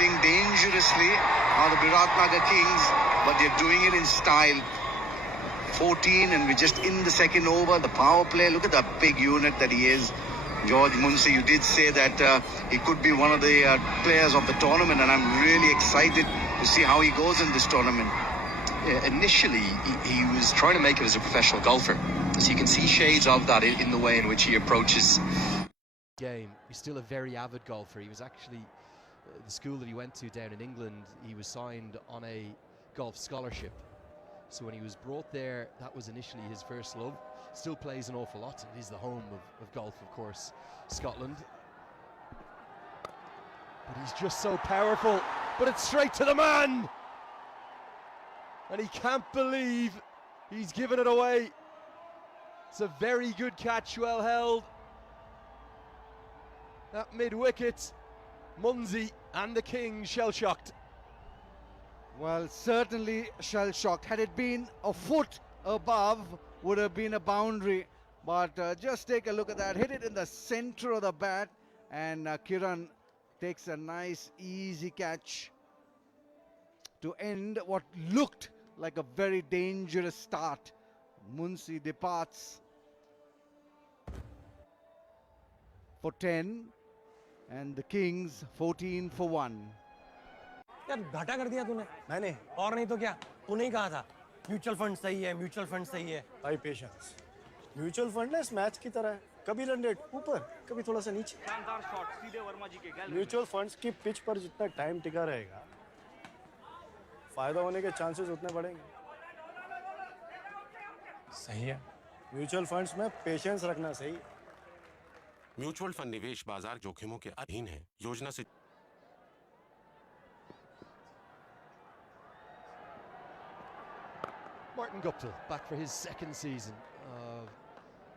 Dangerously are the Biratnagar Kings, but they're doing it in style. 14 and we're just in the second over. The power play, look at that big unit that he is. George Munshi, you did say that he could be one of the players of the tournament, and I'm really excited to see how he goes in this tournament. Yeah, initially, he was trying to make it as a professional golfer. So you can see shades of that in the way in which he approaches game. He's still a very avid golfer. He was actually, the school that he went to down in England, he was signed on a golf scholarship. So when he was brought there, that was initially his first love. Still plays an awful lot. It is the home of golf, of course, Scotland. But he's just so powerful. But it's straight to the man! And he can't believe he's given it away. It's a very good catch, well held. That mid-wicket, Munshi and the Kings shell-shocked. Well, certainly shell-shocked. Had it been a foot above, would have been a boundary. But just take a look at that. Hit it in the center of the bat, and Kiran takes a nice, easy catch to end what looked like a very dangerous start. Munshi departs for 10, and the Kings 14 for 1. यार घाटा कर दिया तूने। मैंने और नहीं तो क्या, तूने ही कहा था म्यूचुअल फंड सही है, म्यूचुअल फंड सही है। भाई पेशेंस, म्यूचुअल फंड ना इस मैच की तरह है, कभी रन रेट ऊपर कभी थोड़ा सा नीचे। शानदार शॉट सीधे वर्मा जी के गैलरी। म्यूचुअल फंड्स की पिच पर जितना टाइम टिका रहेगा, फायदा होने के चांसेस उतने बढ़ेंगे। सही है। म्यूचुअल फंड्स में पेशेंस रखना सही। म्यूचुअल फंड निवेश बाजार जोखिमों के अधीन है। योजना से Martin Guptill back for his second season of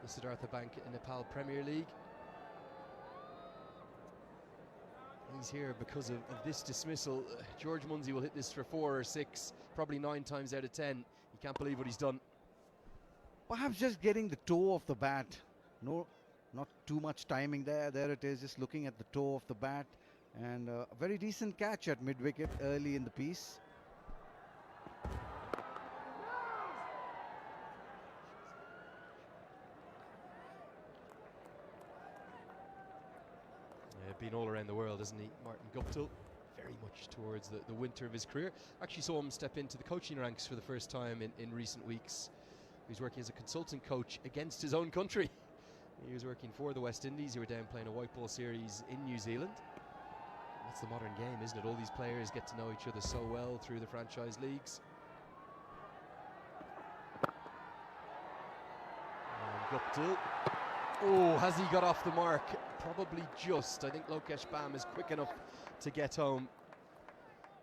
the Siddhartha Bank in Nepal Premier League. He's here because of this dismissal. George Munshi will hit this for 4 or 6, probably 9 times out of 10. He can't believe what he's done. Perhaps just getting the toe of the bat. No, not too much timing there. There it is, just looking at the toe of the bat. And a very decent catch at mid-wicket early in the piece. Been all around the world, hasn't he, Martin Guptill? Very much towards the winter of his career. Actually saw him step into the coaching ranks for the first time in recent weeks. He's working as a consultant coach against his own country. He was working for the West Indies, who were down playing a white ball series in New Zealand. And that's the modern game, isn't it? All these players get to know each other so well through the franchise leagues. And Guptill. Oh, has he got off the mark? Probably just. I think Lokesh Bam is quick enough to get home.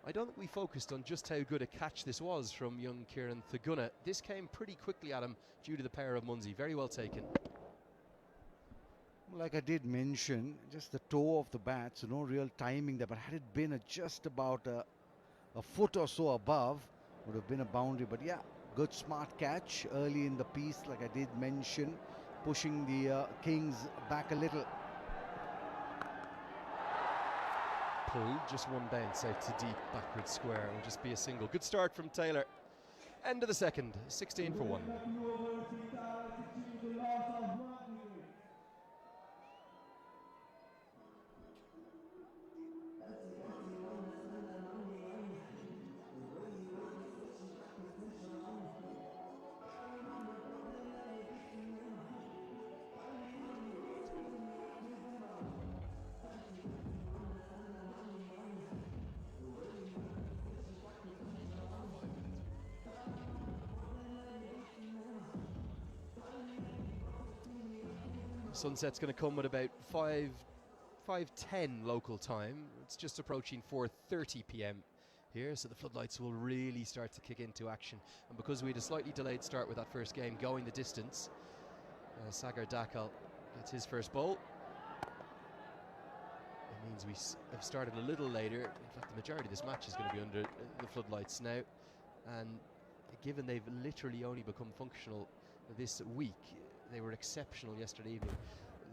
I don't think we focused on just how good a catch this was from young Kieran Thaguna. This came pretty quickly at him due to the power of Munshi. Very well taken. Like I did mention, just the toe of the bat, so no real timing there. But had it been just about a foot or so above, would have been a boundary. But yeah, good smart catch early in the piece, like I did mention, pushing the Kings back a little. Pulled, just one bounce out to deep backward square. It will just be a single. Good start from Taylor. End of the second, 16 for 1. Sunset's going to come at about 5:10 local time. It's just approaching 4:30 p.m. here, so the floodlights will really start to kick into action. And because we had a slightly delayed start with that first game going the distance, Sagar Dakal gets his first bowl. It means we have started a little later. In fact, the majority of this match is going to be under the floodlights now. And given they've literally only become functional this week, they were exceptional yesterday evening.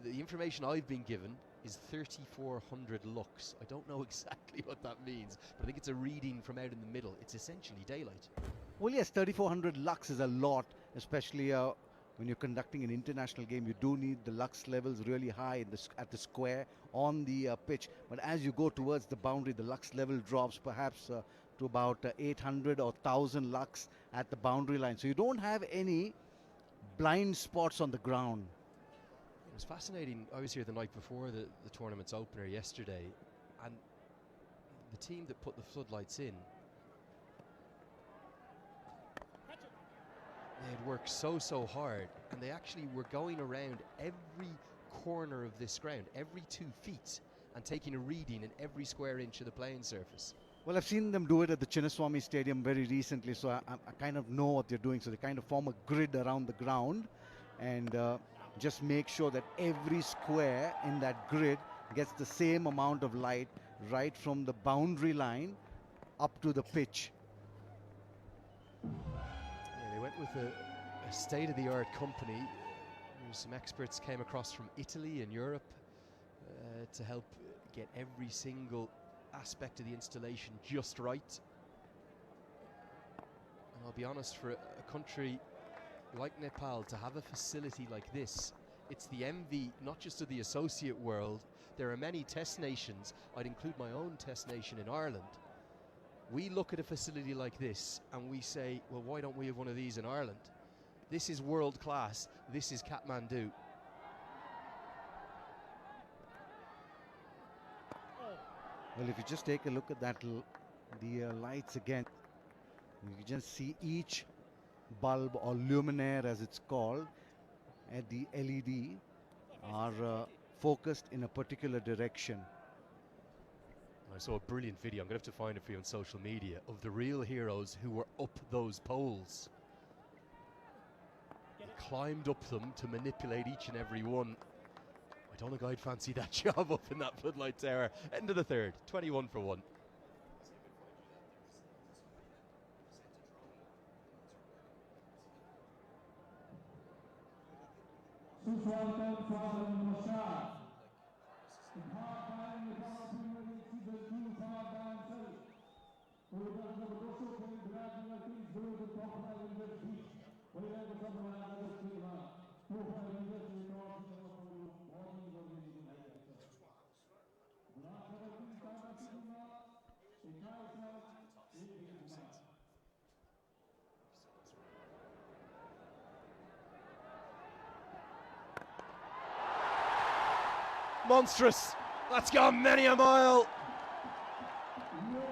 The information I've been given is 3,400 lux. I don't know exactly what that means, but I think it's a reading from out in the middle. It's essentially daylight. Well, yes, 3,400 lux is a lot, especially when you're conducting an international game. You do need the lux levels really high in at the square on the pitch. But as you go towards the boundary, the lux level drops perhaps to about 800 or 1,000 lux at the boundary line. So you don't have any blind spots on the ground. It was fascinating. I was here the night before the tournament's opener yesterday, and the team that put the floodlights in, they had worked so hard, and they actually were going around every corner of this ground, every 2 feet, and taking a reading in every square inch of the playing surface. Well, I've seen them do it at the Chinnaswamy Stadium very recently, so I kind of know what they're doing. So they kind of form a grid around the ground and just make sure that every square in that grid gets the same amount of light right from the boundary line up to the pitch. Yeah, they went with a state-of-the-art company. Some experts came across from Italy and Europe to help get every single aspect of the installation just right. And I'll be honest, for a country like Nepal to have a facility like this, it's the envy not just of the associate world. There are many test nations. I'd include my own test nation in Ireland. We look at a facility like this and we say, well, why don't we have one of these in Ireland? This is world class. This is Kathmandu. Well, if you just take a look at that, the lights again, you can just see each bulb or luminaire, as it's called, at the LED are focused in a particular direction. I saw a brilliant video, I'm going to have to find it for you on social media, of the real heroes who were up those poles. They climbed up them to manipulate each and every one. I don't think I'd fancy that job up in that floodlight tower. End of the third, 21 for 1. Monstrous. That's gone many a mile.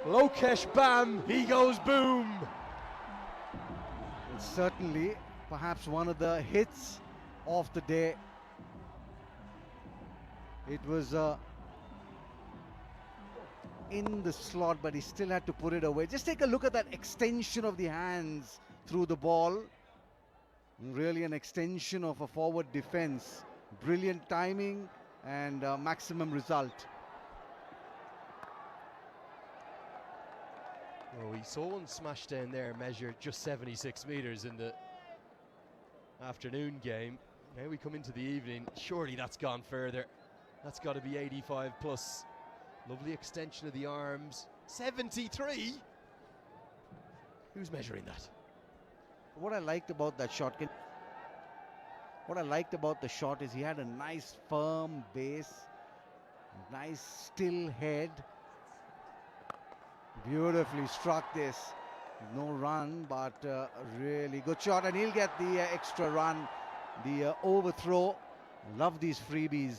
Lokesh Bam, he goes boom. It's certainly perhaps one of the hits of the day. It was in the slot, but he still had to put it away. Just take a look at that extension of the hands through the ball. Really an extension of a forward defense. Brilliant timing and maximum result. Well, we saw one smash down there measured just 76 metres in the afternoon game. Now we come into the evening, surely that's gone further. That's got to be 85 plus. Lovely extension of the arms. 73? Who's measuring that? What I liked about that shot, what I liked about the shot is he had a nice firm base, nice still head. Beautifully struck this. No run, but a really good shot, and he'll get the extra run, the overthrow. Love these freebies.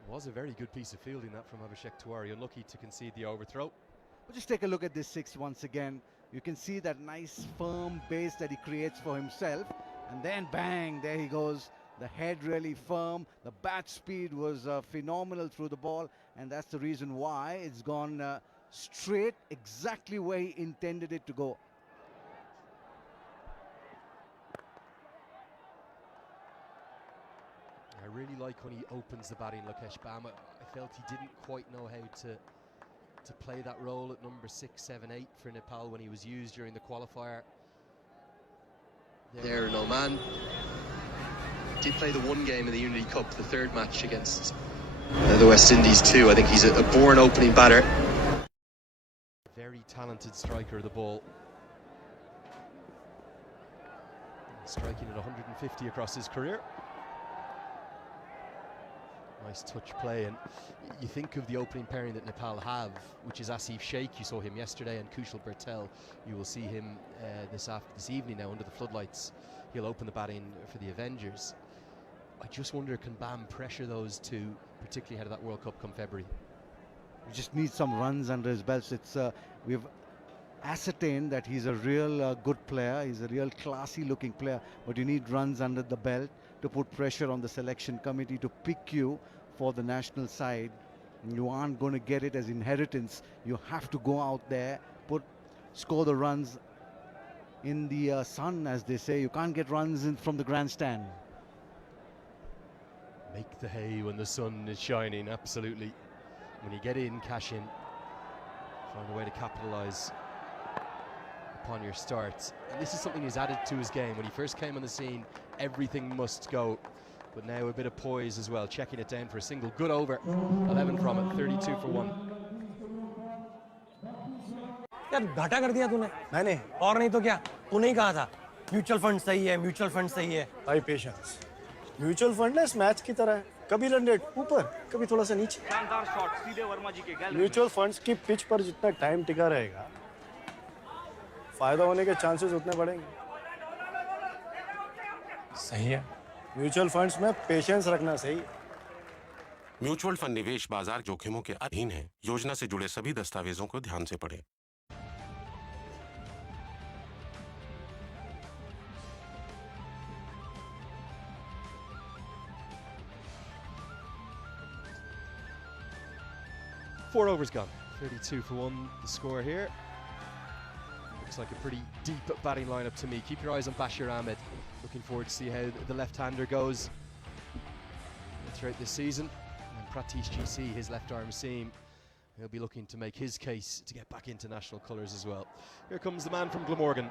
It was a very good piece of fielding that from Abhishek Tiwari. Unlucky to concede the overthrow. But just take a look at this six once again. You can see that nice firm base that he creates for himself. And then bang, there he goes. The head really firm. The bat speed was phenomenal through the ball. And that's the reason why it's gone straight exactly where he intended it to go. I really like when he opens the batting, Lokesh Bam. I felt he didn't quite know how to play that role at number 6, 7, 8 for Nepal when he was used during the qualifier. There, no man. Did play the one game in the Unity Cup, the third match against the West Indies too. I think he's a born opening batter. Very talented striker of the ball. Striking at 150 across his career. Nice touch play, and you think of the opening pairing that Nepal have, which is Asif Sheikh, you saw him yesterday, and Kushal Bertel. You will see him this evening now under the floodlights. He'll open the batting for the Avengers. I just wonder, can Bam pressure those two, particularly ahead of that World Cup come February? We just need some runs under his belts. We've ascertained that he's a real good player. He's a real classy looking player, but you need runs under the belt to put pressure on the selection committee to pick you for the national side. You aren't going to get it as inheritance. You have to go out there, score the runs in the sun, as they say. You can't get runs in from the grandstand. Make the hay when the sun is shining, absolutely. When you get in, cash in. Find a way to capitalise upon your start. And this is something he's added to his game. When he first came on the scene, everything must go. But now a bit of poise as well, checking it down for a single. Good over, 11 from it, 32 for 1. यार घाटा कर दिया तूने। मैंने और नहीं तो क्या, तूने ही कहा था म्यूचुअल फंड सही है, म्यूचुअल फंड सही है। भाई पेशेंस। म्यूचुअल फंड ना इस मैच की तरह है, कभी रन रेट ऊपर, कभी थोड़ा सा नीचे। शानदार शॉट सीधे वर्मा जी के गैलरी। म्यूचुअल फंड्स की पिच पर जितना टाइम टिका रहेगा, फायदा होने के चांसेस उतने बढ़ेंगे। सही है। म्यूचुअल फंड्स में पेशेंस रखना सही है। म्यूचुअल फंड निवेश बाजार जोखिमों के अधीन है। योजना से जुड़े सभी दस्तावेजों को ध्यान से पढ़ें। Four overs gone, 32 for 1 the score here. Looks like a pretty deep batting lineup to me. Keep your eyes on Bashir Ahmed. Looking forward to see how the left-hander goes throughout this season. And Pratish GC, his left arm seam, he'll be looking to make his case to get back into national colours as well. Here comes the man from Glamorgan.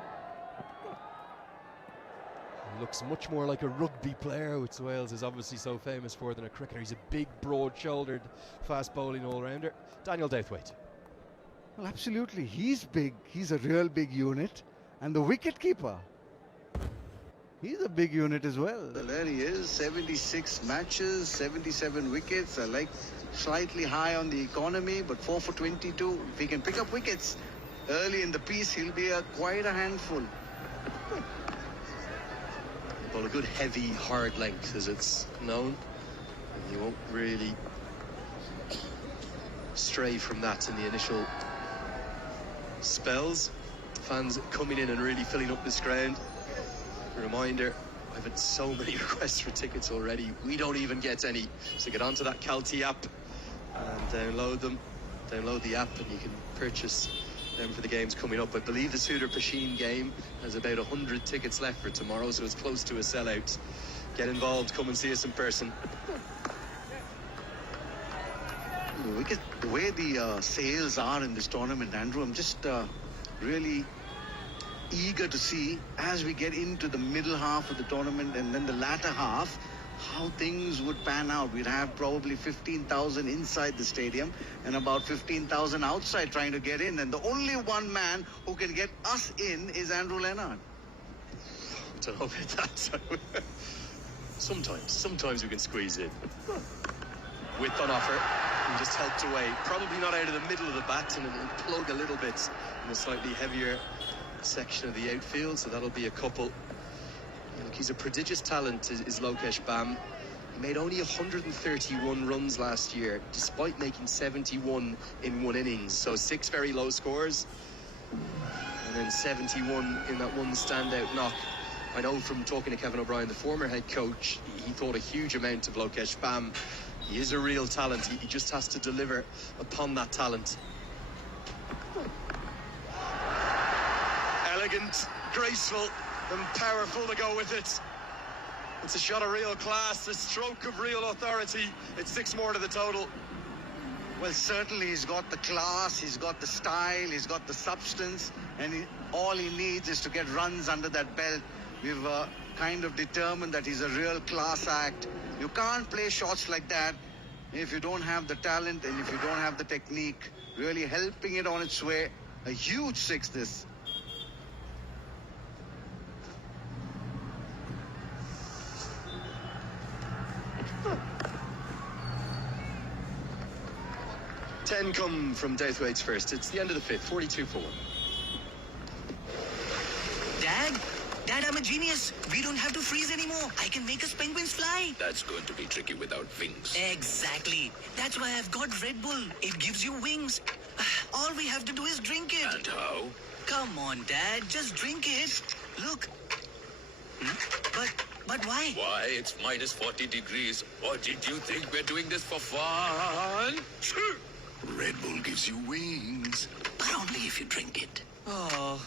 He looks much more like a rugby player, which Wales is obviously so famous for, than a cricketer. He's a big, broad-shouldered, fast-bowling all-rounder. Daniel Douthwaite. Well, absolutely. He's big. He's a real big unit. And the wicket-keeper, he's a big unit as well. Well, there he is, 76 matches, 77 wickets. I like slightly high on the economy, but 4 for 22. If he can pick up wickets early in the piece, he'll be quite a handful. Well, a good heavy, hard length, as it's known. You won't really stray from that in the initial spells. Fans coming in and really filling up this ground. A reminder, I've had so many requests for tickets already. We don't even get any. So get onto that Calty app and download them. Download the app and you can purchase them for the games coming up. I believe the Suter Pasheen game has about 100 tickets left for tomorrow, so it's close to a sellout. Get involved, come and see us in person. The way the sales are in this tournament, Andrew, I'm just really eager to see as we get into the middle half of the tournament and then the latter half, how things would pan out. We'd have probably 15,000 inside the stadium and about 15,000 outside trying to get in. And the only one man who can get us in is Andrew Leonard. I don't know about that. Sometimes we can squeeze in. Width on offer, and just helped away. Probably not out of the middle of the bat, and it'll plug a little bit in a slightly heavier section of the outfield, so that'll be a couple. Look, he's a prodigious talent, is Lokesh Bam. He made only 131 runs last year, despite making 71 in one innings. So 6 very low scores, and then 71 in that one standout knock. I know from talking to Kevin O'Brien, the former head coach, he thought a huge amount of Lokesh Bam. He is a real talent. He just has to deliver upon that talent. Elegant, graceful, and powerful to go with it. It's a shot of real class, a stroke of real authority. It's 6 more to the total. Well, certainly he's got the class, he's got the style, he's got the substance, and all he needs is to get runs under that belt. We've kind of determined that he's a real class act. You can't play shots like that if you don't have the talent and if you don't have the technique. Really helping it on its way. A huge six this. Ten come from Douthwaite's first. It's the end of the fifth, 42 for 1. Dad, I'm a genius. We don't have to freeze anymore. I can make us penguins fly. That's going to be tricky without wings. Exactly. That's why I've got Red Bull. It gives you wings. All we have to do is drink it. And how? Come on, Dad. Just drink it. Look. But why? Why, it's minus 40 degrees. Or did you think we're doing this for fun? Red Bull gives you wings. But only if you drink it. Oh.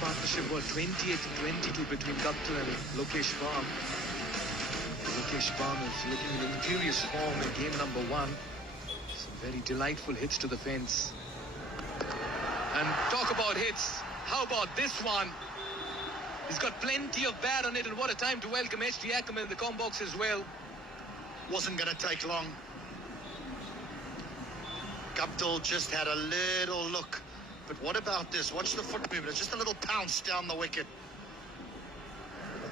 Partnership was 28-22 between Guptill and Lokesh Baum. Lokesh Baum is looking in imperious form in game number 1. Some very delightful hits to the fence. And talk about hits. How about this one? He's got plenty of bat on it, and what a time to welcome H.D. Ackerman in the com box as well. Wasn't going to take long. Guptill just had a little look. But what about this? Watch the foot movement. It's just a little pounce down the wicket.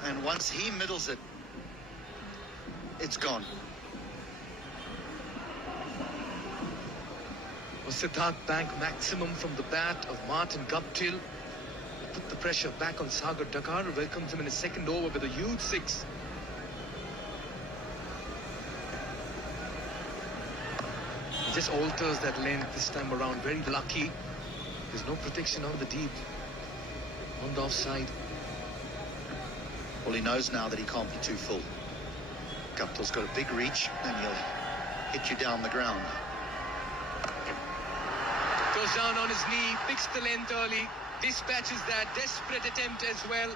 And once he middles it, it's gone. Was Siddharth Bank maximum from the bat of Martin Guptill? Put the pressure back on Sagar Dakar, who welcomes him in his second over with a huge 6. He just alters that length this time around. Very lucky. There's no protection on the deep, on the offside. Well, he knows now that he can't be too full. Guptill's got a big reach, and he'll hit you down the ground. Goes down on his knee, picks the length early, dispatches that desperate attempt as well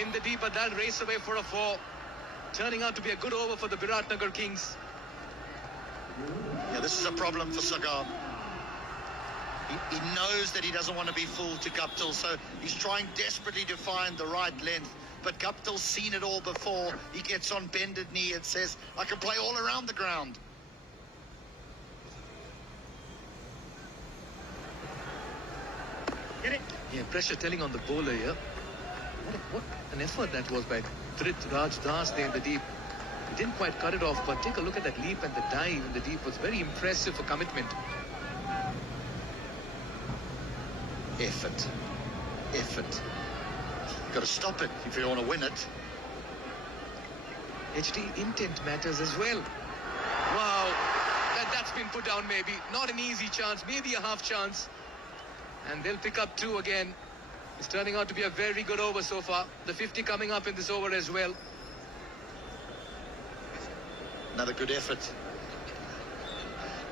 in the deep, but that'll race away for a 4. Turning out to be a good over for the Biratnagar Kings. Yeah, this is a problem for Sagar. He knows that he doesn't want to be fooled to Guptill, so he's trying desperately to find the right length. But Guptill's seen it all before. He gets on bended knee and says, I can play all around the ground. Get it? Yeah, pressure telling on the bowler here. What an effort that was by Thrit Raj Das there in the deep. He didn't quite cut it off, but take a look at that leap and the dive in the deep. Was very impressive for commitment. Effort. Got to stop it if you want to win it. HD intent matters as well. Wow, that's been put down maybe. Not an easy chance, maybe a half chance. And they'll pick up 2 again. It's turning out to be a very good over so far. The 50 coming up in this over as well. Another good effort.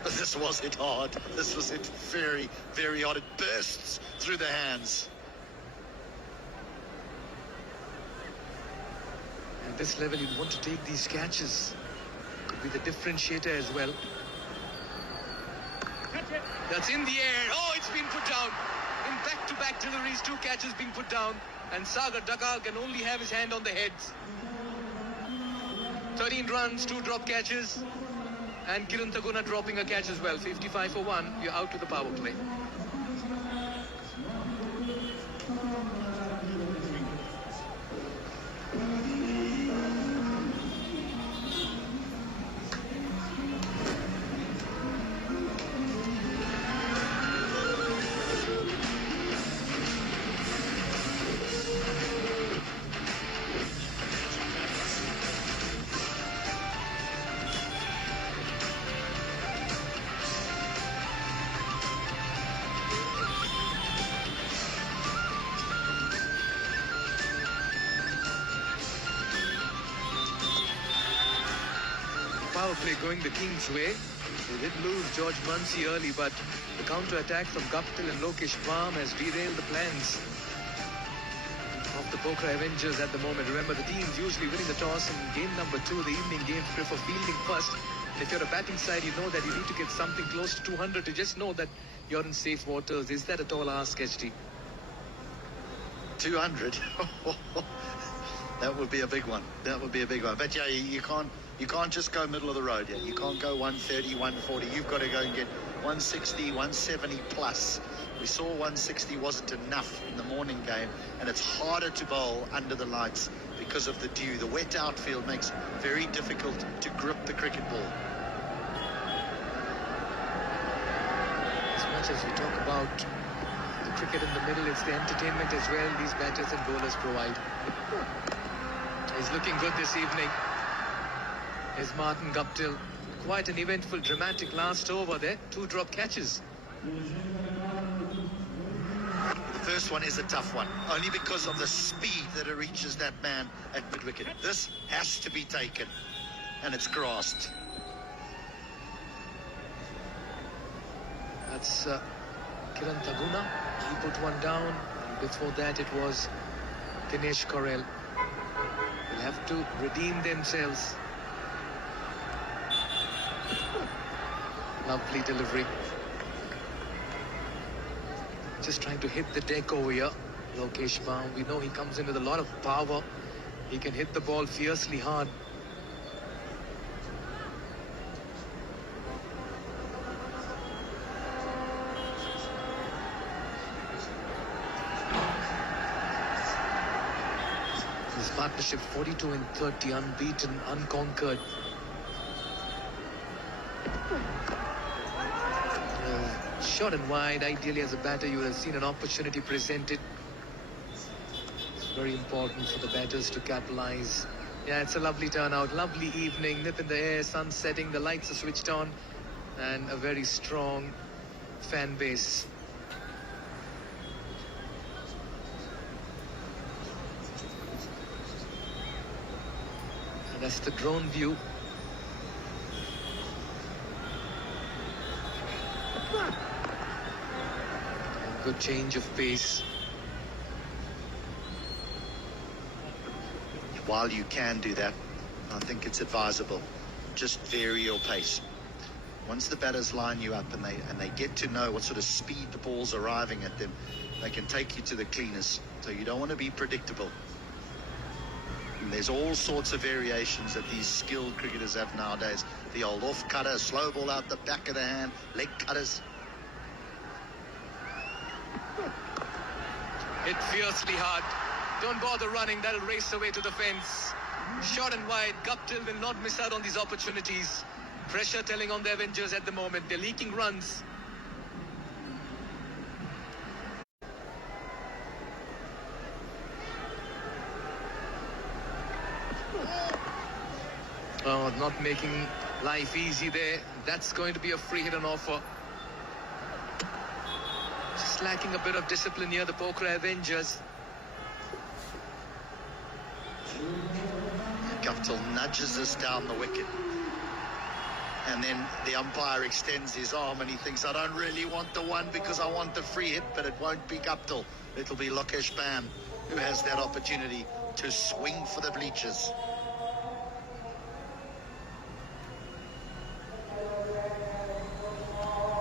But this was hit hard. This was hit very, very hard. It bursts through the hands. At this level, you'd want to take these catches. Could be the differentiator as well. That's in the air. Oh, it's been put down. In back-to-back deliveries, 2 catches being put down. And Sagar Dakar can only have his hand on the heads. 13 runs, 2 drop catches. And Kiran Taguna dropping a catch as well. 55 for 1. You're out to the power play. Power play going the Kings' way. They did lose George Muncy early, but the counter-attack from Guptill and Lokesh Baum has derailed the plans of the Pokhara Avengers at the moment. Remember, the teams usually winning the toss in game number 2, the evening games, prefer fielding first. And if you're a batting side, you know that you need to get something close to 200 to just know that you're in safe waters. Is that a tall ask, HT? 200? That would be a big one. That would be a big one. But yeah, you can't just go middle of the road. Yeah, you can't go 130, 140. You've got to go and get 160, 170 plus. We saw 160 wasn't enough in the morning game, and it's harder to bowl under the lights because of the dew. The wet outfield makes it very difficult to grip the cricket ball. As much as we talk about the cricket in the middle, it's the entertainment as well these batters and bowlers provide. He's looking good this evening. Is Martin Guptill. Quite an eventful, dramatic last over there. 2 drop catches. The first one is a tough one, only because of the speed that it reaches that man at mid-wicket. This has to be taken, and it's grasped. That's Kiran Thaguna. He put one down. And before that, it was Dinesh Correll. They'll have to redeem themselves. Lovely delivery. Just trying to hit the deck over here. Lokesh Baum. We know he comes in with a lot of power. He can hit the ball fiercely hard. His partnership 42 and 30, unbeaten, unconquered. Short and wide. Ideally, as a batter, you would have seen an opportunity presented. It's very important for the batters to capitalize. Yeah, it's a lovely turnout, lovely evening, nip in the air, sun setting, the lights are switched on, and a very strong fan base. And that's the drone view. Good change of pace. While you can do that, I think it's advisable. Just vary your pace. Once the batters line you up and they get to know what sort of speed the ball's arriving at them, they can take you to the cleaners. So you don't want to be predictable. And there's all sorts of variations that these skilled cricketers have nowadays. The old off cutter, slow ball out the back of the hand, leg cutters. Hit fiercely hard. Don't bother running, that'll race away to the fence. Short and wide. Guptill will not miss out on these opportunities. Pressure telling on the Avengers at the moment. They're leaking runs. Oh, not making life easy there. That's going to be a free hit on offer. Just lacking a bit of discipline here, the Pokhara Avengers. Guptill nudges us down the wicket. And then the umpire extends his arm and he thinks, I don't really want the one because I want the free hit, but it won't be Guptill. It'll be Lokesh Baum who has that opportunity to swing for the bleachers.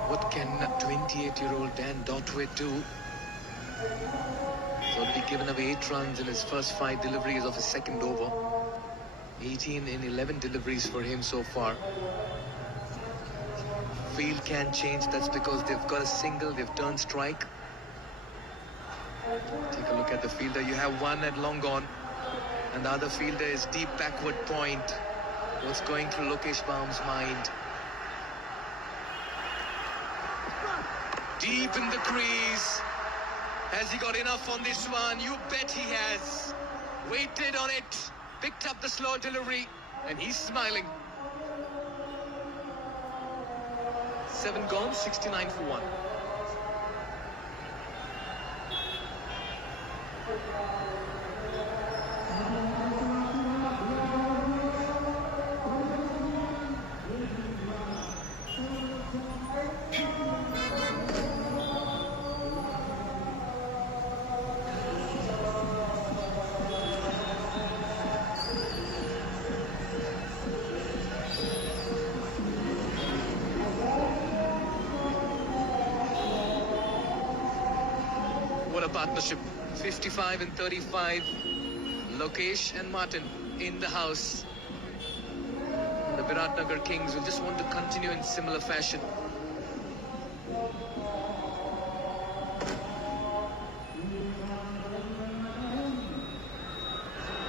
What can 28-year-old Dan Dotway do? He's already given away 8 runs in his first 5 deliveries of his second over. 18 in 11 deliveries for him so far. Field can change. That's because they've got a single. They've turned strike. Take a look at the fielder. You have one at long on, and the other fielder is deep backward point. What's going through Lokesh Baum's mind? Deep in the crease. Has he got enough on this one? You bet he has. Waited on it. Picked up the slow delivery. And he's smiling. 7 gone, 69 for 1. partnership. 55 and 35. Lokesh and Martin in the house. The Biratnagar Kings will just want to continue in similar fashion.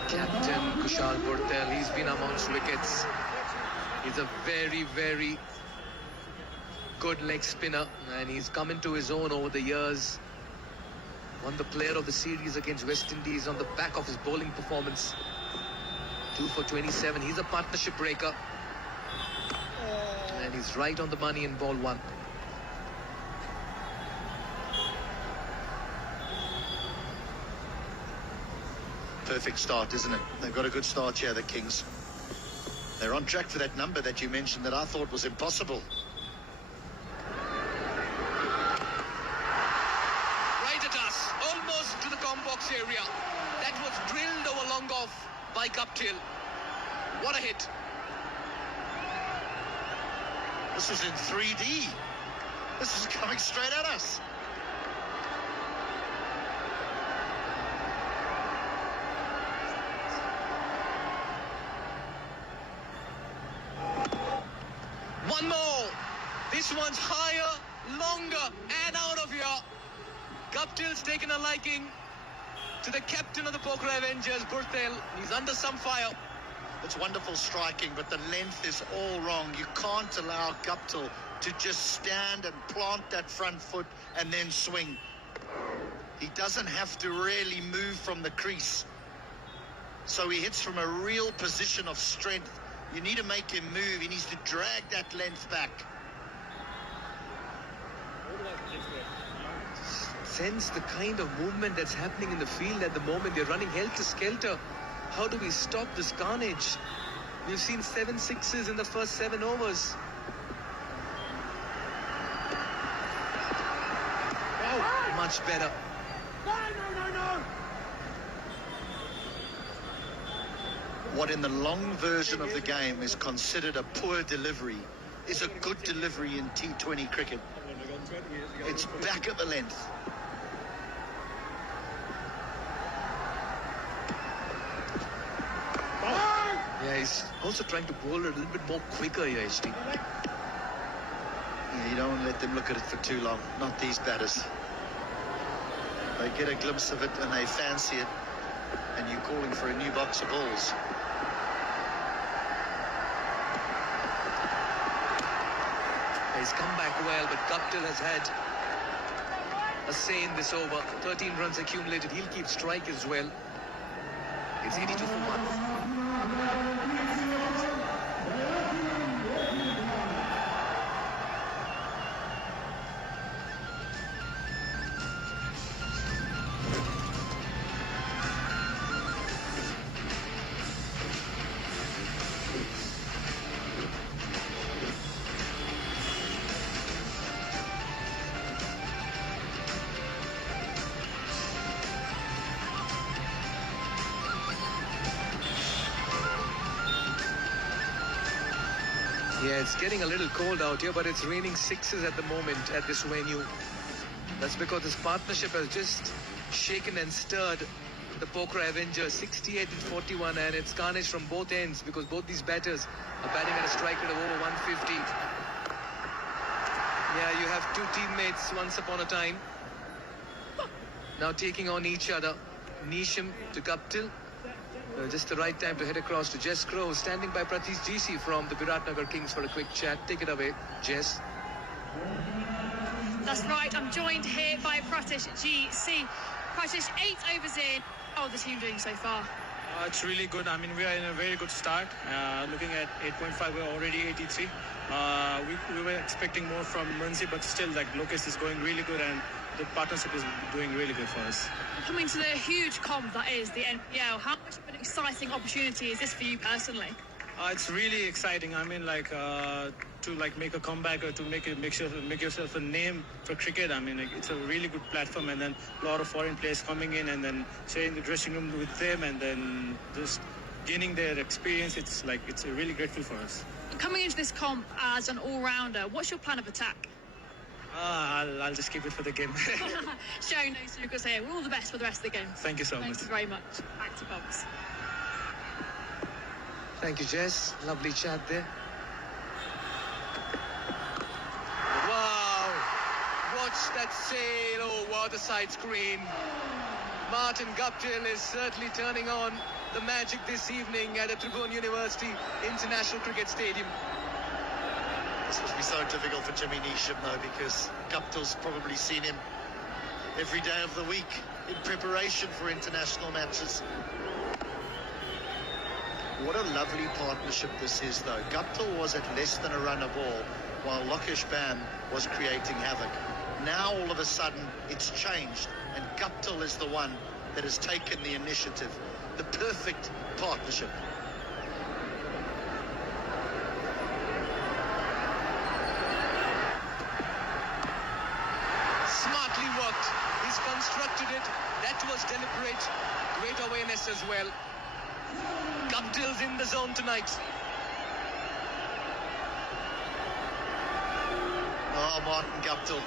Captain Kushal Purtel, he's been amongst wickets. He's a very, very good leg spinner, and he's come into his own over the years. Won the player of the series against West Indies on the back of his bowling performance. 2 for 27. He's a partnership breaker. And he's right on the money in ball 1. Perfect start, isn't it? They've got a good start here, the Kings. They're on track for that number that you mentioned that I thought was impossible. Right at us, almost to the combox area. That was drilled over long off by Guptill. What a hit. This was in 3D. This is coming straight at us. One more. This one's higher, longer, and out of here. Guptill's taken a liking to the captain of the Pokhara Avengers, Purtel. He's under some fire. It's wonderful striking, but the length is all wrong. You can't allow Guptill to just stand and plant that front foot and then swing. He doesn't have to really move from the crease. So he hits from a real position of strength. You need to make him move. He needs to drag that length back. Sense the kind of movement that's happening in the field at the moment. They're running helter-skelter. How do we stop this carnage? We've seen 7 sixes in the first 7 overs. Oh, much better. What in the long version of the game is considered a poor delivery is a good delivery in T20 cricket. It's back at the length. Yeah, he's also trying to bowl a little bit more quicker here, HD. Yeah, you don't want to let them look at it for too long. Not these batters. They get a glimpse of it and they fancy it, and you're calling for a new box of balls. He's come back well, but Guptill has had a say in this over. 13 runs accumulated. He'll keep strike as well. It's 82 for 1. Yeah, it's getting a little cold out here, but it's raining 6s at the moment at this venue. That's because this partnership has just shaken and stirred the Pokhara Avengers. 68 and 41, and it's carnage from both ends because both these batters are batting at a strike rate of over 150. Yeah, you have 2 teammates once upon a time now taking on each other. Neesham to Guptill. Just the right time to head across to Jess Crowe, standing by Pratish GC from the Biratnagar Kings for a quick chat. Take it away, Jess. That's right, I'm joined here by Pratish GC. Pratish, 8 overs in. How are the team doing so far? It's really good. I mean, we are in a very good start. Looking at 8.5, we're already 83. We were expecting more from Muncie, but still, like, Lokesh is going really good, and the partnership is doing really good for us. Coming to the huge comp that is the NPL, how much of an exciting opportunity is this for you personally? It's really exciting. I mean, like, to like make a comeback or to make yourself a name for cricket. I mean, like, it's a really good platform, and then a lot of foreign players coming in and then sharing the dressing room with them, and then just gaining their experience. It's really grateful for us. Coming into this comp as an all-rounder, what's your plan of attack? I'll just keep it for the game. Showing no secrets here. All the best for the rest of the game. Thank you so much. Thank you very much. Back to Bobs. Thank you, Jess. Lovely chat there. Wow! Watch that sail over the side screen. Martin Guptill is certainly turning on the magic this evening at the Tribhuvan University International Cricket Stadium. This must be so difficult for Jimmy Neesham, though, because Guptill's probably seen him every day of the week in preparation for international matches. What a lovely partnership this is, though. Guptill was at less than a run a ball, while Lokesh Bam was creating havoc. Now, all of a sudden, it's changed, and Guptill is the one that has taken the initiative. The perfect partnership. Smartly worked. He's constructed it. That was deliberate. Great awareness as well. Guptill's in the zone tonight. Oh, Martin Guptill.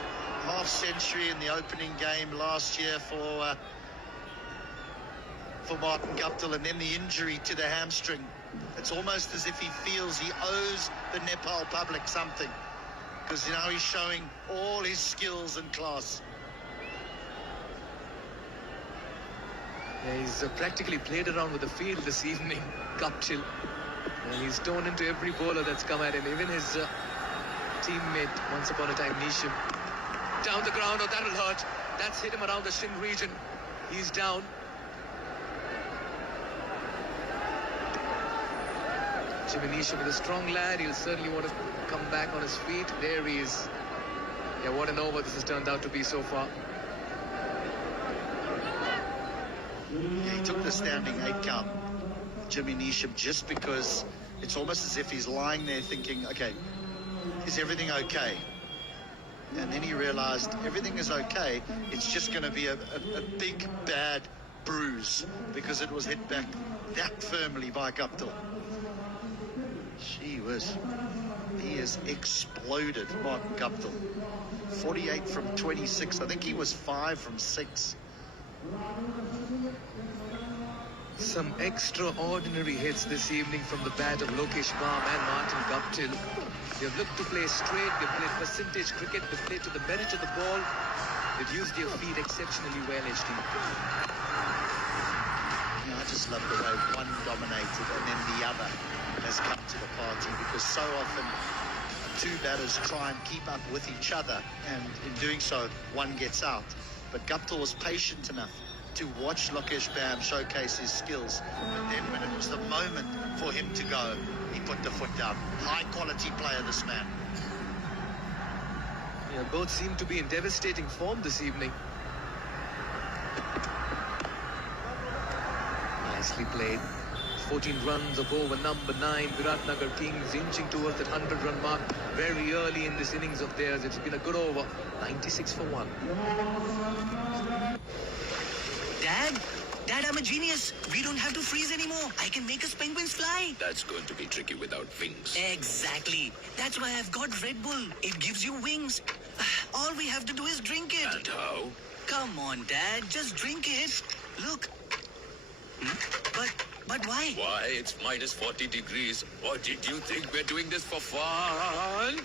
Half century in the opening game last year for Martin Guptill, and then the injury to the hamstring. It's almost as if he feels he owes the Nepal public something, because now he's showing all his skills and class. Yeah, he's practically played around with the field this evening, Guptill. And he's torn into every bowler that's come at him, even his teammate, once upon a time, Neesham. Down the ground, oh, that'll hurt. That's hit him around the shin region. He's down. Jimmy Neesham is a strong lad. He'll certainly want to come back on his feet. There he is. Yeah, what an over this has turned out to be so far. Yeah, he took the standing 8 count, Jimmy Neesham, just because it's almost as if he's lying there thinking, okay, is everything okay? And then he realized everything is okay. It's just going to be a big, bad bruise because it was hit back that firmly by Guptill. Gee whiz. He has exploded, Martin Guptill. 48 from 26. I think he was 5 from 6. Some extraordinary hits this evening from the bat of Lokesh Bam and Martin Guptill. They've looked to play straight, they've played percentage cricket, they've played to the merit of the ball. They've used their feet exceptionally well, HD. I just love the way one dominated and then the other has come to the party, because so often two batters try and keep up with each other, and in doing so, one gets out. But Guptill was patient enough to watch Lokesh Bam showcase his skills, but then when it was the moment for him to go, he put the foot down. High quality player, this man. Yeah, both seem to be in devastating form this evening. Nicely played. 14 runs of over number 9. Biratnagar Kings inching towards that 100-run mark very early in this innings of theirs. It's been a good over. 96 for 1. Dad, I'm a genius. We don't have to freeze anymore. I can make us penguins fly. That's going to be tricky without wings. Exactly. That's why I've got Red Bull. It gives you wings. All we have to do is drink it. And how? Come on, Dad. Just drink it. Look. But why? Why, it's minus 40 degrees. Or did you think we're doing this for fun?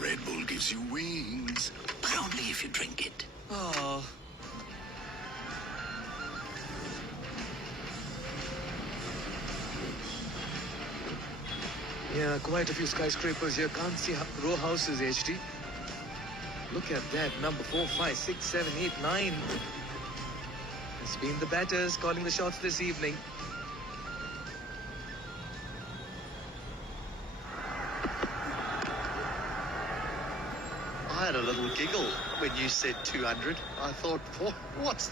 Red Bull gives you wings. But only if you drink it. Oh. Yeah, quite a few skyscrapers here. Can't see row houses, HD. Look at that. Number 4, 5, 6, 7, 8, 9. It's been the batters calling the shots this evening. I had a little giggle when you said 200. I thought, what's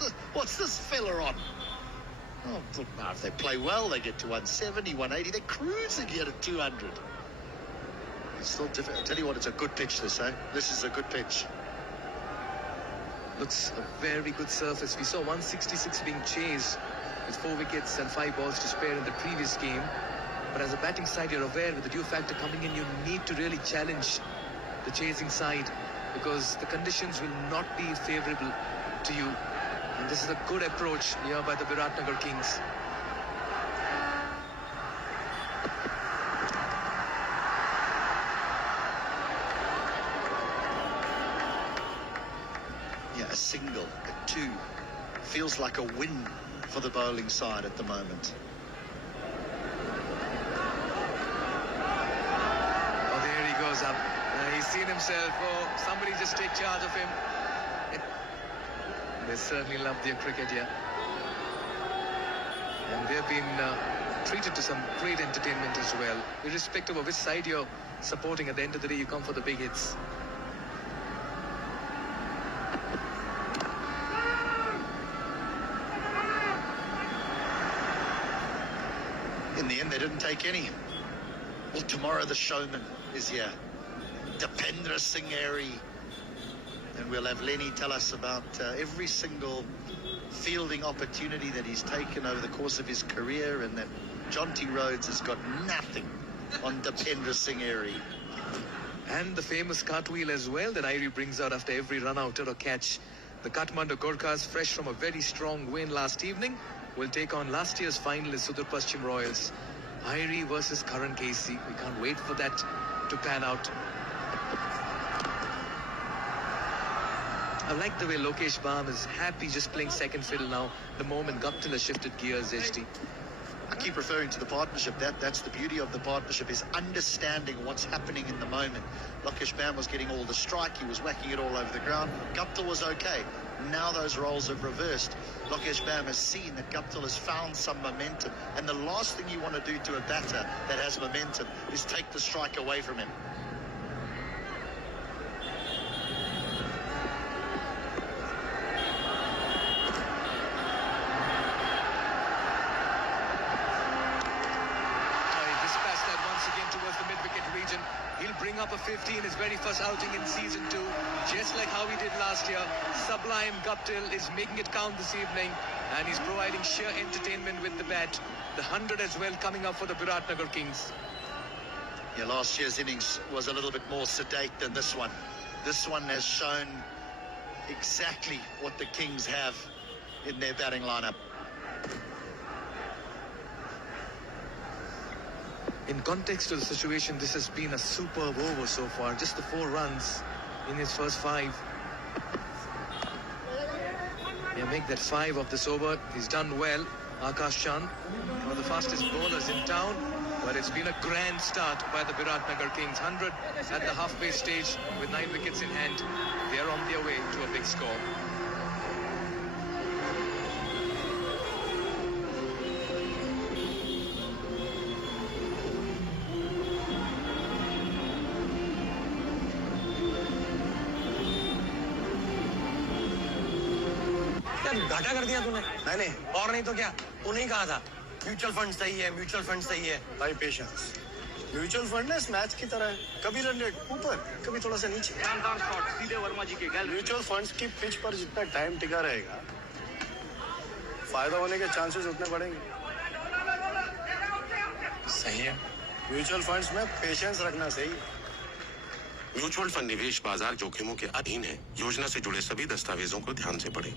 this fella on? Oh, look, now if they play well, they get to 170, 180. They're cruising here at 200. It's still difficult. I tell you what, it's a good pitch, this, eh? This is a good pitch. Looks a very good surface. We saw 166 being chased with 4 wickets and 5 balls to spare in the previous game. But as a batting side, you're aware with the due factor coming in, you need to really challenge the chasing side. because the conditions will not be favourable to you. And this is a good approach here by the Biratnagar Kings. Yeah, a single, a two. Feels like a win for the bowling side at the moment. Oh, there he goes up. He's seen himself. Oh, somebody just take charge of him. They certainly love their cricket here. And they've been treated to some great entertainment as well. Irrespective of which side you're supporting, at the end of the day, you come for the big hits. In the end, they didn't take any. Well, tomorrow the showman is here. Dipendra Singh Airy. And we'll have Lenny tell us about every single fielding opportunity that he's taken over the course of his career, and that Jonty Rhodes has got nothing on Dipendra Singh Airy. And the famous cartwheel as well that Airy brings out after every run-out or catch. The Kathmandu Gorkhas, fresh from a very strong win last evening, will take on last year's finalist Sudur Paschim Royals. Airy versus Karan Casey. We can't wait for that to pan out. I like the way Lokesh Baum is happy just playing second fiddle now, the moment Guptill has shifted gears, HT. I keep referring to the partnership. That's the beauty of the partnership, is understanding what's happening in the moment. Lokesh Baum was getting all the strike. He was whacking it all over the ground. Guptill was okay. Now those roles have reversed. Lokesh Baum has seen that Guptill has found some momentum. And the last thing you want to do to a batter that has momentum is take the strike away from him. He'll bring up a 50 in his very first outing in season 2, just like how he did last year. Sublime Guptill is making it count this evening, and he's providing sheer entertainment with the bat. The 100 as well coming up for the Biratnagar Kings. Yeah, last year's innings was a little bit more sedate than this one. This one has shown exactly what the Kings have in their batting lineup. In context of the situation, this has been a superb over so far. Just the 4 runs in his first 5. Yeah, make that 5 of this over. He's done well. Akash Chand, one of the fastest bowlers in town. But it's been a grand start by the Biratnagar Kings. 100 at the halfway stage with 9 wickets in hand. They are on their way to a big score. घाटा कर दिया तूने मैंने और नहीं तो क्या तूने ही कहा था म्यूचुअल फंड सही है म्यूचुअल फंड सही है भाई पेशेंस म्यूचुअल फंड ना इस मैच की तरह है कभी रन रेट ऊपर कभी थोड़ा सा नीचे शानदार शॉट सीधे वर्मा जी के गैलरी म्यूचुअल फंड्स की पिच पर जितना टाइम टिका रहेगा फायदा होने के चांसेस उतने बढ़ेंगे सही है म्यूचुअल फंड्स में पेशेंस रखना सही है म्यूचुअल फंड निवेश बाजार जोखिमों के अधीन है। योजना से जुड़े सभी दस्तावेजों को ध्यान से पढ़ें।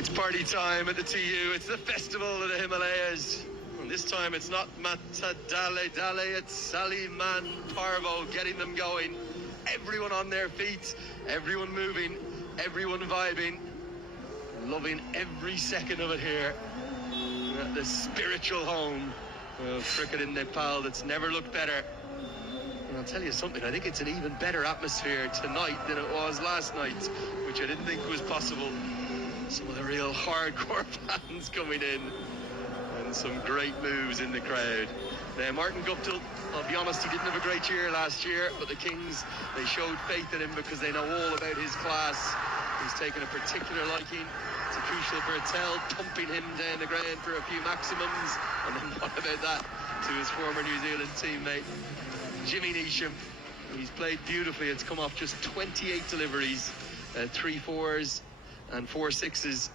It's party time at the TU. It's the festival of the Himalayas. And this time it's not Mata Dale Dale, it's Saliman Parvo getting them going. Everyone on their feet, everyone moving, everyone vibing. Loving every second of it here. At the spiritual home of cricket in Nepal that's never looked better. And I'll tell you something, I think it's an even better atmosphere tonight than it was last night, which I didn't think was possible. Some of the real hardcore fans coming in and some great moves in the crowd. Now, Martin Guptill, I'll be honest, he didn't have a great year last year, but the Kings, they showed faith in him because they know all about his class. He's taken a particular liking to Kushal Bertel, pumping him down the ground for a few maximums. And then what about that to his former New Zealand teammate, Jimmy Neesham. He's played beautifully. It's come off just 28 deliveries, 3 4s and 4 6s.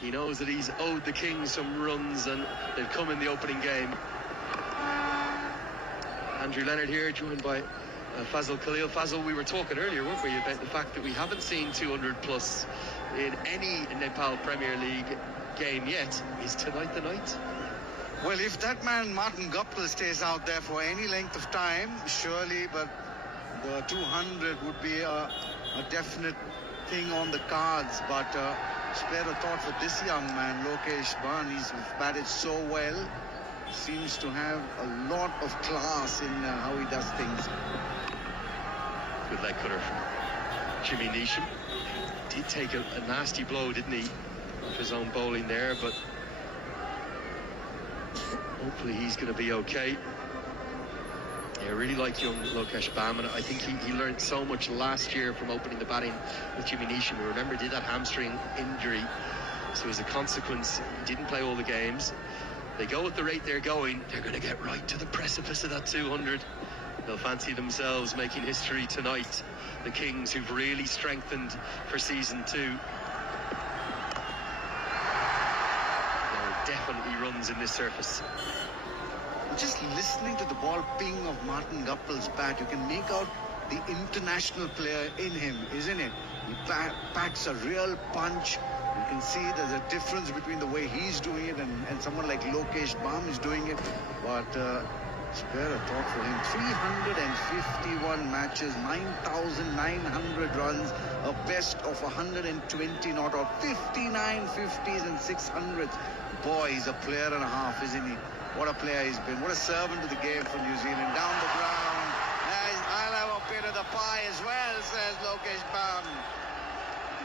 He knows that he's owed the Kings some runs, and they've come in the opening game. Andrew Leonard here, joined by Fazal Khalil. Fazal, we were talking earlier, weren't we, about the fact that we haven't seen 200 plus in any Nepal Premier League game yet. Is tonight the night? Well, if that man Martin Guptill stays out there for any length of time, surely, but the 200 would be a definite thing on the cards. But spare a thought for this young man, Lokesh Ban. He's batted so well. Seems to have a lot of class in how he does things. Good leg cutter from Jimmy Neesham. Did take a nasty blow, didn't he, off his own bowling there, but hopefully he's going to be okay. Yeah, I really like young Lokesh Ban, and I think he learned so much last year from opening the batting with Jimmy Neesham, who, remember, did that hamstring injury. So as a consequence, he didn't play all the games. They go at the rate they're going, they're going to get right to the precipice of that 200. They'll fancy themselves making history tonight. The Kings, who've really strengthened for season 2. There are definitely runs in this surface. Just listening to the ball ping of Martin Guptill's bat, you can make out the international player in him, isn't it? He packs a real punch. You can see there's a difference between the way he's doing it and someone like Lokesh Ban is doing it. But spare a thought for him. 351 matches, 9,900 runs, a best of 120 not out, 59 50s and 600s. Boy, he's a player and a half, isn't he? What a player he's been. What a servant to the game for New Zealand. Down the ground. I'll have a bit of the pie as well, says Lokesh Ban.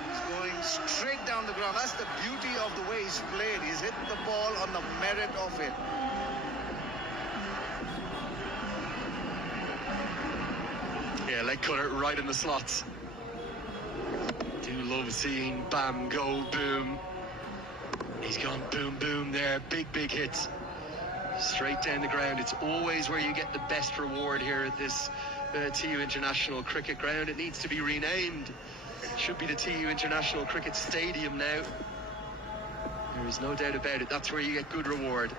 He's going straight down the ground. That's the beauty of the way he's played. He's hit the ball on the merit of it. Yeah, leg cutter right in the slots. Do love seeing Bam go boom. He's gone boom boom there. Big hits. Straight down the ground. It's always where you get the best reward here at this TU International Cricket Ground. It needs to be renamed. It should be the TU International Cricket Stadium now. There is no doubt about it. That's where you get good reward.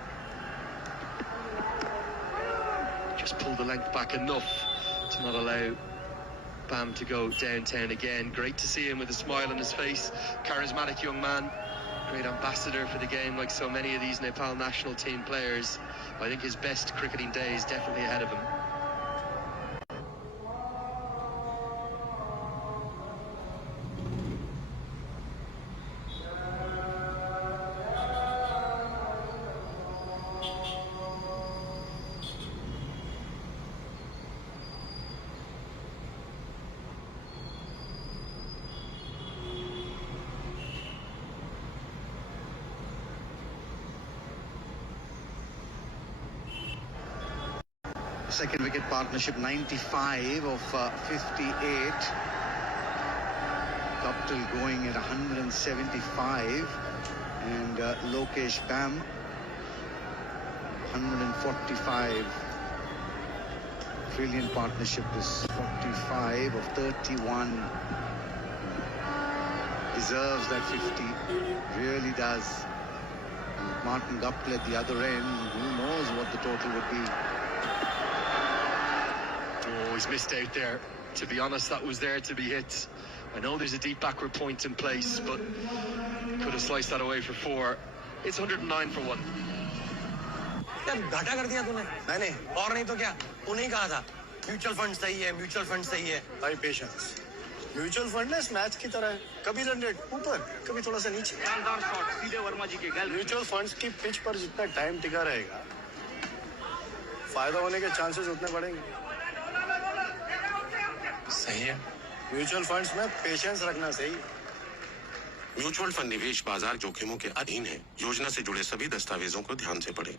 Just pull the length back enough to not allow Bam to go downtown again. Great to see him with a smile on his face. Charismatic young man. Great ambassador for the game, like so many of these Nepal national team players. I think his best cricketing day is definitely ahead of him. Second wicket partnership, 95 of 58. Guptill going at 175 and Lokesh Ban 145. Brilliant partnership, this 45 of 31. Deserves that 50, really does. And Martin Guptill at the other end, who knows what the total would be. Oh, he's missed out there. To be honest, that was there to be hit. I know there's a deep backward point in place, but could have sliced that away for 4. It's 109 for 1. यार घाटा कर दिया तूने मैंने और नहीं तो क्या तूने ही कहा था म्यूचुअल फंड सही है म्यूचुअल फंड सही है भाई पेशेंस म्यूचुअल फंड ना इस मैच की तरह है कभी रन रेट ऊपर कभी थोड़ा सा नीचे शानदार शॉट सीधे वर्मा जी के गैलरी म्यूचुअल फंड्स की पिच पर जितना टाइम टिका रहेगा फायदा होने के चांसेस उतने बढ़ेंगे सही है म्यूचुअल फंड्स में पेशेंस रखना सही है म्यूचुअल फंड निवेश बाजार जोखिमों के अधीन है। योजना से जुड़े सभी दस्तावेजों को ध्यान से पढ़ें।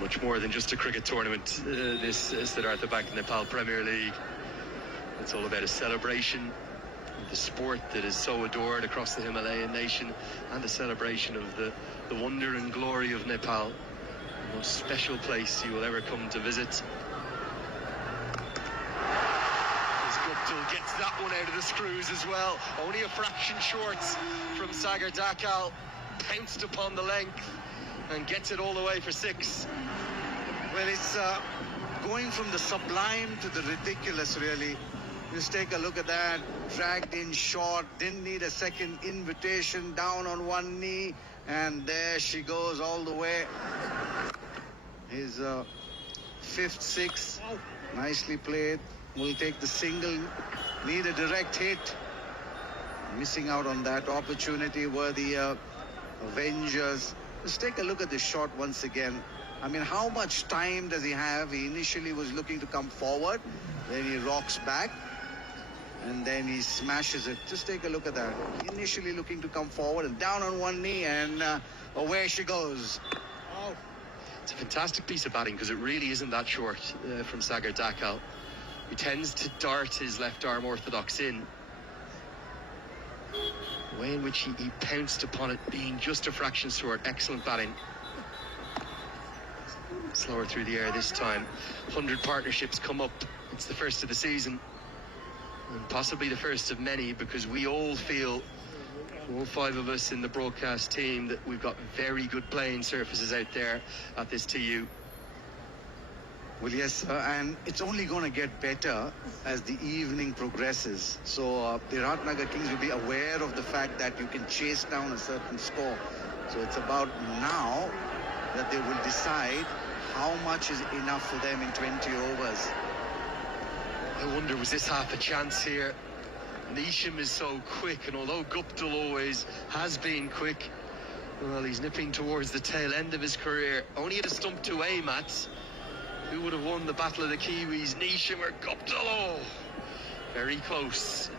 Much more than just a cricket tournament. This is Siddhartha Bank Nepal Premier League. It's all about a celebration of the sport that is so adored across the Himalayan nation, and a celebration of the wonder and glory of Nepal, the most special place you will ever come to visit. As Guptill gets that one out of the screws as well. Only a fraction short from Sagar Dakal. Pounced upon the length and gets it all the way for 6. Well, it's going from the sublime to the ridiculous, really. Just take a look at that. Dragged in short, didn't need a second invitation, down on one knee, and there she goes all the way. His 5th 6, nicely played. Will take the single, need a direct hit. Missing out on that opportunity were the Avengers. Let's take a look at this shot once again. I mean, how much time does he have? He initially was looking to come forward, then he rocks back, and then he smashes it. Just take a look at that. Initially looking to come forward and down on one knee, and away she goes. Oh. It's a fantastic piece of batting because it really isn't that short from Sagar Dakal. He tends to dart his left arm orthodox in. The way in which he pounced upon it being just a fraction short. Excellent batting. Slower through the air this time. 100 partnerships come up. It's the first of the season. And possibly the first of many, because we all feel, all 5 of us in the broadcast team, that we've got very good playing surfaces out there at this TU. Well, yes, and it's only going to get better as the evening progresses. So Biratnagar Kings will be aware of the fact that you can chase down a certain score. So it's about now that they will decide how much is enough for them in 20 overs. I wonder, was this half a chance here? Neesham is so quick, and although Guptill always has been quick, well, he's nipping towards the tail end of his career. Only at a stump to aim at. Who would have won the Battle of the Kiwis, Neesham or Guptill? Oh, very close.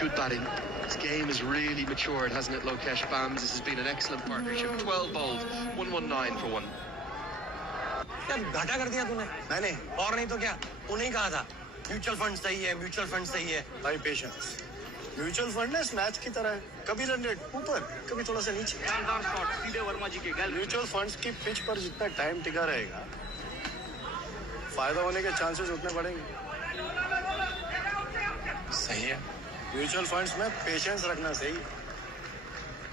Good batting. This game has really matured, hasn't it, Lokesh Bams? This has been an excellent partnership. 12 bowled, 119 for 1. यार घाटा कर दिया तूने मैंने और नहीं तो क्या तूने ही कहा था म्यूचुअल फंड सही है म्यूचुअल फंड सही है भाई पेशेंस म्यूचुअल फंड ना इस मैच की तरह है कभी रन रेट ऊपर कभी थोड़ा सा नीचे शानदार शॉट सीधे वर्मा जी के गैलरी म्यूचुअल फंड्स की पिच पर जितना टाइम टिका रहेगा फायदा होने के चांसेस उतने बढ़ेंगे सही है म्यूचुअल फंड्स में पेशेंस रखना सही है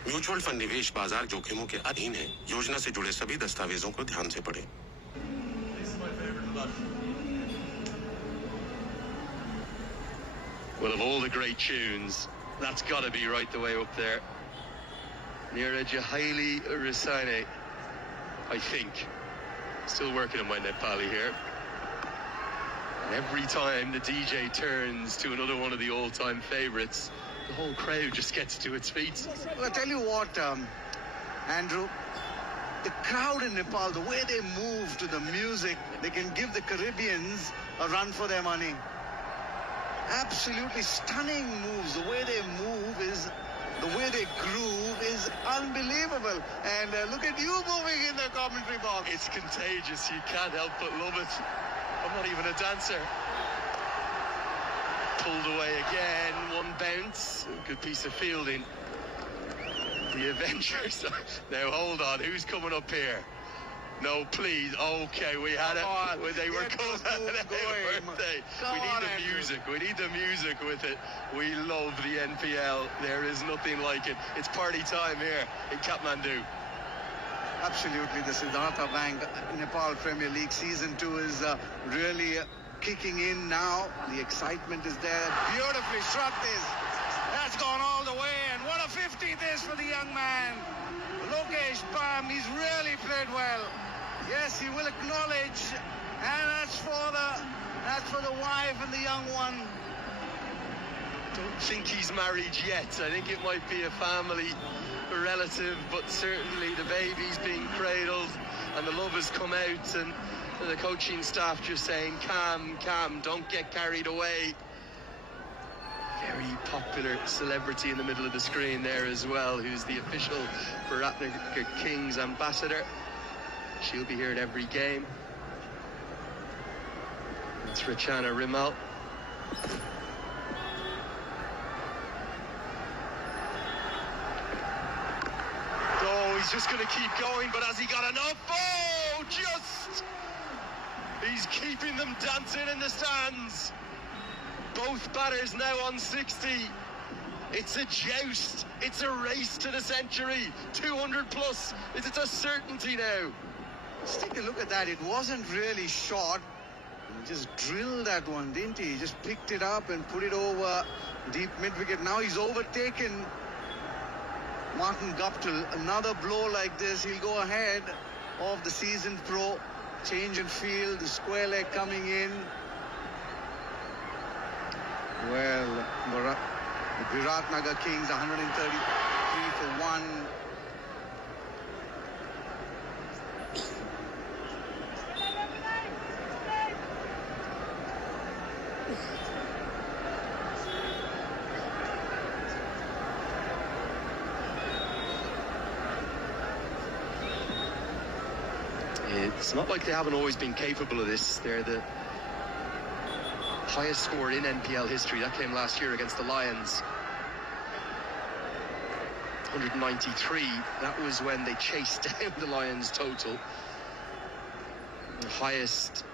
म्यूचुअल फंड निवेश बाजार जोखिमों के अधीन है। योजना से जुड़े सभी दस्तावेजों को ध्यान से पढ़ें। Well, of all the great tunes, that's got to be right the way up there. Nira Jahaili Rasaine, I think. Still working on my Nepali here. And every time the DJ turns to another one of the all-time favourites, the whole crowd just gets to its feet. Well, I tell you what, Andrew, the crowd in Nepal, the way they move to the music, they can give the Caribbeans a run for their money. Absolutely stunning moves. The way they move is, the way they groove is unbelievable. And look at you moving in the commentary box. It's contagious. You can't help but love it. I'm not even a dancer. Pulled away again. One bounce. Good piece of fielding. The Avengers. Now hold on. Who's coming up here? No, please. Okay, we had it. They were going. Birthday. We need the music. We need the music with it. We love the NPL. There is nothing like it. It's party time here in Kathmandu. Absolutely, the Siddhartha Bank Nepal Premier League Season 2 is really kicking in now. The excitement is there. Beautifully struck this. That's gone all the way, and what a 50 this for the young man. Lokesh Bam, he's really played well. Yes, he will acknowledge, and that's for the wife and the young one. Don't think he's married yet. I think it might be a family relative, but certainly the baby's being cradled and the love has come out, and the coaching staff just saying, calm, don't get carried away. Very popular celebrity in the middle of the screen there as well, who's the official Biratnagar Kings ambassador. She'll be here at every game. It's Rachana Rimal. Oh, he's just going to keep going, but has he got enough? Oh, just! He's keeping them dancing in the stands. Both batters now on 60. It's a joust. It's a race to the century. 200 plus. It's a certainty now. Let's take a look at that. It wasn't really short. He just drilled that one, didn't he? He just picked it up and put it over deep mid-wicket. Now he's overtaken Martin Guptill. Another blow like this, he'll go ahead of the season pro. Change in field, the square leg coming in. Well, the Biratnagar Kings 133 for 1. It's not like they haven't always been capable of this. They're the highest score in NPL history. That came last year against the Lions. 193. That was when they chased down the Lions total. The highest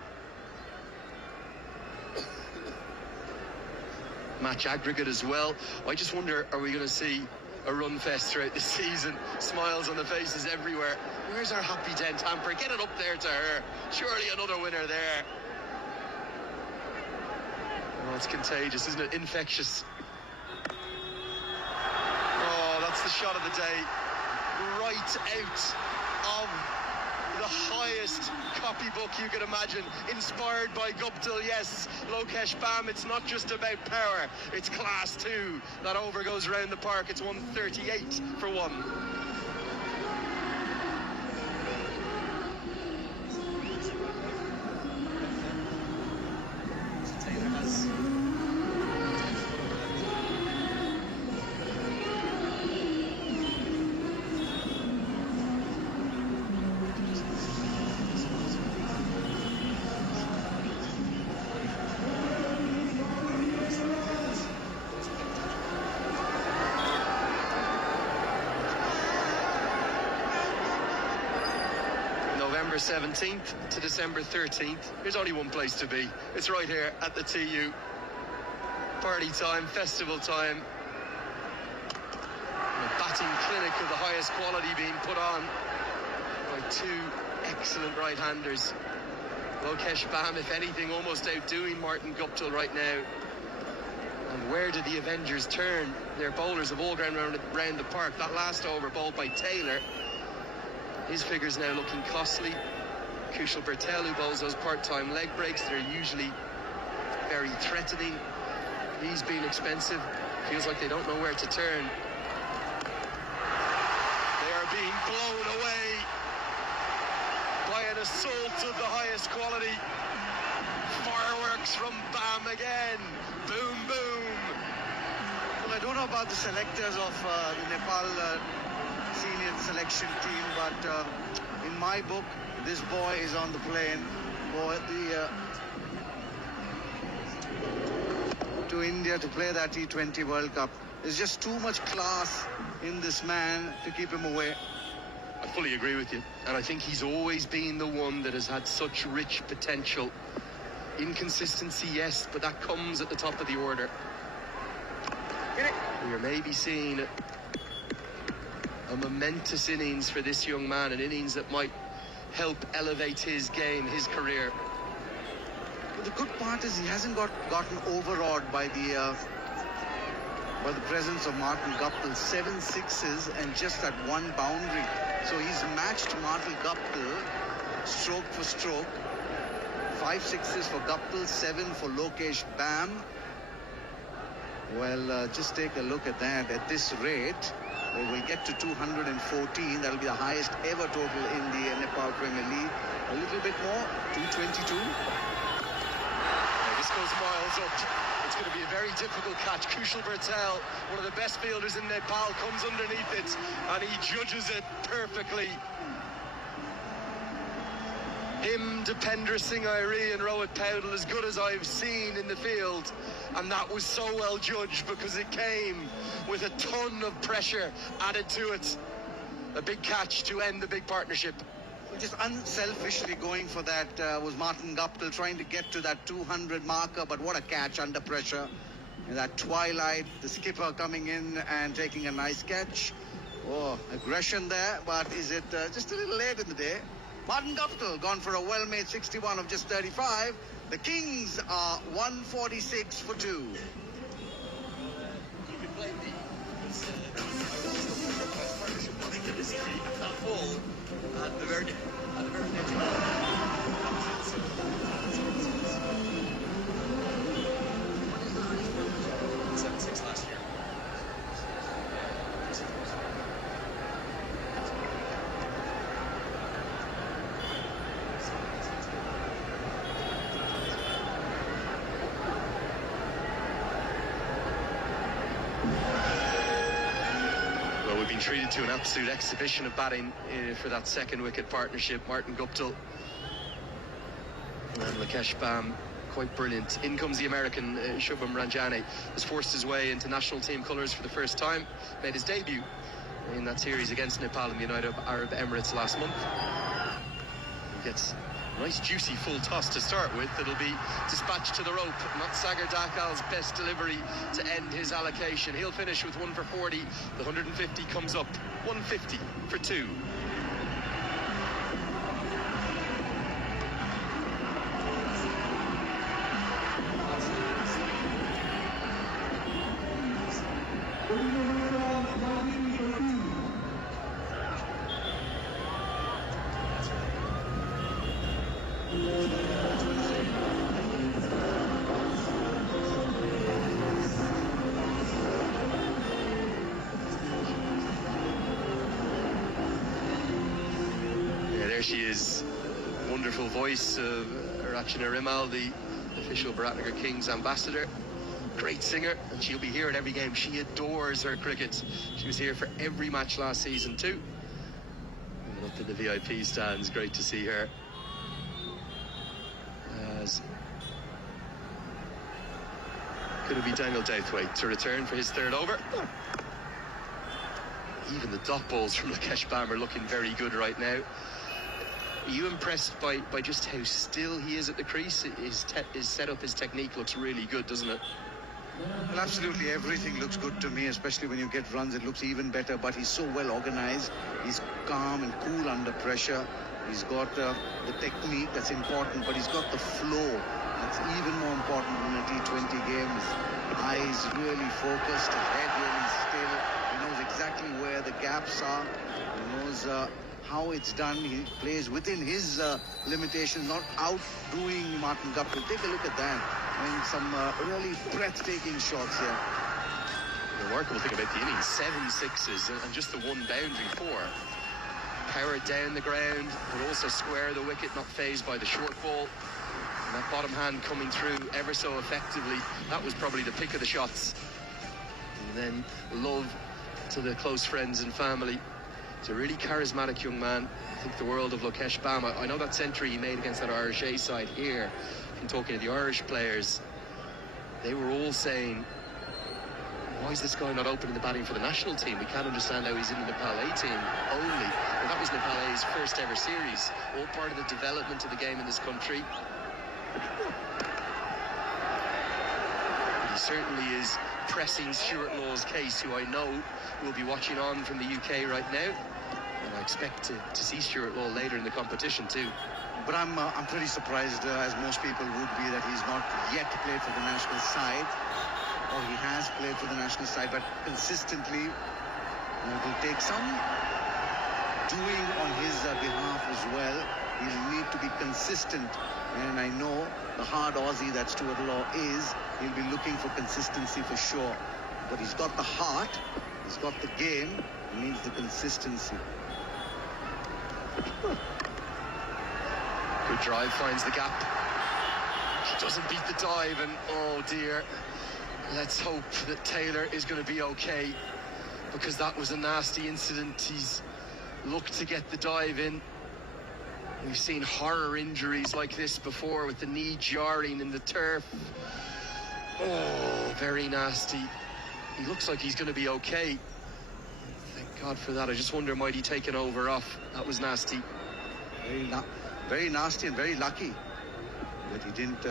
match aggregate as well. I just wonder, are we going to see a run fest throughout the season? Smiles on the faces everywhere. Where's our happy dent hamper? Get it up there to her. Surely another winner there. Oh, it's contagious, isn't it? Infectious. Oh, that's the shot of the day. Right out of the highest copybook you could imagine. Inspired by Guptill, yes. Lokesh Bam, it's not just about power. It's class 2. That over goes around the park. It's 138 for 1. November 17th to December 13th. There's only one place to be. It's right here at the TU. Party time, festival time. A batting clinic of the highest quality being put on by two excellent right-handers. Lokesh Bam, if anything, almost outdoing Martin Guptill right now. And where did the Avengers turn? Their bowlers have all gone round the park. That last over bowled by Taylor. His figure's now looking costly. Kushal Bertel, who bowls those part-time leg breaks that are usually very threatening. He's been expensive. Feels like they don't know where to turn. They are being blown away by an assault of the highest quality. Fireworks from Bam again. Boom, boom. Well, I don't know about the selectors of the Nepal senior selection team, but in my book, this boy is on the plane for the to India to play that T20 World Cup. There's just too much class in this man to keep him away. I fully agree with you, and I think he's always been the one that has had such rich potential. Inconsistency, yes, but that comes at the top of the order. We are maybe seeing a momentous innings for this young man, an innings that might help elevate his game, his career. But the good part is he hasn't gotten overawed by the presence of Martin Guptill. 7 sixes and just that one boundary. So he's matched Martin Guptill stroke for stroke. 5 sixes for Guptill, 7 for Lokesh Bam. Well, just take a look at that. At this rate, they will get to 214. That'll be the highest ever total in the Nepal Premier League. A little bit more, 222. This goes miles up. It's going to be a very difficult catch. Kushal Bertel, one of the best fielders in Nepal, comes underneath it and he judges it perfectly. Him, Dipendra Singh Airi and Rohit Paudel, as good as I've seen in the field, and that was so well judged because it came with a ton of pressure added to it. A big catch to end the big partnership. Just unselfishly going for that was Martin Guptill, trying to get to that 200 marker, but what a catch under pressure. In that twilight, the skipper coming in and taking a nice catch. Oh, aggression there, but is it just a little late in the day? Martin Guptill gone for a well-made 61 of just 35. The Kings are 146 for 2. At the very next 7-6 last year. Well, we've been treated to an absolute exhibition of batting for that second wicket partnership. Martin Guptill and Lokesh Bam, quite brilliant. In comes the American Shubham Ranjani, has forced his way into national team colours for the first time, made his debut in that series against Nepal and the United Arab Emirates last month. He gets a nice juicy full toss to start with. It'll be dispatched to the rope. Not Sagar Dakal's best delivery to end his allocation. He'll finish with 1 for 40. The 150 comes up. 150 for 2. There she is. Wonderful voice of Rachana Rimal, the official Biratnagar Kings ambassador. Great singer, and she'll be here at every game. She adores her cricket. She was here for every match last season too. And up in the VIP stands, great to see her. As could it be Daniel Douthwaite to return for his third over? Even the dot balls from Lokesh Bam are looking very good right now. Are you impressed by just how still he is at the crease? His setup, his technique looks really good, doesn't it? Well, absolutely everything looks good to me, especially when you get runs. It looks even better, but he's so well organized. He's calm and cool under pressure. He's got the technique, that's important, but he's got the flow. That's even more important in a T20 game. His eyes really focused, his head really still. He knows exactly where the gaps are. He knows how it's done. He plays within his limitations, not outdoing Martin Guptill. Take a look at that. I mean, some really breathtaking shots here. The remarkable thing about the innings, 7 sixes and just the one boundary, 4. Power down the ground, but also square the wicket, not phased by the short ball. And that bottom hand coming through ever so effectively. That was probably the pick of the shots. And then love to the close friends and family. He's a really charismatic young man. I think the world of Lokesh Bam. I know that century he made against that Irish A side here. From talking to the Irish players, they were all saying, why is this guy not opening the batting for the national team? We can't understand how he's in the Nepal A team only. Well, that was his first ever series. All part of the development of the game in this country. He certainly is pressing Stuart Law's case, who I know will be watching on from the UK right now. And I expect to see Stuart Law later in the competition too. But I'm pretty surprised, as most people would be, that he's not yet played for the national side. Or he has played for the national side, but consistently it will take some doing on his behalf as well. He'll need to be consistent, and I know the hard Aussie that Stuart Law is, he'll be looking for consistency for sure. But he's got the heart, he's got the game, he needs the consistency. Good drive, finds the gap. He doesn't beat the dive, and oh dear. Let's hope that Taylor is going to be okay, because that was a nasty incident. He's looked to get the dive in. We've seen horror injuries like this before, with the knee jarring in the turf. Oh, very nasty. He looks like he's going to be okay. Thank God for that. I just wonder, might he take an over off? That was nasty. Very nasty and very lucky that he didn't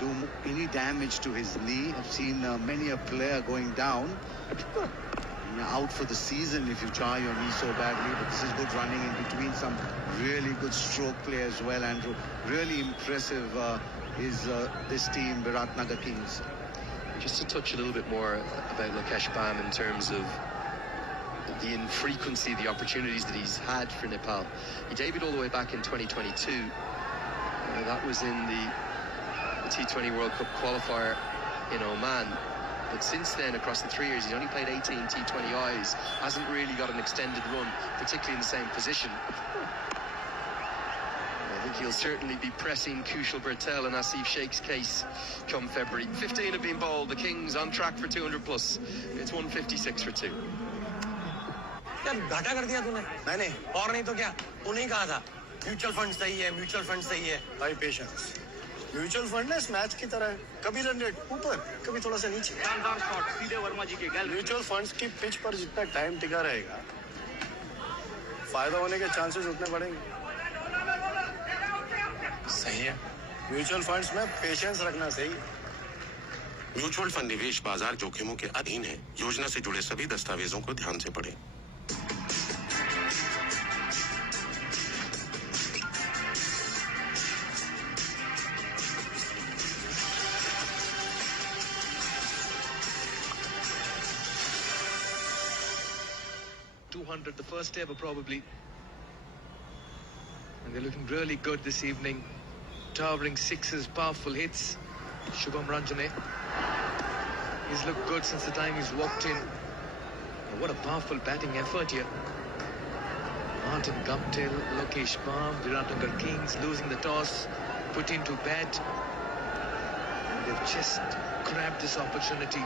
do any damage to his knee. I've seen many a player going down, out for the season if you jar your knee so badly. But this is good running in between, some really good stroke play as well, Andrew. Really impressive is this team, Biratnagar Kings. Just to touch a little bit more about Lokesh Bam in terms of the infrequency, the opportunities that he's had for Nepal. He debuted all the way back in 2022. That was in the T20 World Cup qualifier in Oman. But since then, across the 3 years, he's only played 18 T20Is, hasn't really got an extended run, particularly in the same position. I think he'll certainly be pressing Kushal Bertel and Asif Sheikh's case come February. 15 have been bowled. The Kings on track for 200 plus. It's 156 for 2. यार घाटा कर दिया तूने मैंने और नहीं तो क्या तूने ही कहा था म्यूचुअल फंड सही है म्यूचुअल फंड सही है भाई पेशेंस म्यूचुअल फंड ना इस मैच की तरह है कभी रन रेट ऊपर कभी थोड़ा सा नीचे शानदार शॉट सीधे वर्मा जी के गैलरी म्यूचुअल फंड्स की पिच पर जितना टाइम टिका रहेगा फायदा होने के चांसेस उतने बढ़ेंगे सही है म्यूचुअल फंड्स में पेशेंस रखना सही है म्यूचुअल फंड निवेश बाजार जोखिमों के अधीन है। योजना से जुड़े सभी दस्तावेजों को ध्यान से पढ़ें। The first ever probably, and they're looking really good this evening. Towering sixes, powerful hits. Shubham Ranjane, he's looked good since the time he's walked in. And what a powerful batting effort here. Martin Guptill, Lokesh Bam, Biratnagar Kings losing the toss, put into bed. And they've just grabbed this opportunity.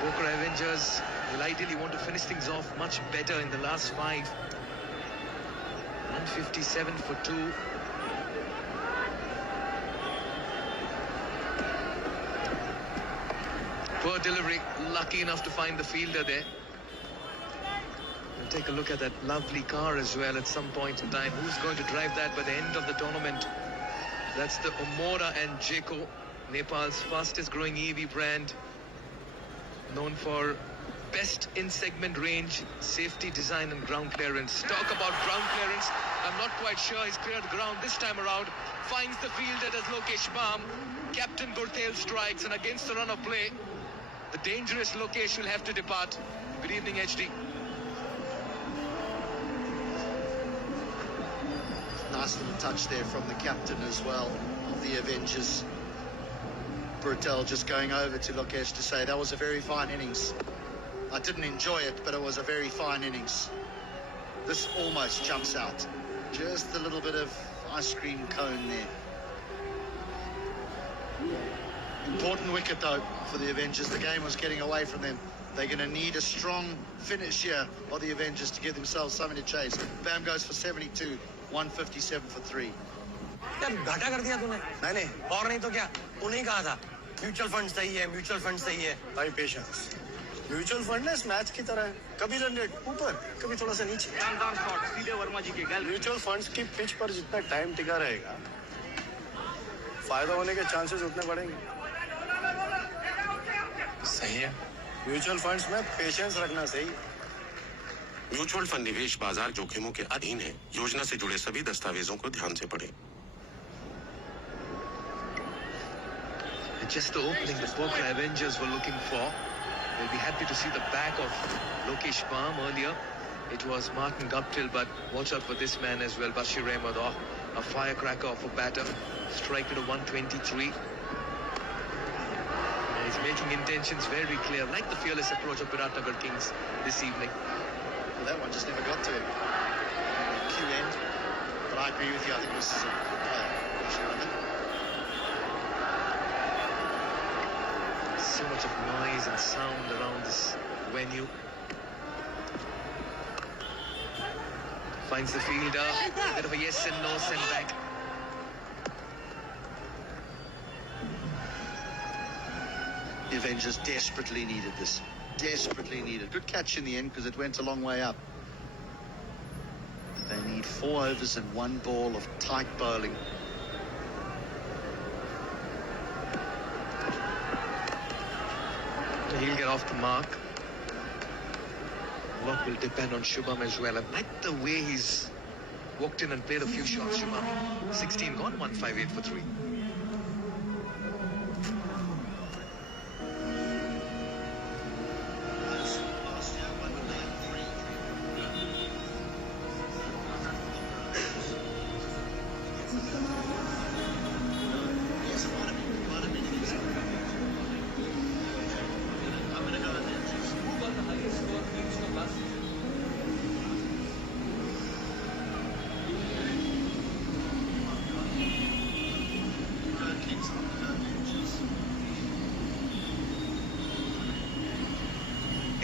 Pokhara Avengers will ideally want to finish things off much better in the last 5. 157 for 2. Poor delivery, lucky enough to find the fielder there. We'll take a look at that lovely car as well at some point in time. Who's going to drive that by the end of the tournament? That's the Omora and Jeko, Nepal's fastest growing EV brand, known for best in segment range, safety, design and ground clearance. Talk about ground clearance. I'm not quite sure he's cleared the ground this time around. Finds the fielder as Lokesh Bam. Captain Gurtel strikes, and against the run of play, the dangerous Lokesh will have to depart. Good evening, HD. Nice little touch there from the captain as well of the Avengers. Bertel just going over to Lokesh to say that was a very fine innings. I didn't enjoy it, but it was a very fine innings. This almost jumps out. Just a little bit of ice cream cone there. Important wicket though for the Avengers. The game was getting away from them. They're going to need a strong finish here of the Avengers to give themselves something to chase. Bam goes for 72, 157 for 3. यार घाटा कर दिया तूने मैंने और नहीं तो क्या तूने ही कहा था म्यूचुअल फंड सही है म्यूचुअल फंड सही है भाई पेशेंस म्यूचुअल फंड है इस मैच की तरह है, कभी रन रेट ऊपर कभी थोड़ा सा नीचे। शानदार शॉट सीधे वर्मा जी के गैलरी। म्यूचुअल फंड्स की पिच पर जितना टाइम टिका रहेगा फायदा होने के चांसेस उतने बढ़ेंगे। सही है। म्यूचुअल फंड्स में पेशेंस रखना सही है। म्यूचुअल फंड निवेश बाजार जोखिमों के अधीन है। योजना से जुड़े सभी दस्तावेजों को ध्यान से पढ़ें। Just the opening the Pokhara Avengers were looking for. They'll be happy to see the back of Lokesh Baum earlier. It was Martin Guptill, but watch out for this man as well, Bashir Ahmed. Oh, a firecracker of a batter. Strike rate of 123. And he's making intentions very clear, like the fearless approach of Biratnagar Kings this evening. Well, that one just never got to him. Q end. But I agree with you. I think this is a good player, Bashir Ahmed. So much of noise and sound around this venue. Finds the fielder. Bit of a yes and no send back. The Avengers desperately needed this. Desperately needed. Good catch in the end because it went a long way up. They need 4 overs and 1 ball of tight bowling. He'll get off the mark. A lot will depend on Shubham as well. I like the way he's walked in and played a few shots, Shubham. 16 gone, 158 for 3.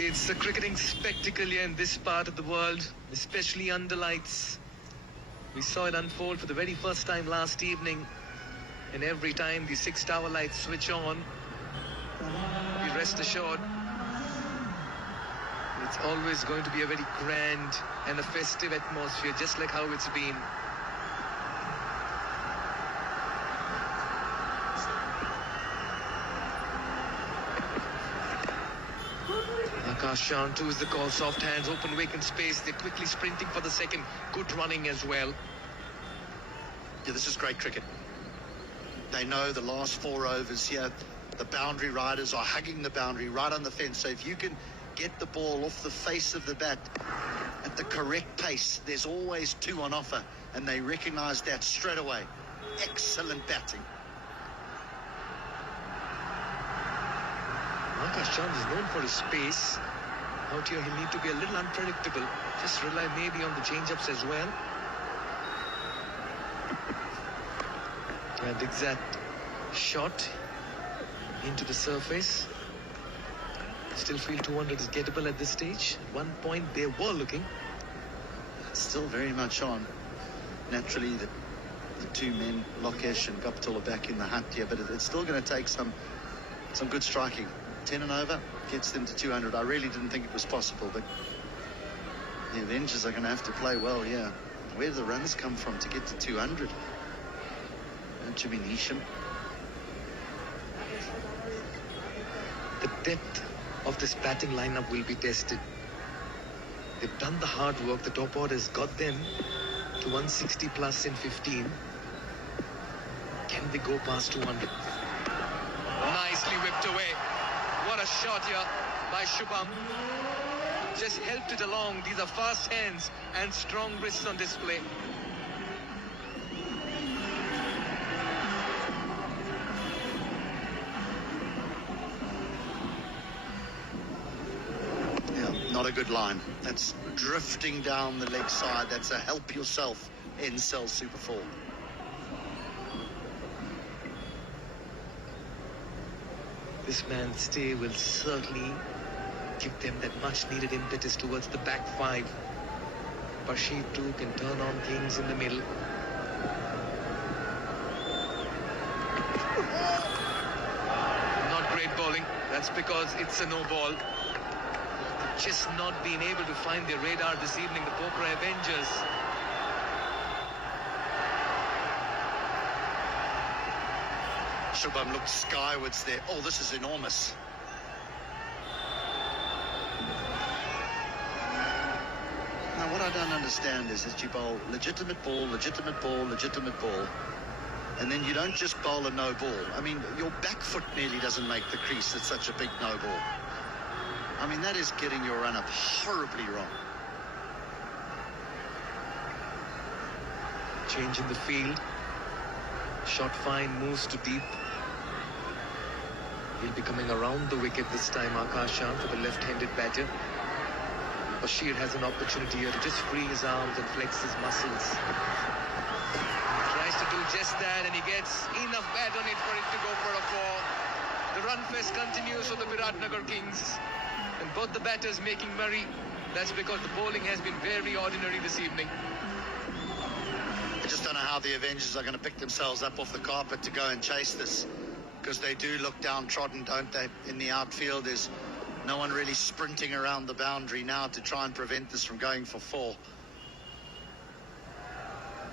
It's a cricketing spectacle here in this part of the world, especially under lights. We saw it unfold for the very first time last evening, and every time the 6 tower lights switch on, we rest assured it's always going to be a very grand and a festive atmosphere, just like how it's been. Akash 2 is the call. Soft hands, open vacant space. They're quickly sprinting for the second. Good running as well. Yeah, this is great cricket. They know the last 4 overs here, the boundary riders are hugging the boundary right on the fence. So if you can get the ball off the face of the bat at the correct pace, there's always 2 on offer, and they recognise that straight away. Excellent batting. Akash Chand is known for his pace. Out here he'll need to be a little unpredictable. Just rely maybe on the change-ups as well. And exact shot into the surface. Still feel 200 is gettable at this stage. At one point they were looking. Still very much on. Naturally the 2 men, Lokesh and Guptill, are back in the hunt here, but it's still going to take some good striking. 10 and over gets them to 200. I really didn't think it was possible, but the Avengers are going to have to play well, yeah. Where do the runs come from to get to 200? Jimmy Neesham. The depth of this batting lineup will be tested. They've done the hard work. The top order has got them to 160 plus in 15. Can they go past 200? Nicely whipped away. What a shot here by Shubham. Just helped it along. These are fast hands and strong wrists on display. Not a good line. That's drifting down the leg side. That's a help yourself NPL Super 4. This man's stay will certainly give them that much needed impetus towards the back 5. Bashir too can turn on things in the middle. Not great bowling. That's because it's a no ball. just not been able to find their radar this evening, the Pokhara Avengers. Shubham looked skywards there. Oh, this is enormous. Now, what I don't understand is that you bowl legitimate ball, legitimate ball, legitimate ball, and then you don't just bowl a no ball. I mean, your back foot nearly doesn't make the crease. It's such a big no ball. I mean, that is getting your run up horribly wrong. Change in the field. Shot fine, moves to deep. He'll be coming around the wicket this time, Akash Chand, for the left-handed batter. Bashir has an opportunity here to just free his arms and flex his muscles. He tries to do just that, and he gets enough bat on it for it to go for a 4. The run fest continues for the Biratnagar Kings, and both the batters making merry. That's because the bowling has been very ordinary this evening. I just don't know how the Avengers are going to pick themselves up off the carpet to go and chase this, because they do look downtrodden, don't they? In the outfield, there's no one really sprinting around the boundary now to try and prevent this from going for 4.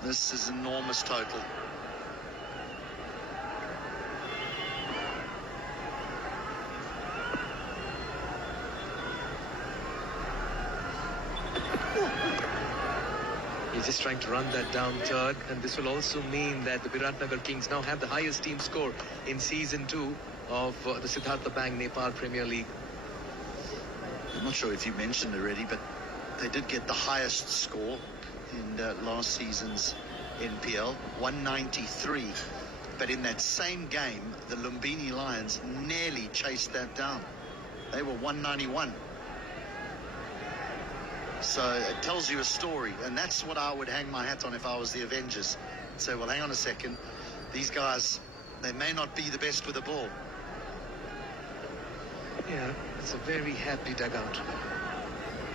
This is enormous total. He's just trying to run that down third, and this will also mean that the Biratnagar Kings now have the highest team score in Season 2 of the Siddhartha Bank Nepal Premier League. I'm not sure if you mentioned already, but they did get the highest score in last season's NPL, 193. But in that same game, the Lumbini Lions nearly chased that down. They were 191. So it tells you a story, and that's what I would hang my hat on if I was the Avengers. Say, well, hang on a second. These guys, they may not be the best with the ball. Yeah, it's a very happy dugout.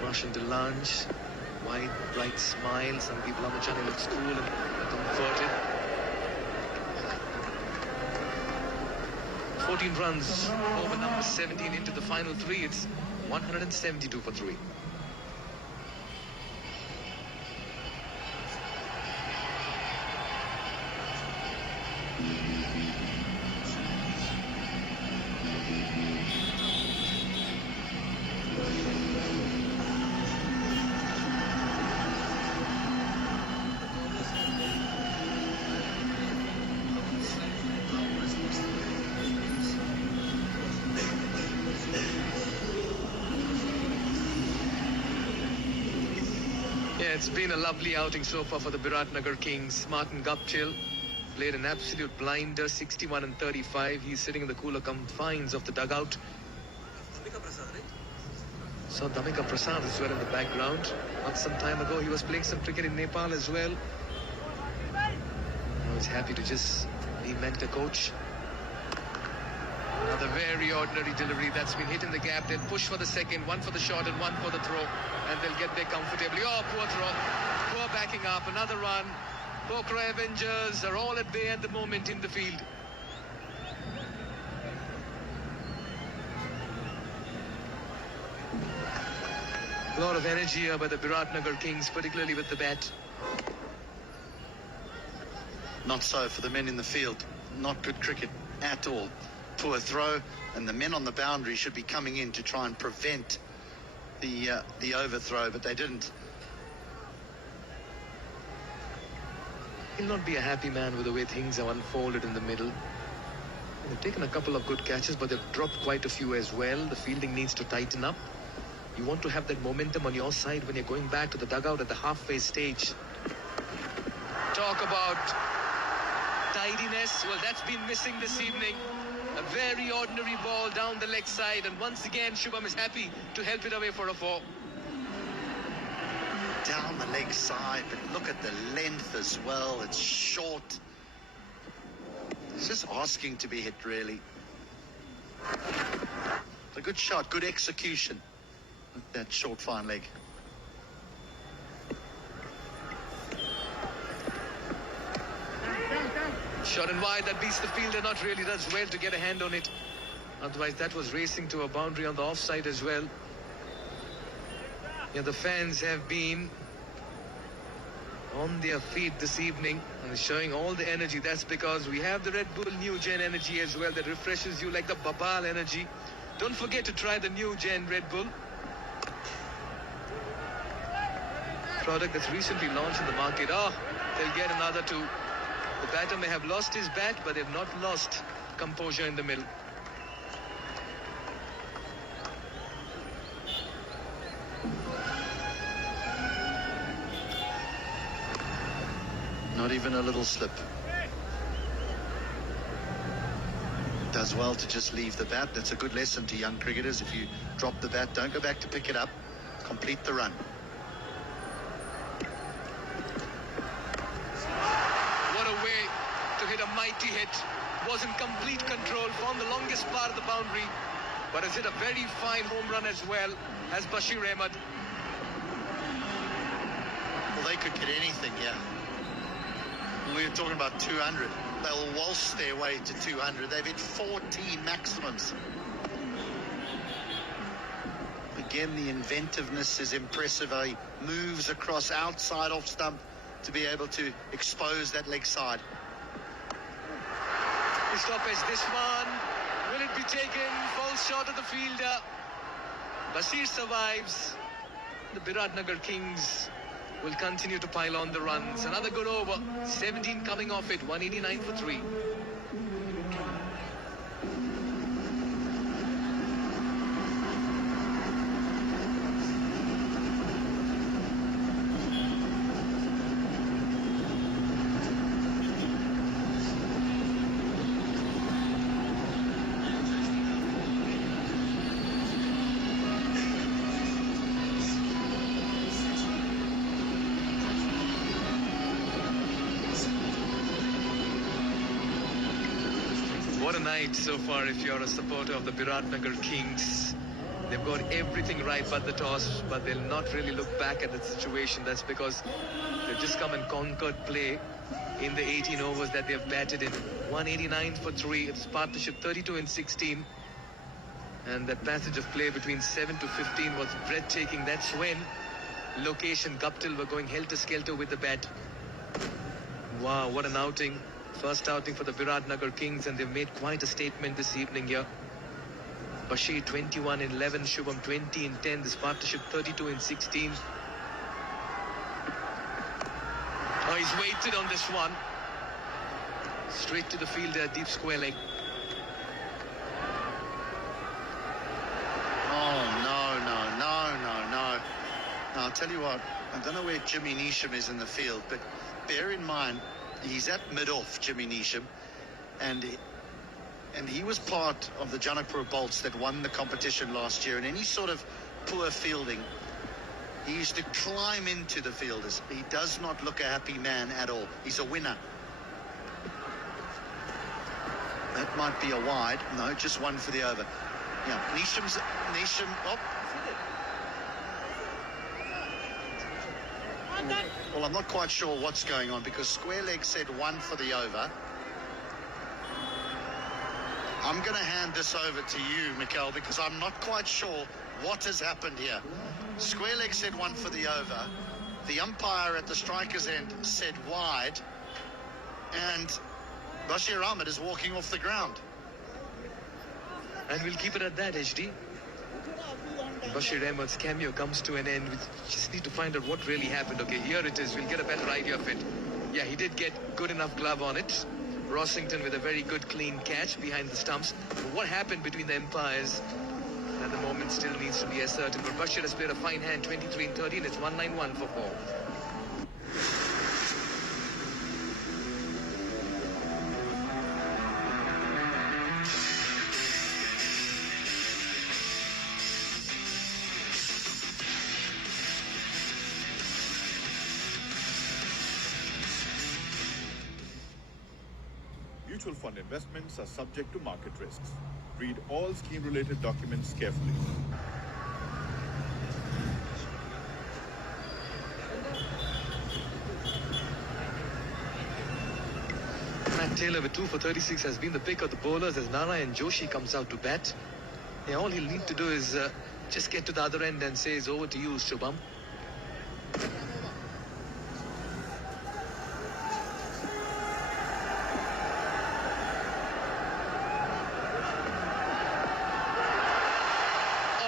Roshan Delange, wide, bright smile. Some people on the channel looks cool and comforted. 14 runs over number 17 into the final 3. It's 172 for 3. It's been a lovely outing so far for the Biratnagar Kings. Martin Guptill played an absolute blinder, 61 and 35. He's sitting in the cooler confines of the dugout. So Damika Prasad as well in the background. Not some time ago, he was playing some cricket in Nepal as well. Now he's happy to just be mentor coach. Another very ordinary delivery that's been hit in the gap. They'll push for the second, one for the shot and one for the throw, and they'll get there comfortably. Oh, poor throw, poor backing up. Another run. Pokhara Avengers are all at bay at the moment in the field. A lot of energy here by the Biratnagar Kings, particularly with the bat. Not so for the men in the field. Not good cricket at all. Poor throw, and the men on the boundary should be coming in to try and prevent the overthrow, but they didn't. He'll not be a happy man with the way things have unfolded in the middle. They've taken a couple of good catches, but they've dropped quite a few as well. The fielding needs to tighten up. You want to have that momentum on your side when you're going back to the dugout at the halfway stage. Talk about tidiness. Well, that's been missing this evening. A very ordinary ball down the leg side, and once again Shubham is happy to help it away for a 4. Down the leg side, but look at the length as well. It's short. It's just asking to be hit, really. A good shot, good execution with that short fine leg. Shot and wide, that beats the fielder. Not really does well to get a hand on it. Otherwise, that was racing to a boundary on the offside as well. Yeah, the fans have been on their feet this evening and showing all the energy. That's because we have the Red Bull New Gen energy as well that refreshes you like the Babal energy. Don't forget to try the New Gen Red Bull. Product that's recently launched in the market. Oh, they'll get another two. The batter may have lost his bat, but they've not lost composure in the middle. Not even a little slip. Does well to just leave the bat. That's a good lesson to young cricketers. If you drop the bat, don't go back to pick it up. Complete the run. What a way to hit a mighty hit. Was in complete control, found the longest part of the boundary, but has hit a very fine home run as well as Bashir Ahmed. Well, they could get anything, yeah. We were talking about 200. They'll waltz their way to 200. They've hit 14 maximums. Again, the inventiveness is impressive. He moves across outside off stump to be able to expose that leg side. The stoppage, this one. Will it be taken? Falls short of the fielder. Bashir survives. The Biratnagar Kings will continue to pile on the runs. Another good over. 17 coming off it. 189 for 3. What a night so far if you're a supporter of the Biratnagar Kings. They've got everything right but the toss, but they'll not really look back at the situation. That's because they've just come and conquered play in the 18 overs that they've batted in. 189 for 3. It's partnership 32 and 16. And that passage of play between 7 to 15 was breathtaking. That's when Lokesh and Guptill were going helter-skelter with the bat. Wow, what an outing. First outing for the Biratnagar Kings, and they've made quite a statement this evening here. Bashir 21 in 11, Shubham 20 in 10. This partnership 32 in 16. Oh, he's waited on this one. Straight to the fielder, deep square leg. Oh, no. Now, I'll tell you what, I don't know where Jimmy Neesham is in the field, but bear in mind, he's at mid-off, Jimmy Neesham, and he was part of the Janakpur Bolts that won the competition last year. And any sort of poor fielding, he used to climb into the fielders. He does not look a happy man at all. He's a winner. That might be a wide. No, just one for the over. Yeah, Neesham, oh. Well, I'm not quite sure what's going on because Square Leg said one for the over. I'm going to hand this over to you, Mikel, because I'm not quite sure what has happened here. Square Leg said one for the over. The umpire at the striker's end said wide. And Bashir Ahmed is walking off the ground. And we'll keep it at that, HD. Bashir Ahmed's cameo comes to an end. We just need to find out what really happened. Okay, here it is. We'll get a better idea of it. Yeah, he did get good enough glove on it. Rossington with a very good clean catch behind the stumps. But what happened between the umpires at the moment still needs to be ascertained. But Bashir has played a fine hand, 23 and 13. It's 191 for 4. Mutual fund investments are subject to market risks. Read all scheme-related documents carefully. Matt Taylor with 2 for 36 has been the pick of the bowlers as Narayan Joshi comes out to bat. Yeah, all he'll need to do is just get to the other end and says, over to you, Shubham.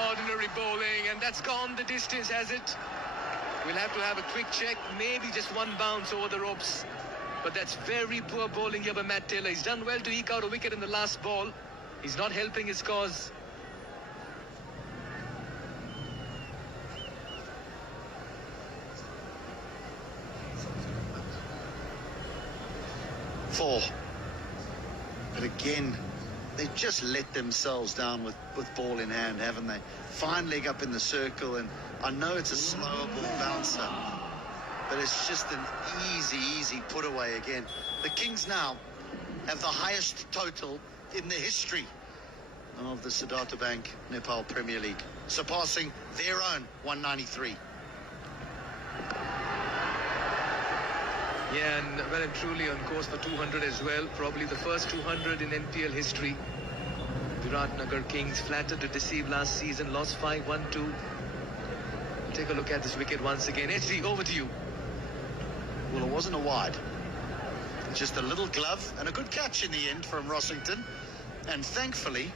Ordinary bowling, and that's gone the distance, has it? We'll have to have a quick check, maybe just one bounce over the ropes. But that's very poor bowling here by Matt Taylor. He's done well to eke out a wicket in the last ball. He's not helping his cause. Four. But again, they just let themselves down with ball in hand, haven't they? Fine leg up in the circle, and I know it's a slower ball bouncer, but it's just an easy put away again. The Kings now have the highest total in the history of the Siddhartha Bank Nepal Premier League, surpassing their own 193. Yeah, and well and truly on course for 200 as well. Probably the first 200 in NPL history. Biratnagar Kings flattered to deceive last season, lost 5-1-2. Take a look at this wicket once again. HD, over to you. Well, it wasn't a wide. Just a little glove and a good catch in the end from Rossington. And thankfully,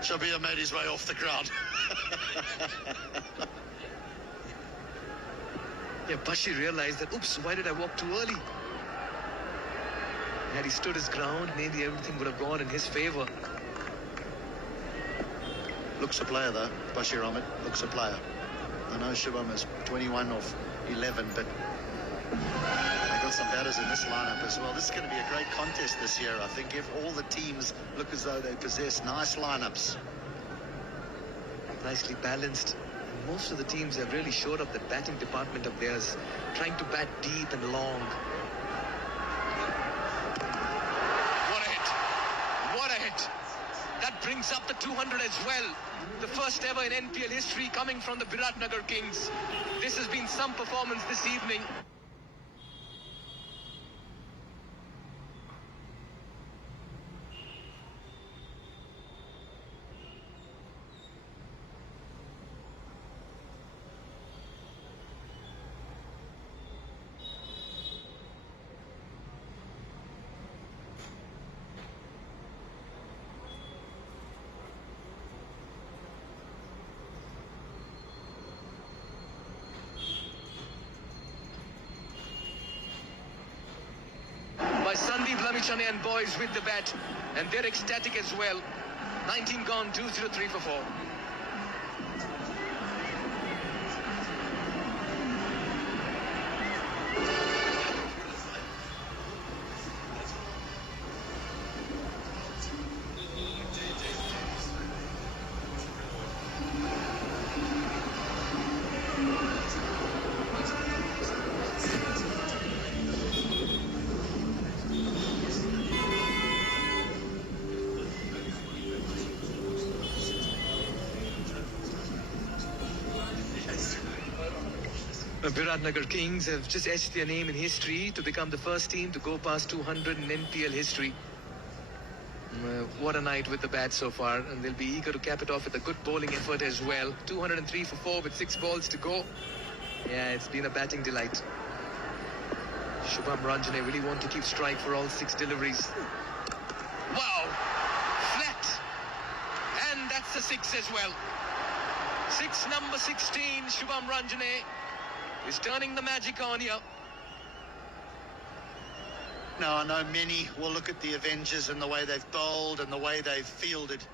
Shabir made his way off the ground. Yeah, Bashi realized that, oops, why did I walk too early? Had he stood his ground, maybe everything would have gone in his favour. Looks a player though, Bashir Ahmed, looks a player. I know Shubham is 21 off 11, but they got some batters in this lineup as well. This is going to be a great contest this year, I think. If all the teams look as though they possess nice lineups. Nicely balanced. Most of the teams have really showed up the batting department of theirs, trying to bat deep and long. What a hit! What a hit! That brings up the 200 as well. The first ever in NPL history coming from the Biratnagar Kings. This has been some performance this evening. Sandeep Lamichhane and boys with the bat, and they're ecstatic as well. 19 gone, 203 for 4. Biratnagar Kings have just etched their name in history to become the first team to go past 200 in NPL history. What a night with the bat so far, and they'll be eager to cap it off with a good bowling effort as well. 203 for 4 with 6 balls to go. Yeah, it's been a batting delight. Shubham Ranjane really want to keep strike for all 6 deliveries. Wow! Flat! And that's a 6 as well. 6, number 16, Shubham Ranjane is turning the magic on here. Now, I know many will look at the Avengers and the way they've bowled and the way they've fielded.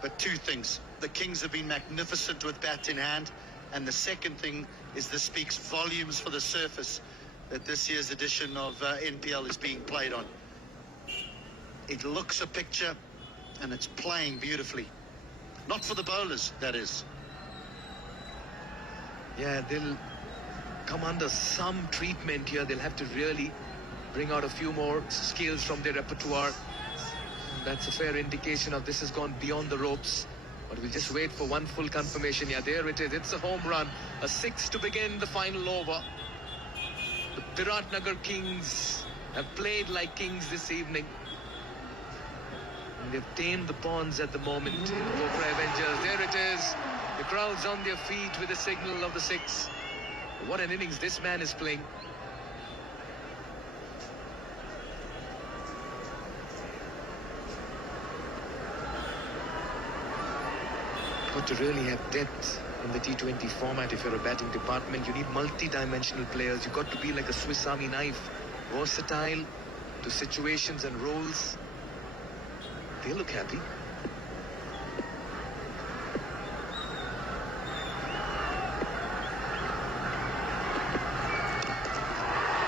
But two things. The Kings have been magnificent with bat in hand. And the second thing is this speaks volumes for the surface that this year's edition of NPL is being played on. It looks a picture and it's playing beautifully. Not for the bowlers, that is. Yeah, they'll come under some treatment here. They'll have to really bring out a few more skills from their repertoire. That's a fair indication of this has gone beyond the ropes. But we'll just wait for one full confirmation. Yeah, there it is. It's a home run. A 6 to begin the final over. The Biratnagar Kings have played like kings this evening. they've tamed the pawns at the moment in the Pokhara Avengers. There it is. The crowd's on their feet with the signal of the 6. What an innings this man is playing. But to really have depth in the T20 format, if you're a batting department, you need multi-dimensional players. You've got to be like a Swiss Army knife, versatile to situations and roles. They look happy.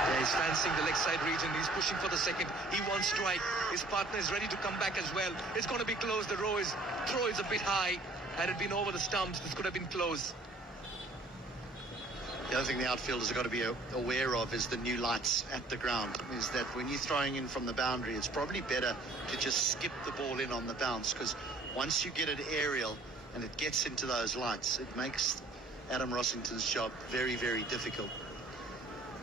Yeah, he's fancying the leg side region. He's pushing for the second. He wants strike. His partner is ready to come back as well. It's going to be close. The throw is a bit high. Had it been over the stumps, this could have been close. The other thing the outfielders have got to be aware of is the new lights at the ground. Is that when you're throwing in from the boundary, it's probably better to just skip the ball in on the bounce, because once you get it aerial and it gets into those lights, it makes Adam Rossington's job very, very difficult.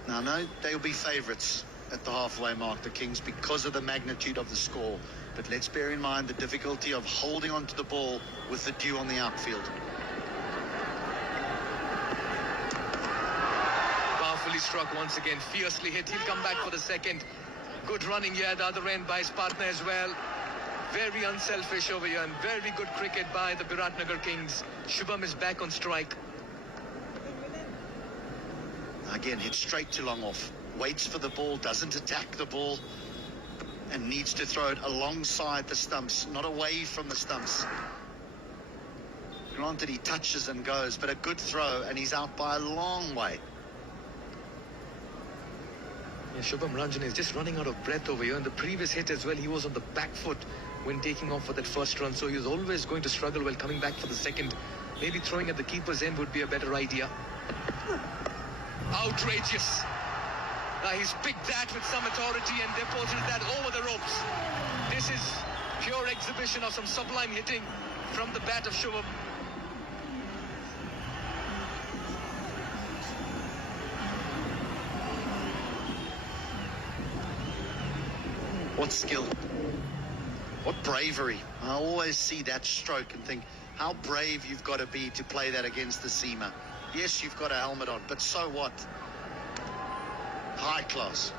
Now, I know they'll be favourites at the halfway mark, the Kings, because of the magnitude of the score. But let's bear in mind the difficulty of holding on to the ball with the dew on the outfield. Powerfully struck once again, fiercely hit. He'll come back for the second. Good running here at the other end by his partner as well. Very unselfish over here and very good cricket by the Biratnagar Kings. Shubham is back on strike. Again, hit straight to long off. Waits for the ball, doesn't attack the ball, and needs to throw it alongside the stumps, not away from the stumps. Granted, he touches and goes, but a good throw, and he's out by a long way. Yeah, Shubham Ranjan is just running out of breath over here. In the previous hit as well, he was on the back foot when taking off for that first run, so he was always going to struggle while coming back for the second. Maybe throwing at the keeper's end would be a better idea. Outrageous. He's picked that with some authority and deposited that over the ropes. This is pure exhibition of some sublime hitting from the bat of Shubham. What skill, what bravery. I always see that stroke and think how brave you've got to be to play that against the seamer. Yes, you've got a helmet on, but so what? High class.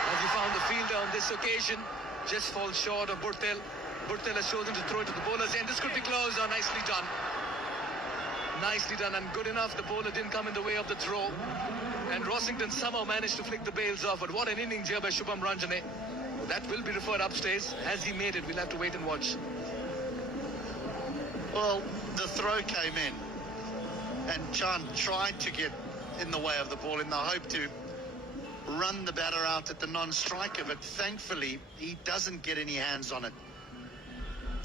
Has he found the fielder on this occasion? Just falls short of Burtel. Burtel has chosen to throw it to the bowler's end. This could be close. Oh, nicely done. Nicely done and good enough. The bowler didn't come in the way of the throw. And Rossington somehow managed to flick the bails off. But what an innings here by Shubham Ranjan. That will be referred upstairs. Has he made it? We'll have to wait and watch. Well, the throw came in, and Chan tried to get in the way of the ball in the hope to run the batter out at the non-striker, but thankfully he doesn't get any hands on it.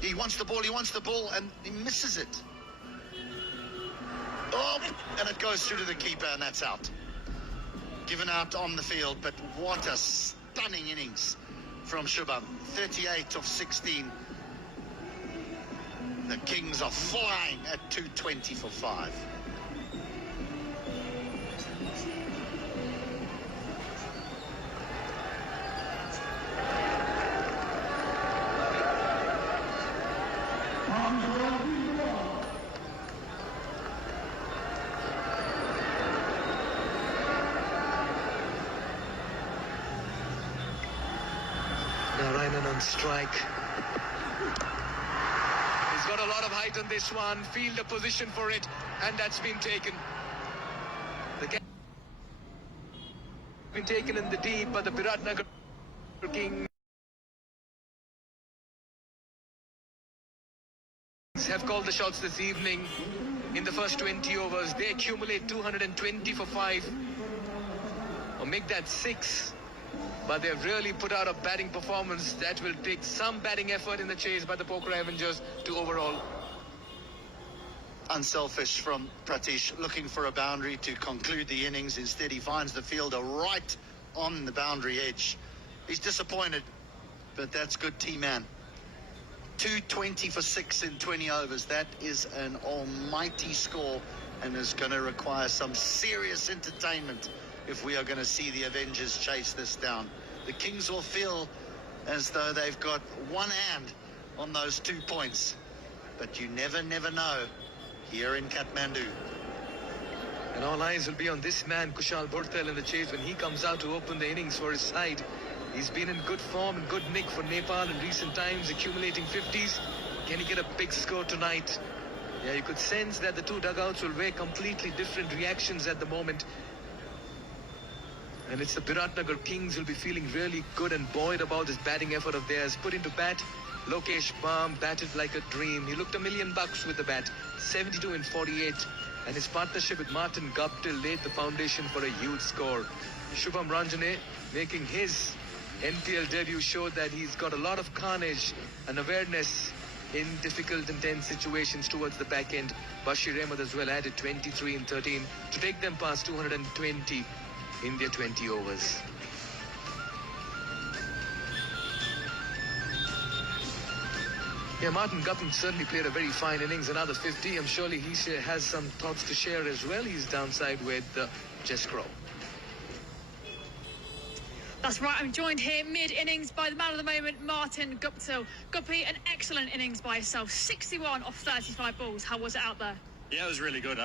He wants the ball, and he misses it. Oh, and it goes through to the keeper, and that's out. Given out on the field, but what a stunning innings from Shubham. 38 of 16. The Kings are flying at 220 for 5. Narayanan on strike. He's got a lot of height on this one. Fielder position for it, and that's been taken. The catch been taken in the deep, but the Biratnagar Kings have called the shots this evening. In the first 20 overs, they accumulate 220 for 5. Or make that 6. But they've really put out a batting performance that will take some batting effort in the chase by the Pokhara Avengers to overall. Unselfish from Pratish, looking for a boundary to conclude the innings. Instead, he finds the fielder right on the boundary edge. He's disappointed, but that's good team man. 220 for 6 in 20 overs. That is an almighty score and is going to require some serious entertainment if we are going to see the Avengers chase this down. The Kings will feel as though they've got one hand on those 2 points. But you never know here in Kathmandu. And all eyes will be on this man, Kushal Bhurtel, in the chase when he comes out to open the innings for his side. He's been in good form and good nick for Nepal in recent times, accumulating 50s. Can he get a big score tonight? Yeah, you could sense that the two dugouts will weigh completely different reactions at the moment. And it's the Biratnagar Kings will be feeling really good and buoyed about this batting effort of theirs. Put into bat, Lokesh Baum batted like a dream. He looked $1 million with the bat, 72 in 48. And his partnership with Martin Guptill laid the foundation for a huge score. Shubham Ranjane making his NPL debut showed that he's got a lot of carnage and awareness in difficult and tense situations towards the back end. Bashir Ahmed as well added 23 in 13 to take them past 220 in their 20 overs. Yeah, Martin Guptill certainly played a very fine innings, another 50. I'm surely he has some thoughts to share as well. He's downside with Jess Crow. That's right, I'm joined here mid-innings by the man of the moment, Martin Guptill. Guppy, an excellent innings by yourself, 61 off 35 balls. How was it out there? Yeah, it was really good.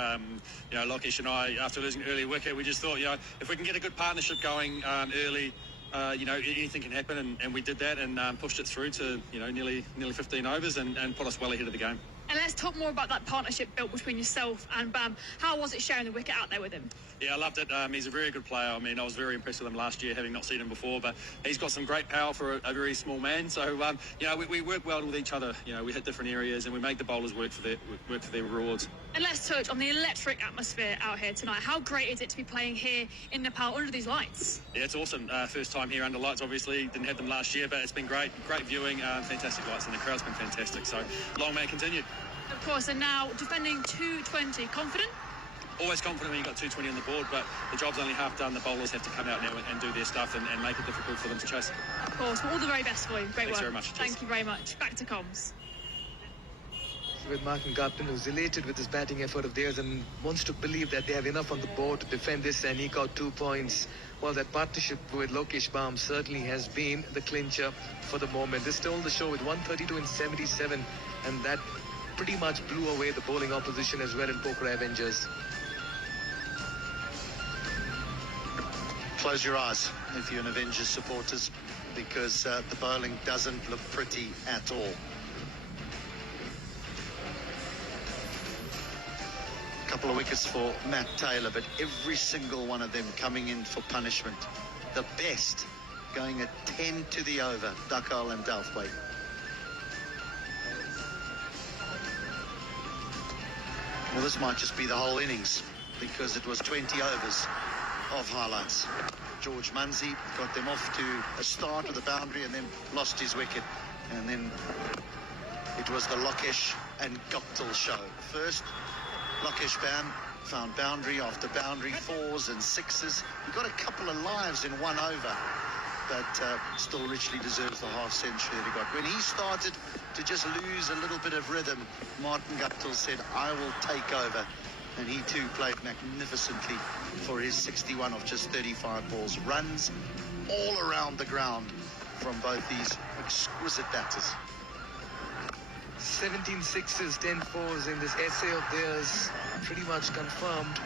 Lokesh and I, after losing an early wicket, we just thought, if we can get a good partnership going early, anything can happen, and we did that and pushed it through to, nearly 15 overs and put us well ahead of the game. And let's talk more about that partnership built between yourself and Bam. How was it sharing the wicket out there with him? Yeah, I loved it. He's a very good player. I mean, I was very impressed with him last year, having not seen him before, but he's got some great power for a very small man. So, we work well with each other. We hit different areas and we make the bowlers work for their rewards. And let's touch on the electric atmosphere out here tonight. How great is it to be playing here in Nepal under these lights? Yeah, it's awesome. First time here under lights, obviously. Didn't have them last year, but it's been great. Great viewing, fantastic lights, and the crowd's been fantastic. So, long may it continue. Of course, and now defending 220. Confident? Always confident when you've got 220 on the board, but the job's only half done. The bowlers have to come out now and do their stuff and make it difficult for them to chase. Of course, well, all the very best for you. Great Thanks work. very much. Thank you very much. Back to comms. With Martin Guptill, who's elated with this batting effort of theirs and wants to believe that they have enough on the board to defend this and eke out 2 points. Well, that partnership with Lokesh Baum certainly has been the clincher for the moment. They stole the show with 132 in 77, and that pretty much blew away the bowling opposition as well in Pokhara Avengers. Close your eyes if you're an Avengers supporters, because the bowling doesn't look pretty at all. A couple of wickets for Matt Taylor, but every single one of them coming in for punishment. The best going at 10 to the over, Dakal and Dalthwaite. Well, this might just be the whole innings, because it was 20 overs of highlights. George Munsey got them off to a start of the boundary and then lost his wicket. And then it was the Lokesh and Guptill show. First, Lokesh Baum found boundary after boundary, 4s and 6s. He got a couple of lives in 1 over, but still richly deserves the half century that he got. When he started to just lose a little bit of rhythm, Martin Guptill said, I will take over. And he too played magnificently for his 61 of just 35 balls. Runs all around the ground from both these exquisite batters. 17 sixes, 10 fours in this essay of theirs. Pretty much confirmed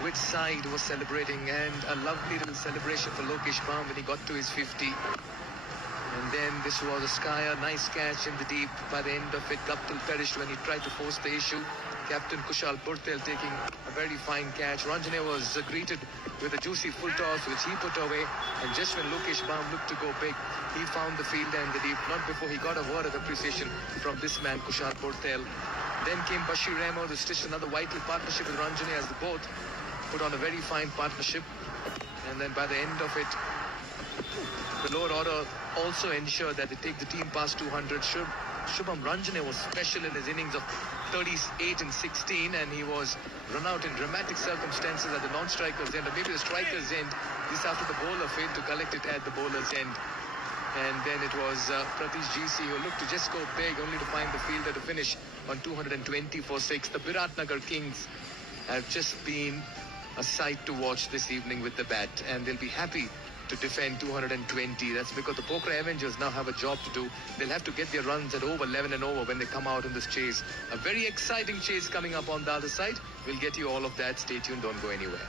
which side was celebrating, and a lovely little celebration for Lokesh Baum when he got to his 50. And then this was a Skyer, nice catch in the deep. By the end of it, Guptill perished when he tried to force the issue. Captain Kushal Bhurtel taking a very fine catch. Ranjane was greeted with a juicy full toss, which he put away. And just when Lokesh Baum looked to go big, he found the fielder in the deep. Not before he got a word of appreciation from this man, Kushal Bhurtel. Then came Bashir Ahmed, who stitched another vital partnership with Ranjane as the both put on a very fine partnership. And then by the end of it, the lower order also ensured that they take the team past 200. Shubham Ranjane was special in his innings of 38 and 16, and he was run out in dramatic circumstances at the non-striker's end, or maybe the striker's end. This after the bowler failed to collect it at the bowler's end. And then it was Pratish GC who looked to just go big, only to find the fielder to finish on 220 for 6. The Biratnagar Kings have just been a sight to watch this evening with the bat, and they'll be happy to defend 220. That's because the Pokhara Avengers now have a job to do. They'll have to get their runs at over 11 and over when they come out in this chase. A very exciting chase coming up on the other side. We'll get you all of that. Stay tuned, don't go anywhere.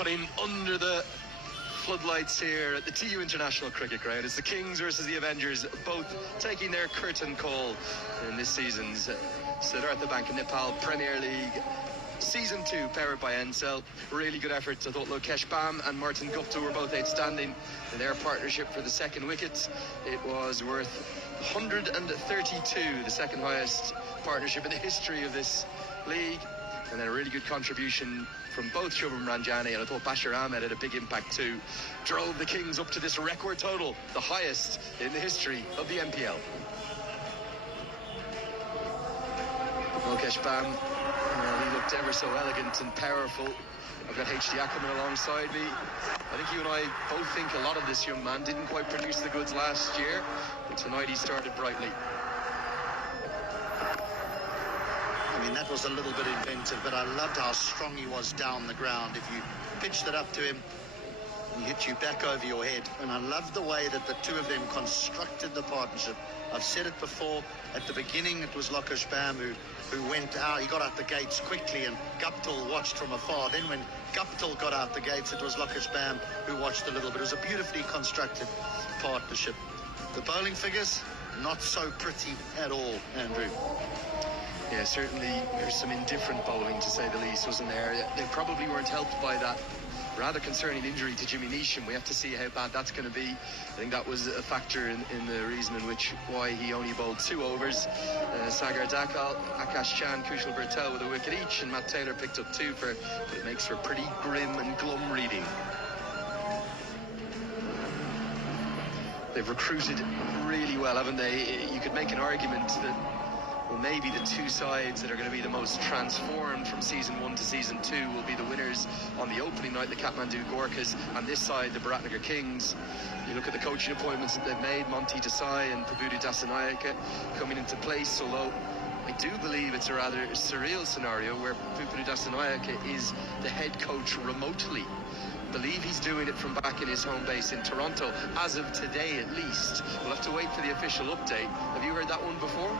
happening under the floodlights here at the TU International Cricket Ground. It's the Kings versus the Avengers, both taking their curtain call in this season's Siddhartha Bank Nepal Premier League Season 32, powered by Encel. Really good efforts. I thought Lokesh Bam and Martin Gupta were both outstanding in their partnership for the second wicket. It was worth 132, the second highest partnership in the history of this league. And then a really good contribution from both Shubham Ranjani, and I thought Bashir Ahmed had a big impact too. Drove the Kings up to this record total, the highest in the history of the NPL. Lokesh Bam, he looked ever so elegant and powerful. I've got HD Ackerman alongside me. I think you and I both think a lot of this young man didn't quite produce the goods last year, but tonight he started brightly. I mean, that was a little bit inventive, but I loved how strong he was down the ground. If you pitched it up to him, he hit you back over your head. And I loved the way that the two of them constructed the partnership. I've said it before, at the beginning it was Lokesh Bam who went out. He got out the gates quickly and Guptill watched from afar. Then when Guptill got out the gates, it was Lokesh Bam who watched a little bit. It was a beautifully constructed partnership. The bowling figures, not so pretty at all, Andrew. Yeah, certainly there's some indifferent bowling, to say the least, wasn't there? They probably weren't helped by that rather concerning injury to Jimmy Neesham. We have to see how bad that's going to be. I think that was a factor in the reason in which why he only bowled 2 overs. Sagar Dakal, Akash Chan, Kushal Bertel with a wicket each, and Matt Taylor picked up 2 but it makes for pretty grim and glum reading. They've recruited really well, haven't they? You could make an argument that, well, maybe the two sides that are going to be the most transformed from season 1 to season 2 will be the winners on the opening night, the Kathmandu Gorkhas, and this side, the Biratnagar Kings. You look at the coaching appointments that they've made, Monty Desai and Prabhuti Dasanayake coming into place, although I do believe it's a rather surreal scenario where Prabhuti Dasanayake is the head coach remotely. I believe he's doing it from back in his home base in Toronto, as of today at least. We'll have to wait for the official update. Have you heard that one before?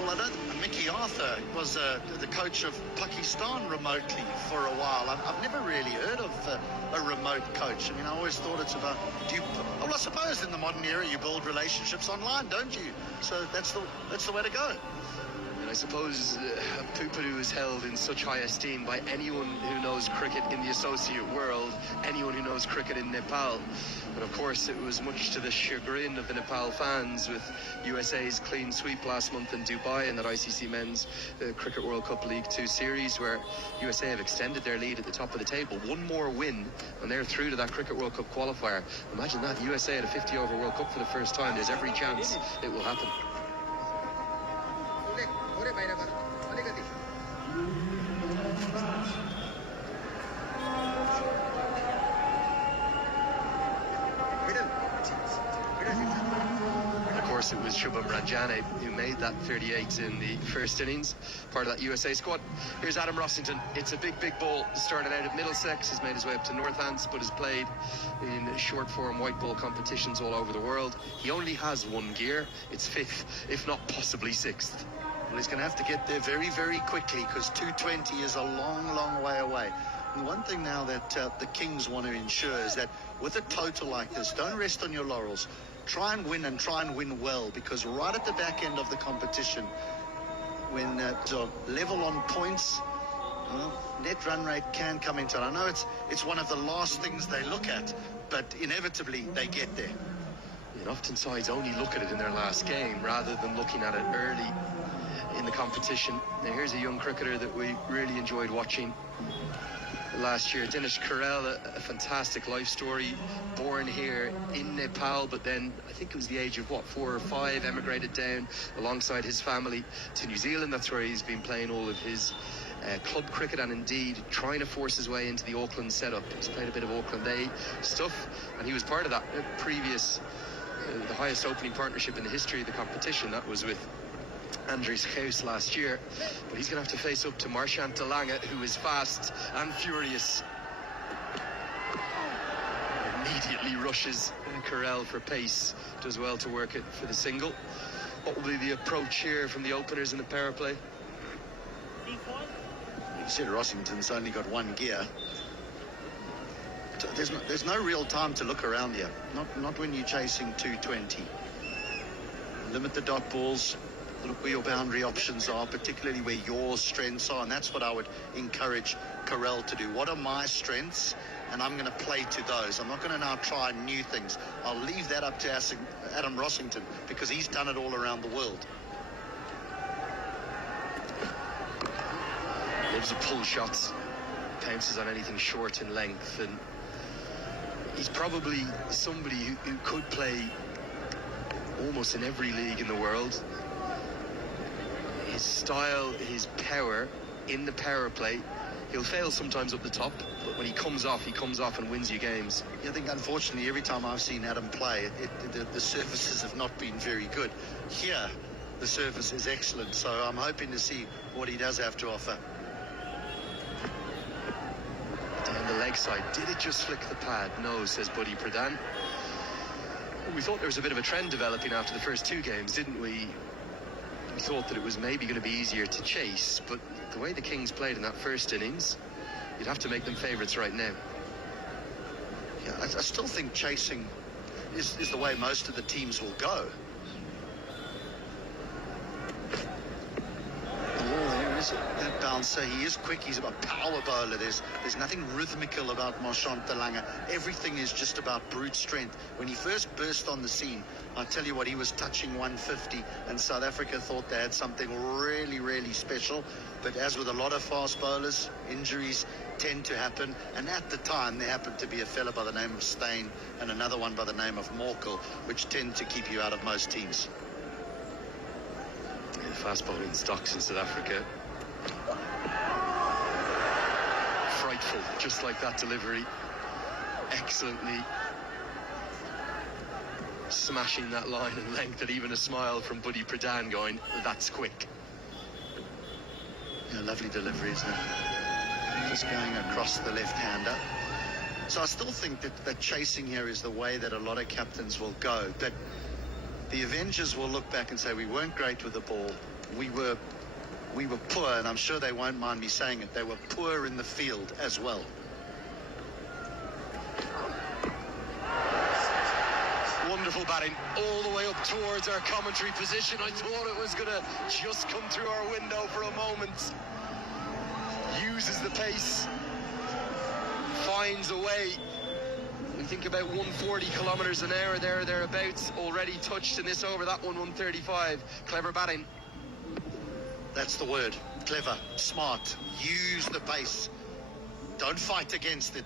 Well, I don't. Mickey Arthur was the coach of Pakistan remotely for a while. I've never really heard of a remote coach. I mean, I always thought it's about. Well, I suppose in the modern era you build relationships online, don't you? So that's the way to go. And I suppose Puparu is held in such high esteem by anyone who knows cricket in the associate world, anyone who knows cricket in Nepal. And of course, it was much to the chagrin of the Nepal fans with USA's clean sweep last month in Dubai in that ICC Men's Cricket World Cup League 2 series, where USA have extended their lead at the top of the table. One more win, and they're through to that Cricket World Cup qualifier. Imagine that, USA at a 50-over World Cup for the first time. There's every chance it will happen. Of course, it was Shubham Ranjani who made that 38 in the first innings, part of that USA squad. Here's Adam Rossington. It's a big ball. Started out at Middlesex, has made his way up to Northants, but has played in short form white ball competitions all over the world. He only has 1 gear. It's 5th, if not possibly 6th. Well, he's going to have to get there very, very quickly because 220 is a long, long way away. And one thing now that the Kings want to ensure is that with a total like this, don't rest on your laurels. Try and win well, because right at the back end of the competition, when so level on points, well, net run rate can come into it. I know it's one of the last things they look at, but inevitably they get there. And often sides only look at it in their last game rather than looking at it early in the competition. Now here's a young cricketer that we really enjoyed watching last year, Dinesh Karel, a fantastic life story, born here in Nepal, but then I think it was the age of 4 or 5, emigrated down alongside his family to New Zealand. That's where he's been playing all of his club cricket, and indeed trying to force his way into the Auckland setup. He's played a bit of Auckland A stuff, and he was part of that previous the highest opening partnership in the history of the competition. That was with Andries Geus last year, but he's going to have to face up to Marchant de Lange, who is fast and furious. Immediately rushes Karel for pace, does well to work it for the single. What will be the approach here from the openers in the power play? You said Rossington's only got 1 gear. There's no real time to look around here. Not when you're chasing 220. Limit the dot balls. look where your boundary options are, particularly where your strengths are, and that's what I would encourage Carell to do. What are my strengths? And I'm going to play to those. I'm not going to now try new things. I'll leave that up to Adam Rossington, because he's done it all around the world. Loves to pull shots, pounces on anything short in length, and he's probably somebody who could play almost in every league in the world. His style, his power in the power play. He'll fail sometimes up the top, but when he comes off and wins you games. Yeah, I think unfortunately every time I've seen Adam play, the surfaces have not been very good. Here, the surface is excellent, so I'm hoping to see what he does have to offer. Down the leg side, did it just flick the pad? No, says Buddy Pradhan. We thought there was a bit of a trend developing after the first two games, didn't we? We thought that it was maybe going to be easier to chase, but the way the Kings played in that first innings, you'd have to make them favourites right now. Yeah, I still think chasing is the way most of the teams will go. That bouncer, he is quick, he's a power bowler. There's nothing rhythmical about Marchant de Lange. Everything is just about brute strength. When he first burst on the scene, I tell you what, he was touching 150, and South Africa thought they had something really, really special. But as with a lot of fast bowlers, injuries tend to happen, and at the time there happened to be a fella by the name of Steyn and another one by the name of Morkel, which tend to keep you out of most teams. Yeah, fast bowling stocks in South Africa. Frightful, just like that delivery. Excellently smashing that line and length, and even a smile from Buddy Pradhan going, that's quick. Yeah, lovely delivery, isn't it? Just going across the left-hander. So I still think that chasing here is the way that a lot of captains will go. But the Avengers will look back and say, we weren't great with the ball. We were poor, and I'm sure they won't mind me saying it. They were poor in the field as well. Wonderful batting all the way up towards our commentary position. I thought it was going to just come through our window for a moment. Uses the pace, finds a way. We think about 140 kilometres an hour thereabouts, already touched in this over. That one 135. Clever batting. That's the word. Clever, smart. Use the pace. Don't fight against it.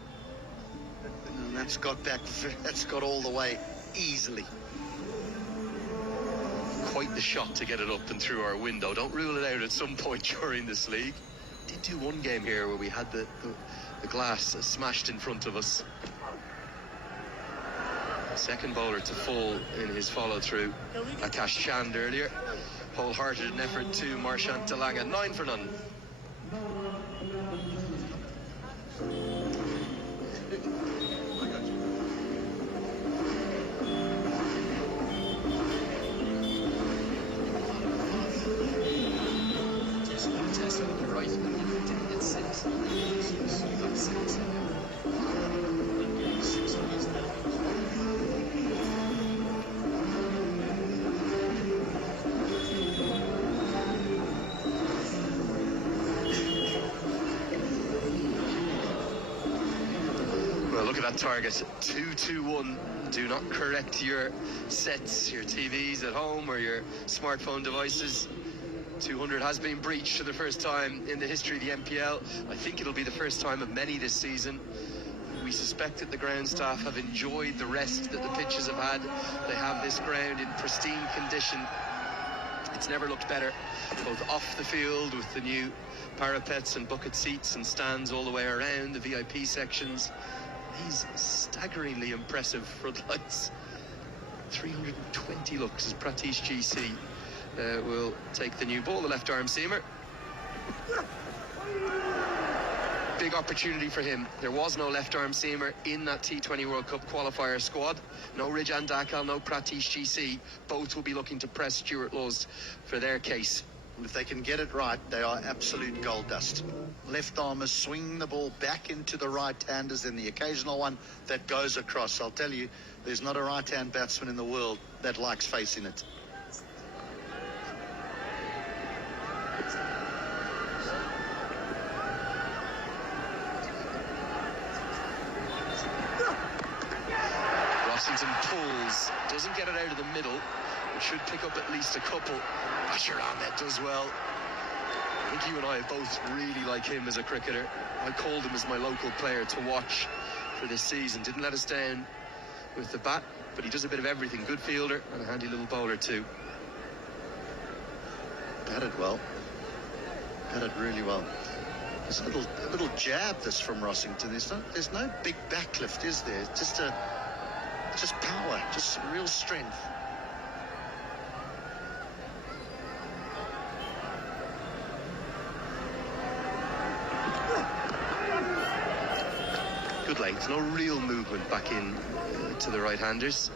And that's got back. That's got all the way easily. Quite the shot to get it up and through our window. Don't rule it out at some point during this league. Did do one game here where we had the glass smashed in front of us. Second bowler to fall in his follow-through. Akash Chand earlier. Wholehearted an effort to Marchant de Lange. 9 for none. Look at that target, 2-2-1. Do not correct your sets, your TVs at home or your smartphone devices. 200 has been breached for the first time in the history of the NPL. I think it'll be the first time of many this season. We suspect that the ground staff have enjoyed the rest that the pitches have had. They have this ground in pristine condition. It's never looked better, both off the field with the new parapets and bucket seats and stands all the way around, the VIP sections. These staggeringly impressive floodlights. 320 looks as Pratish GC will take the new ball, the left arm seamer. Big opportunity for him. There was no left arm seamer in that T20 World Cup qualifier squad. No Rijan Dakal, no Pratish GC. Both will be looking to press Stuart Laws for their case. If they can get it right, they are absolute gold dust. Left armers swing the ball back into the right-handers, and the occasional one that goes across. I'll tell you, there's not a right-hand batsman in the world that likes facing it. Washington pulls, doesn't get it out of the middle, but should pick up at least a couple. Biratnagar does well. I think you and I both really like him as a cricketer. I called him as my local player to watch for this season. Didn't let us down with the bat, but he does a bit of everything. Good fielder and a handy little bowler too. Batted well. Batted really well. There's a little jab this from Rossington. There's no big backlift, is there? It's just power, just real strength. Good length, no real movement back in to the right-handers.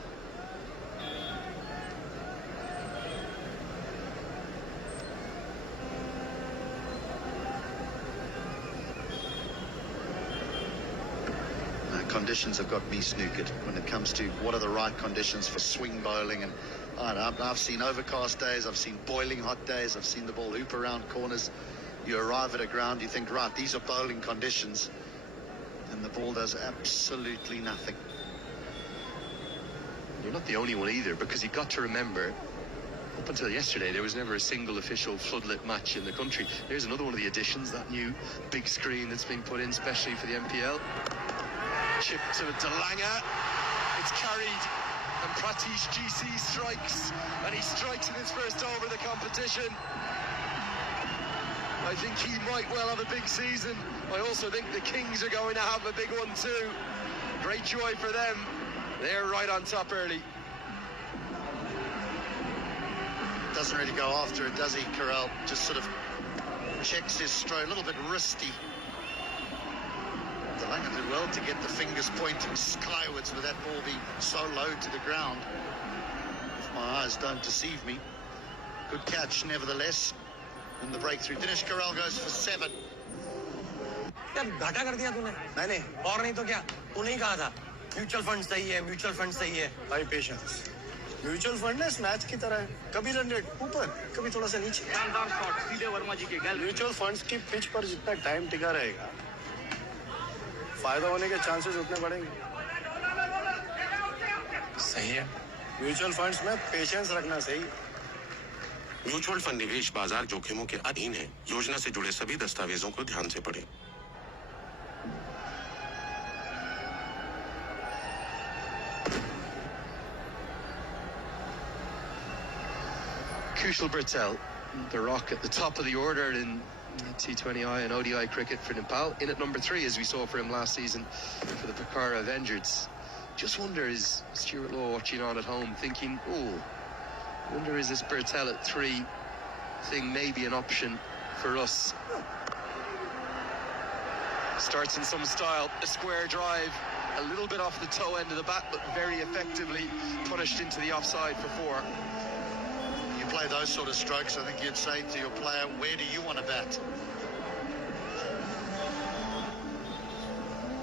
Conditions have got me snookered when it comes to what are the right conditions for swing bowling. And I've seen overcast days, I've seen boiling hot days, I've seen the ball hoop around corners. You arrive at a ground, you think, right, these are bowling conditions, and the ball does absolutely nothing. You're not the only one either, because you've got to remember, up until yesterday, there was never a single official floodlit match in the country. Here's another one of the additions, that new big screen that's been put in especially for the NPL. Chip to Delanga, it's carried, and Pratish GC strikes, and he strikes in his first over of the competition. I think he might well have a big season. I also think the Kings are going to have a big one too. Great joy for them. They're right on top early. Doesn't really go after it, does he, Corral? Just sort of checks his stroke, a little bit wristy. Delanga did well to get the fingers pointing skywards with that ball being so low to the ground. If my eyes don't deceive me. Good catch, nevertheless. And the breakthrough. Dinesh Corral goes for 7. यार घाटा कर दिया तूने मैंने और नहीं तो क्या तूने ही कहा था म्यूचुअल फंड सही है म्यूचुअल फंड सही है भाई पेशेंस म्यूचुअल फंड है इस मैच की तरह है कभी रन रेट ऊपर कभी थोड़ा सा नीचे शानदार शॉट सीधे वर्मा जी के गैलरी म्यूचुअल फंड्स की पिच पर जितना टाइम टिका रहेगा फायदा होने के चांसेस उतने बढ़ेंगे सही है म्यूचुअल फंड्स में पेशेंस रखना सही म्यूचुअल फंड निवेश बाजार जोखिमों के अधीन है। योजना से जुड़े सभी दस्तावेजों को ध्यान से पढ़ें। Kushal Bertel, the rock at the top of the order in T20I and ODI cricket for Nepal, in at number 3 as we saw for him last season for the Pokhara Avengers. Just wonder, is Stuart Law watching on at home thinking, oh, wonder is this Bertel at 3 thing maybe an option for us? Starts in some style, a square drive, a little bit off the toe end of the bat, but very effectively punished into the offside for 4. You play those sort of strokes, I think you'd say to your player, where do you want to bat?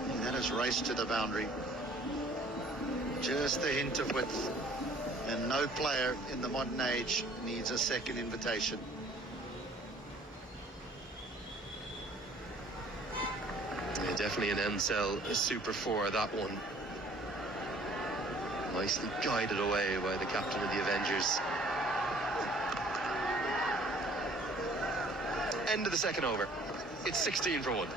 And that is raced to the boundary. Just a hint of width. And no player in the modern age needs a second invitation. Yeah, definitely an NCL, a Super 4, that one. Nicely guided away by the captain of the Avengers. End of the second over. It's 16 for 1.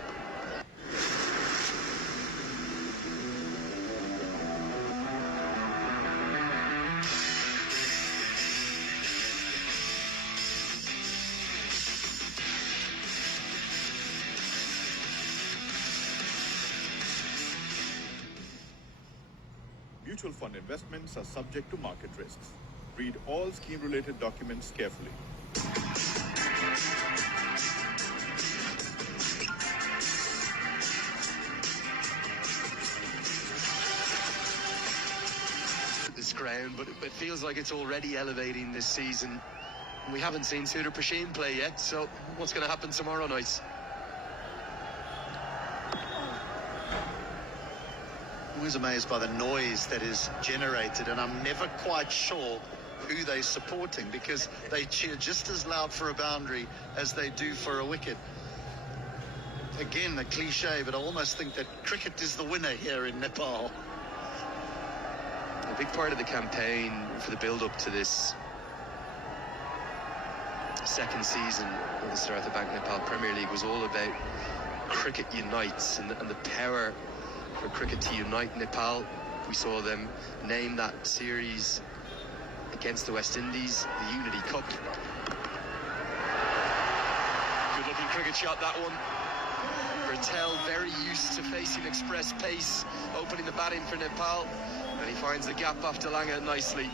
Mutual fund investments are subject to market risks. Read all scheme-related documents carefully. This ground, but it feels like it's already elevating this season. We haven't seen Suter Prasheen play yet, so what's going to happen tomorrow night? I'm always amazed by the noise that is generated, and I'm never quite sure who they're supporting, because they cheer just as loud for a boundary as they do for a wicket. Again, a cliche, but I almost think that cricket is the winner here in Nepal. A big part of the campaign for the build-up to this second season of the Saratha Bank Nepal Premier League was all about cricket unites and the power for cricket to unite Nepal. We saw them name that series against the West Indies the Unity Cup. Good looking cricket shot, that one. Patel very used to facing express pace, opening the batting for Nepal, and he finds the gap off Delanga nicely.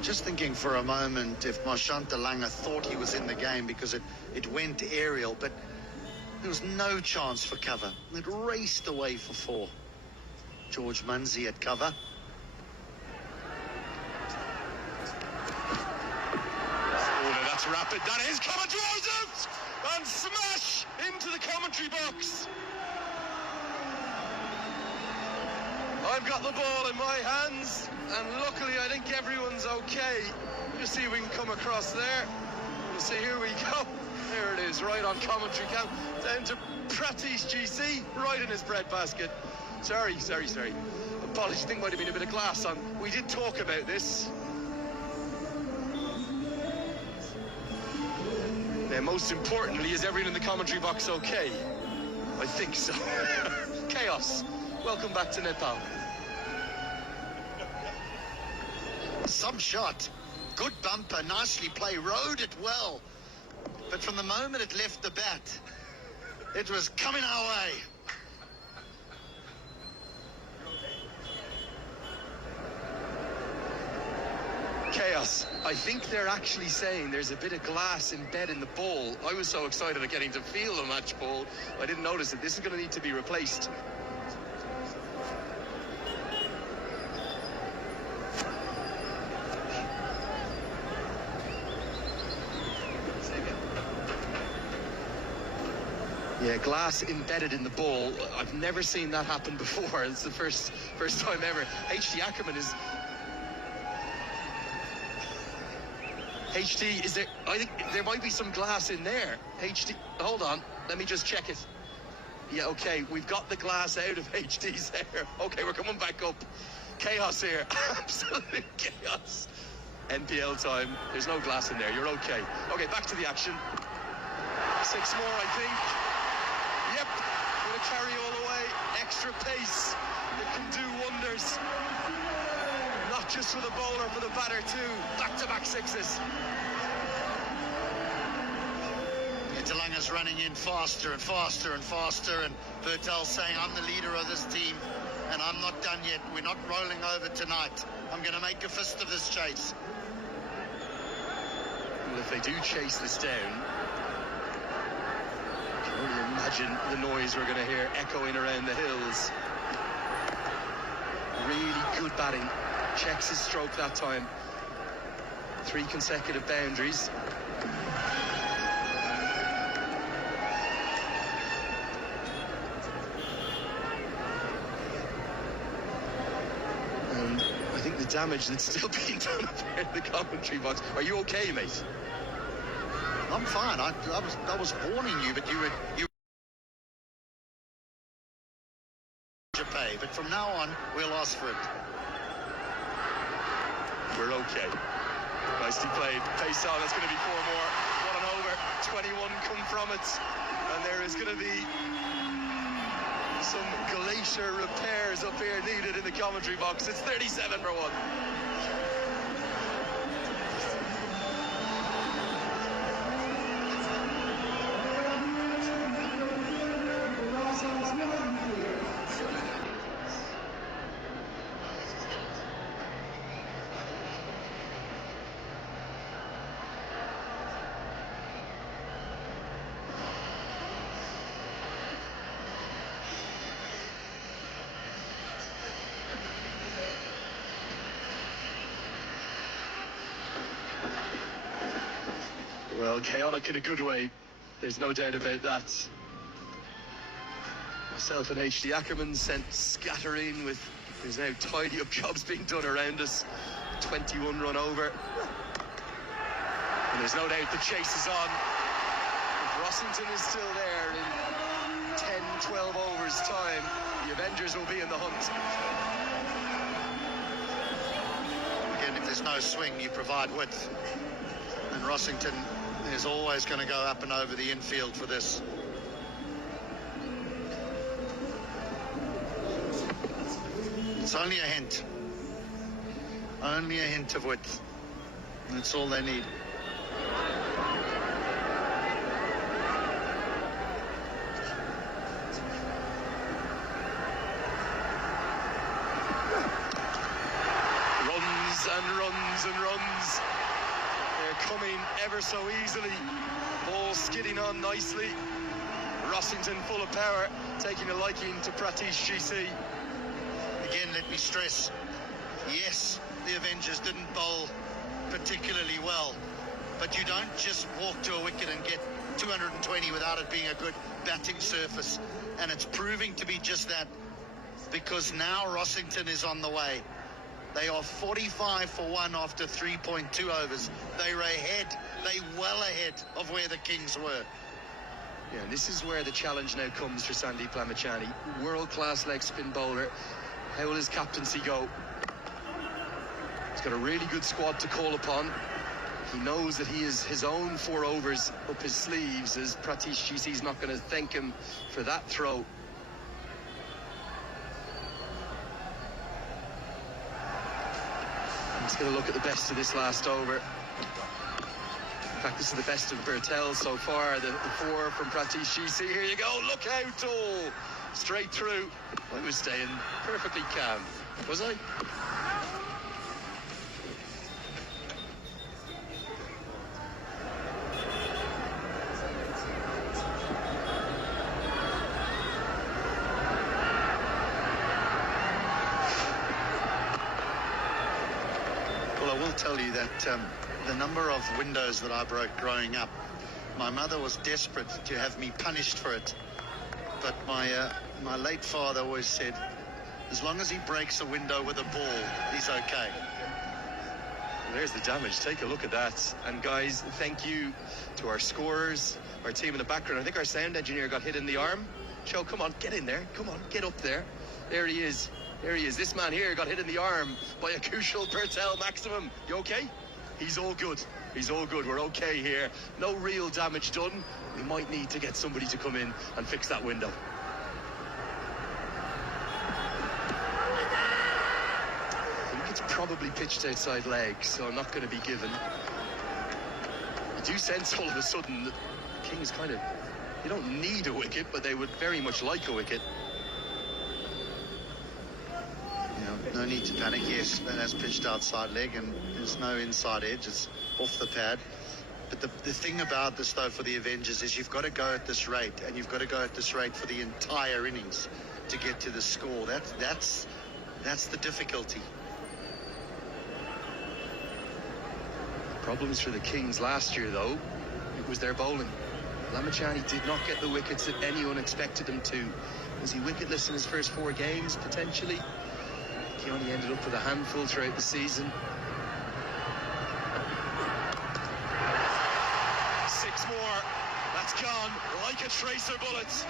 Just thinking for a moment if Marchant Delanga thought he was in the game, because it went aerial, but there was no chance for cover. It raced away for 4. George Munsey at cover. That's rapid. That is coming towards out and smash into the commentary box. I've got the ball in my hands, and luckily I think everyone's okay. Just see if we can come across there. We'll see, here we go. There it is, right on commentary cam. Down to Pratish GC, right in his breadbasket. Sorry. Apologies, I think might have been a bit of glass on. We did talk about this. Now, most importantly, is everyone in the commentary box okay? I think so. Chaos. Welcome back to Nepal. Some shot. Good bumper, nicely played, rode it well. But from the moment it left the bat, it was coming our way. Chaos. I think they're actually saying there's a bit of glass embedded in the ball. I was so excited at getting to feel the match ball, I didn't notice it. This is going to need to be replaced. Yeah, glass embedded in the ball. I've never seen that happen before. It's the first time ever. HD Ackerman is... HD, is there... I think there might be some glass in there. HD... Hold on. Let me just check it. Yeah, okay. We've got the glass out of HD's hair. Okay, we're coming back up. Chaos here. Absolute chaos. NPL time. There's no glass in there. You're okay. Okay, back to the action. 6 more, I think. Yep. Gonna carry all the way. Extra pace. It can do wonders. Not just for the bowler, for the batter too. Back-to-back 6s. Delanga's running in faster and faster and faster, and Patel saying, I'm the leader of this team, and I'm not done yet. We're not rolling over tonight. I'm going to make a fist of this chase. Well, if they do chase this down, I can only imagine the noise we're going to hear echoing around the hills. Really good batting. Checks his stroke that time. 3 consecutive boundaries. And I think the damage that's still being done up here in the commentary box. Are you okay, mate? I'm fine. I was warning you, but you pay. But from now on, we'll ask for it. We're okay. Nicely played. Pace on. That's going to be 4 more. 1 and over. 21 come from it. And there is going to be some glacier repairs up here needed in the commentary box. It's 37 for 1. Well, chaotic in a good way. There's no doubt about that. Myself and H.D. Ackerman sent scattering with there's now tidy up jobs being done around us. 21 run over. And there's no doubt the chase is on. If Rossington is still there in 10, 12 overs time, the Avengers will be in the hunt. Again, if there's no swing, you provide width. And Rossington is always going to go up and over the infield for this. It's only a hint. Only a hint of width. That's all they need. Runs and runs and runs. They're coming ever so easily. Ball skidding on nicely. Rossington full of power, taking a liking to Pratish GC. Again, let me stress, yes, the Avengers didn't bowl particularly well, but you don't just walk to a wicket and get 220 without it being a good batting surface, and it's proving to be just that, because now Rossington is on the way. They are 45 for 1 after 3.2 overs. They were ahead, they well ahead of where the Kings were. Yeah, and this is where the challenge now comes for Sandeep Lamachani. World-class leg spin bowler. How will his captaincy go? He's got a really good squad to call upon. He knows that he is his own 4 overs up his sleeves, as Pratish GC's not going to thank him for that throw. Let's get a look at the best of this last over. In fact, this is the best of Bertel so far. The 4 from Pratish GC. Here you go. Look out. Oh, straight through. I was staying perfectly calm. Was I? Well, I will tell you that the number of windows that I broke growing up, my mother was desperate to have me punished for it. But my late father always said, as long as he breaks a window with a ball, he's okay. There's the damage. Take a look at that. And guys, thank you to our scorers, our team in the background. I think our sound engineer got hit in the arm. Joe, come on, get in there. Come on, get up there. There he is. There he is. This man here got hit in the arm by a Kushal Pertel Maximum. You okay? He's all good. He's all good. We're okay here. No real damage done. We might need to get somebody to come in and fix that window. I think it's probably pitched outside leg, so I'm not going to be given. I do sense all of a sudden that Kings kind of, you don't need a wicket, but they would very much like a wicket. No need to panic. Yes, that has pitched outside leg, and there's no inside edge. It's off the pad. But the thing about this, though, for the Avengers is you've got to go at this rate, and you've got to go at this rate for the entire innings to get to the score. That's the difficulty. Problems for the Kings last year, though, it was their bowling. Lamachani did not get the wickets that anyone expected him to. Was he wicketless in his first 4 games? Potentially. He only ended up with a handful throughout the season. 6 more. That's gone like a tracer bullet.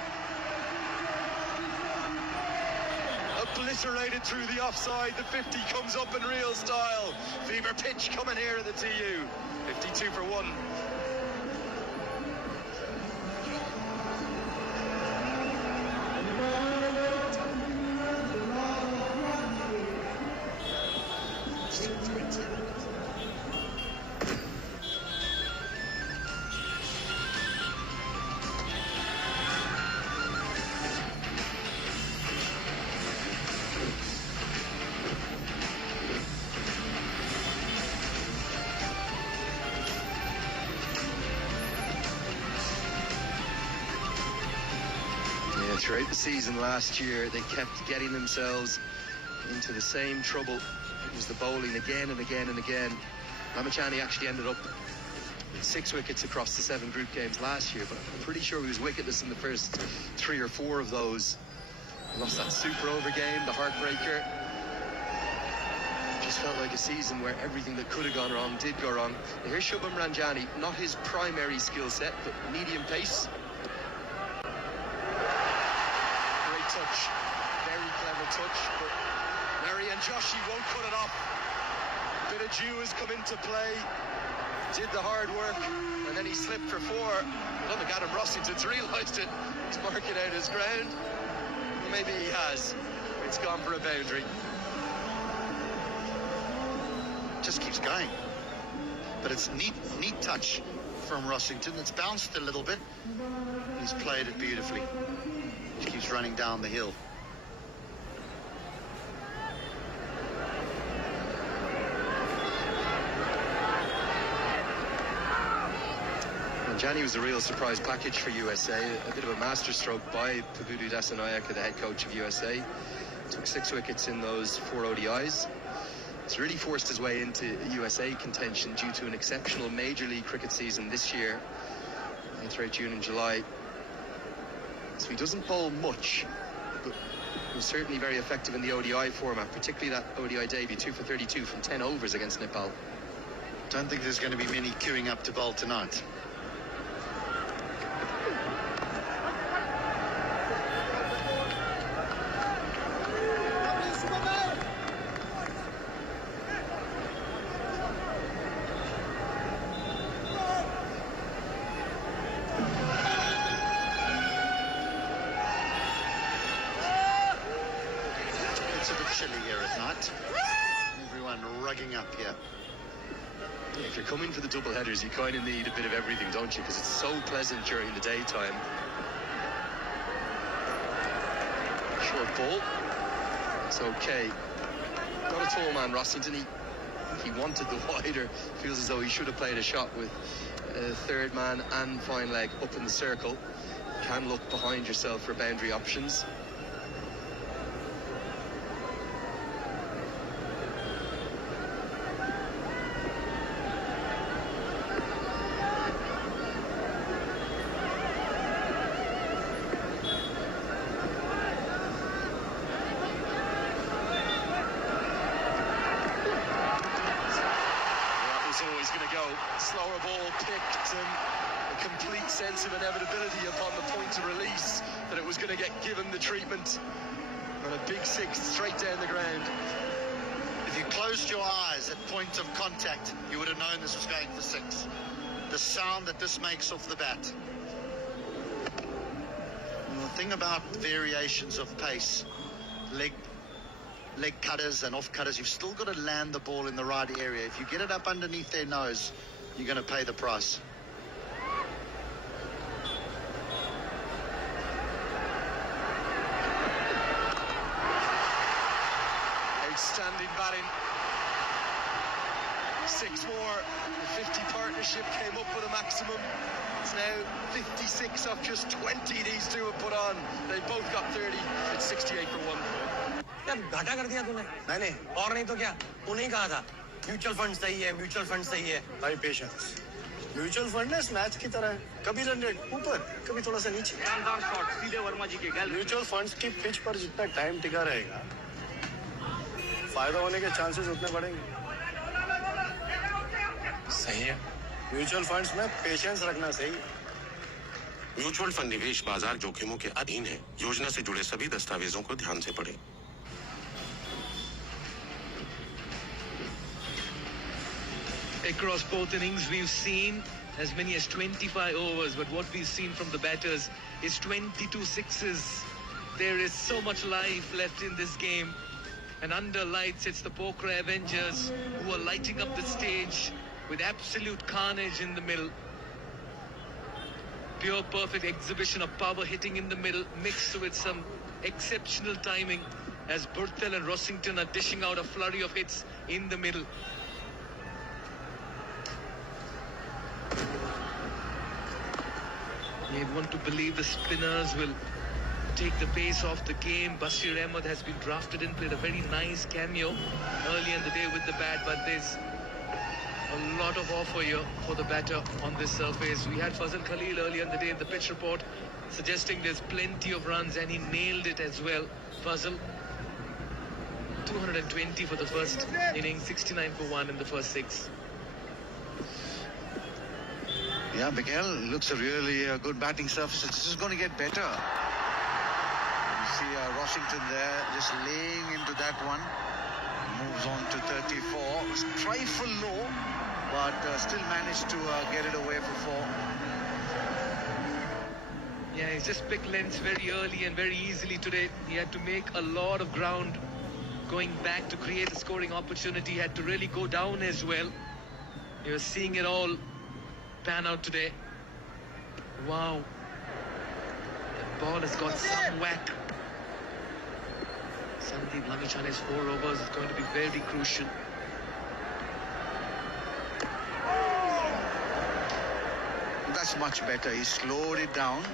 Obliterated through the offside. The 50 comes up in real style. Fever pitch coming here at the TU. 52 for 1. Throughout the season last year, they kept getting themselves into the same trouble. It was the bowling again and again and again. Lamachani actually ended up with 6 wickets across the 7 group games last year, but I'm pretty sure he was wicketless in the first 3 or 4 of those. Lost that super over game, the heartbreaker. Just felt like a season where everything that could have gone wrong did go wrong. Here's Shubham Ranjani, not his primary skill set, but medium pace. Great touch, very clever touch, but Marian Joshi won't cut it off. Bit of Jew has come into play, did the hard work, and then he slipped for four. I don't think Adam Rossington's realised it. He's marking out his ground. Maybe he has. It's gone for a boundary. Just keeps going. But it's neat touch from Rossington. It's bounced a little bit. He's played it beautifully. He keeps running down the hill. Ranjani was a real surprise package for USA. A bit of a masterstroke by Pubudu Dasanayake, the head coach of USA. Took 6 wickets in those 4 ODIs. He's really forced his way into USA contention due to an exceptional Major League cricket season this year throughout June and July. So he doesn't bowl much, but he was certainly very effective in the ODI format, particularly that ODI debut, 2 for 32 from 10 overs against Nepal. Don't think there's going to be many queuing up to bowl tonight. Up here. If you're coming for the double headers, you kind of need a bit of everything, don't you? Because it's so pleasant during the daytime. Short ball. It's okay. Not a tall man, Rossington. He wanted the wider. Feels as though he should have played a shot with a third man and fine leg up in the circle. Can look behind yourself for boundary options. Slower ball picked, and a complete sense of inevitability upon the point of release that it was going to get given the treatment. And a big 6 straight down the ground. If you closed your eyes at point of contact, you would have known this was going for 6. The sound that this makes off the bat. And the thing about variations of pace, leg cutters and off cutters, you've still got to land the ball in the right area. If you get it up underneath their nose, you're going to pay the price. Outstanding batting. 6 more. The 50 partnership came up with a maximum. It's now 56 off just 20 these two have put on. They both got 30. It's 68 for 1. यार घाटा कर दिया तूने मैंने और नहीं तो क्या तूने ही कहा था म्यूचुअल फंड सही है म्यूचुअल फंड सही है भाई पेशेंस म्यूचुअल फंड है मैच की तरह है कभी रन रेट ऊपर कभी थोड़ा सा नीचे शानदार शॉट सीधे वर्मा जी के गैलरी म्यूचुअल फंड्स की पिच पर जितना टाइम टिका रहेगा फायदा होने के चांसेस उतने बढ़ेंगे सही है म्यूचुअल फंड्स में पेशेंस रखना सही म्यूचुअल फंड निवेश बाजार जोखिमों के अधीन है योजना से जुड़े सभी दस्तावेजों को ध्यान से पढ़ें Across both innings, we've seen as many as 25 overs, but what we've seen from the batters is 22 sixes. There is so much life left in this game. And under lights, it's the Pokhara Avengers who are lighting up the stage with absolute carnage in the middle. Pure perfect exhibition of power hitting in the middle, mixed with some exceptional timing as Burthel and Rossington are dishing out a flurry of hits in the middle. They want to believe the spinners will take the pace off the game. Bashir Ahmed has been drafted and played a very nice cameo early in the day with the bat, but there's a lot lot of offer here for the batter on this surface. We had Fazal Khalil earlier in the day in the pitch report suggesting there's plenty of runs, and he nailed it as well. Fazal, 220 for the first inning, 69 for 1 in the first 6. Yeah, Miguel, looks a really good batting surface. This is going to get better. You see Washington there just laying into that one. Moves on to 34. Trifle low, but still managed to get it away for 4. Yeah, he's just picked lengths very early and very easily today. He had to make a lot of ground going back to create a scoring opportunity. He had to really go down as well. You're seeing it all pan out today. Wow. The ball has got some whack. Sandeep Lamichane's 4 overs is going to be very crucial. That's much better. He slowed it down.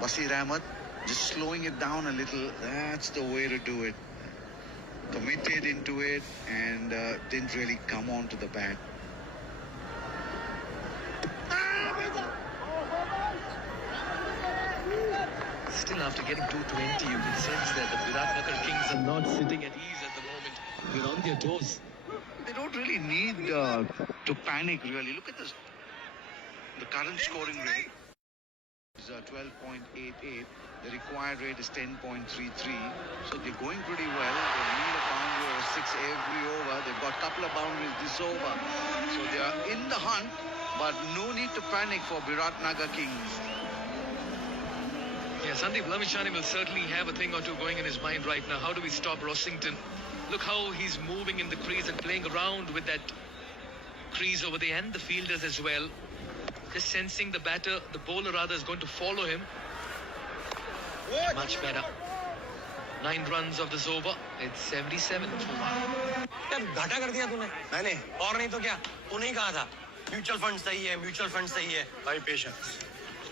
Basir Ahmed just slowing it down a little. That's the way to do it. Committed into it and didn't really come on to the bat. Still, after getting 220, you can sense that the Biratnagar Kings are not sitting at ease at the moment. They're on their toes. They don't really need to panic, really. Look at this. The current scoring rate is 12.88. The required rate is 10.33. So they're going pretty well. They need a boundary of 6 every over. They've got a couple of boundaries this over. So they are in the hunt, but no need to panic for Biratnagar Kings. Yeah, Sandeep Lamichane will certainly have a thing or two going in his mind right now. How do we stop Rossington? Look how he's moving in the crease and playing around with that crease over there, and the fielders as well. Just sensing the batter, the bowler rather, is going to follow him. Much better. 9 runs of this over. It's 77 for 1. यार घाटा कर दिया तूने मैंने और नहीं तो क्या तूने ही कहा था म्यूचुअल फंड सही है म्यूचुअल फंड सही है भाई पेशेंस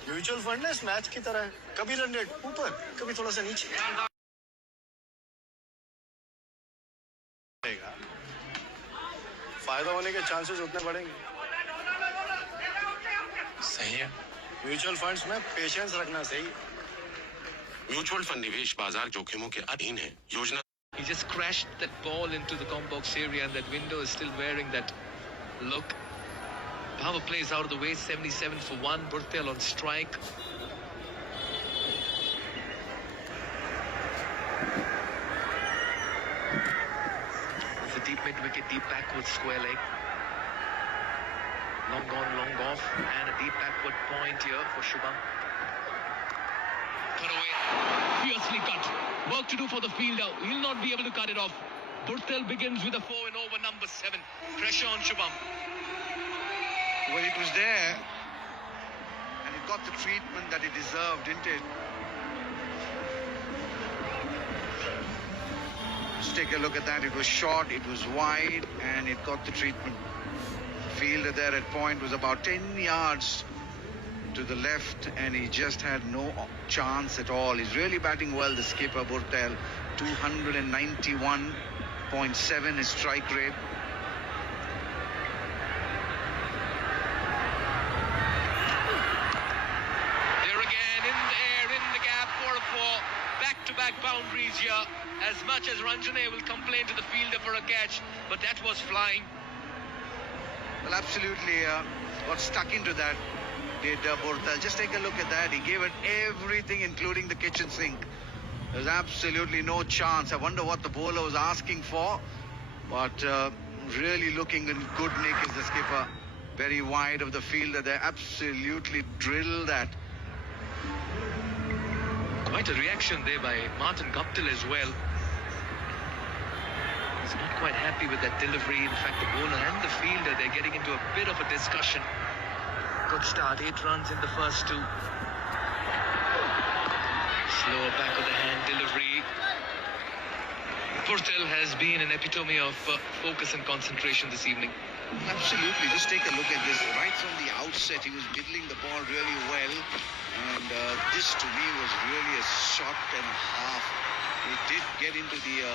म्यूचुअल फंड इस मैच की तरह है कभी रन रेट ऊपर कभी थोड़ा सा नीचे फायदा होने के चांसेस उतने बढ़ेंगे सही है म्यूचुअल फंड्स में पेशेंस रखना सही है म्यूचुअल फंड निवेश बाजार जोखिमों के अधीन है योजना He just crashed that ball into the combox area, and that window is still wearing that look. Power plays out of the way, 77 for 1. Burtel on strike. It's a deep mid-wicket, deep backward square leg. Long on, long off, and a deep backward point here for Shubham. Cut away. Fiercely cut. Work to do for the fielder. He'll not be able to cut it off. Burtel begins with a 4 and over number 7. Pressure on Shubham. Well, it was there, and it got the treatment that it deserved, didn't it? Just take a look at that. It was short, it was wide, and it got the treatment. Fielder there at point was about 10 yards to the left, and he just had no chance at all. He's really batting well, the skipper Burtel. 291.7 his strike rate. There again, in the air, in the gap, 4 for 4. Back-to-back boundaries here. As much as Ranjane will complain to the fielder for a catch, but that was flying. Well, absolutely got stuck into that, did Burtel. Just take a look at that. He gave it everything, including the kitchen sink. There's absolutely no chance. I wonder what the bowler was asking for, but really looking in good nick is the skipper. Very wide of the fielder. They absolutely drilled that. Quite a reaction there by Martin Guptill as well. He's not quite happy with that delivery. In fact, the bowler and the fielder, they're getting into a bit of a discussion. Good start, 8 runs in the first 2. Slower back of the hand delivery. Burtel has been an epitome of focus and concentration this evening. Absolutely. Just take a look at this. Right from the outset, he was middling the ball really well. And this, to me, was really a shot and a half. He did get into the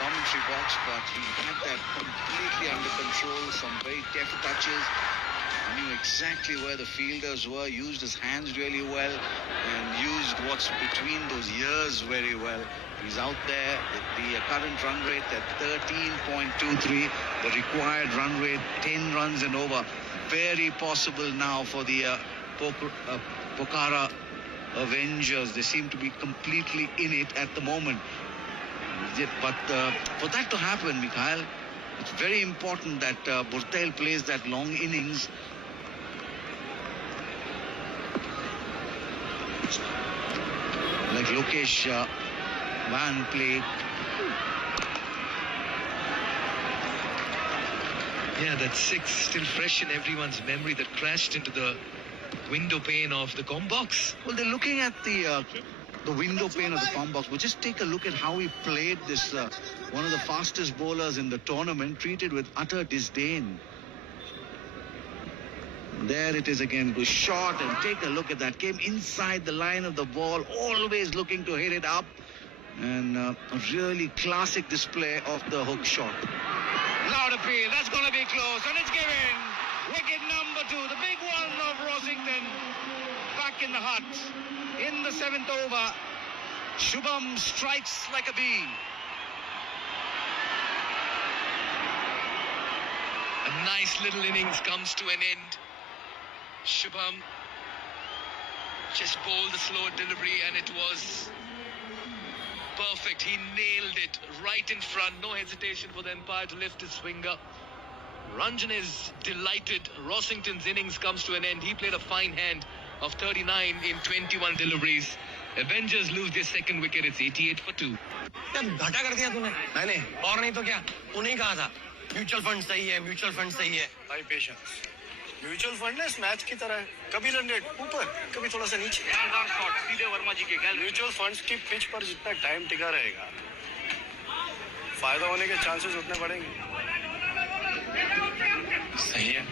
commentary box, but he had that completely under control. Some very deft touches. He knew exactly where the fielders were, used his hands really well, and used what's between those ears very well. He's out there with the current run rate at 13.23, the required run rate 10 runs and over. Very possible now for the Pokhara Avengers. They seem to be completely in it at the moment. But for that to happen, Mikhail, it's very important that Burtel plays that long innings. Like Lokesh Van played. Yeah, that six still fresh in everyone's memory that crashed into the window pane of the comm box. Well, they're looking at the window pane of the comm box, but just take a look at how he played this, one of the fastest bowlers in the tournament, treated with utter disdain. There it is again, good shot, and take a look at that. Came inside the line of the ball, always looking to hit it up, and a really classic display of the hook shot. Loud appeal, that's going to be close, and it's given. Wicket number 2, the big one of Rossington, back in the hut. In the 7th over, Shubham strikes like a bee. A nice little innings comes to an end. Shubham just bowled the slow delivery and it was perfect. He nailed it right in front. No hesitation for the umpire to lift his finger. Ranjan is delighted. Rossington's innings comes to an end. He played a fine hand of 39 in 21 deliveries. Avengers lose their second wicket. It's 88 for 2. घाटा कर दिया तूने मैंने और नहीं तो क्या तूने ही कहा था म्यूचुअल फंड सही है म्यूचुअल फंड सही है भाई पेशेंस म्यूचुअल फंड इस मैच की तरह है कभी रन रेट ऊपर कभी थोड़ा सा नीचे शानदार शॉट सीधे वर्मा जी के म्यूचुअल फंड्स की पिच पर जितना टाइम टिका रहेगा फायदा होने के चांसेस उतने बढ़ेंगे सही है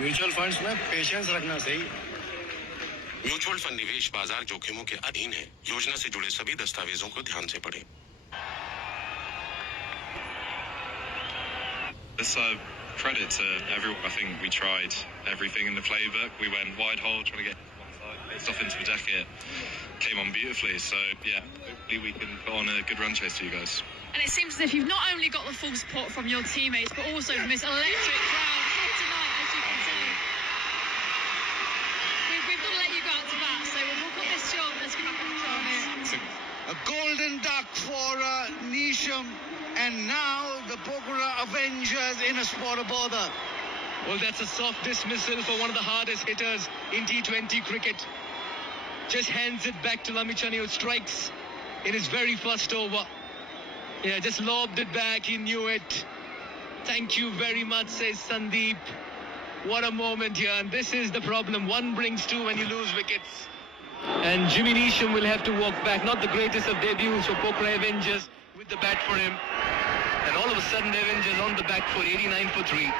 म्यूचुअल फंड्स में पेशेंस रखना सही है म्यूचुअल फंड निवेश बाजार जोखिमों के अधीन है योजना से जुड़े सभी दस्तावेजों को ध्यान से पढ़ें Credit to everyone. I think we tried everything in the playbook. We went wide hole, trying to get one side, stuff into the deck. Came on beautifully. So yeah, hopefully we can put on a good run chase for you guys. And it seems as if you've not only got the full support from your teammates, but also from this electric crowd here tonight, as you can see. We've got to let you go out to bat, so we'll put this to you. Let's give up the chance. A golden duck for Nisham. And now the Pokhara Avengers in a spot of bother. Well, that's a soft dismissal for one of the hardest hitters in T20 cricket. Just hands it back to Lamichhane, who strikes in his very first over. Yeah, just lobbed it back. He knew it. Thank you very much, says Sandeep. What a moment here. And this is the problem. One brings two when you lose wickets. And Jimmy Neesham will have to walk back. Not the greatest of debuts for Pokhara Avengers with the bat for him. And all of a sudden, the Avengers on the back foot, 89 for 3.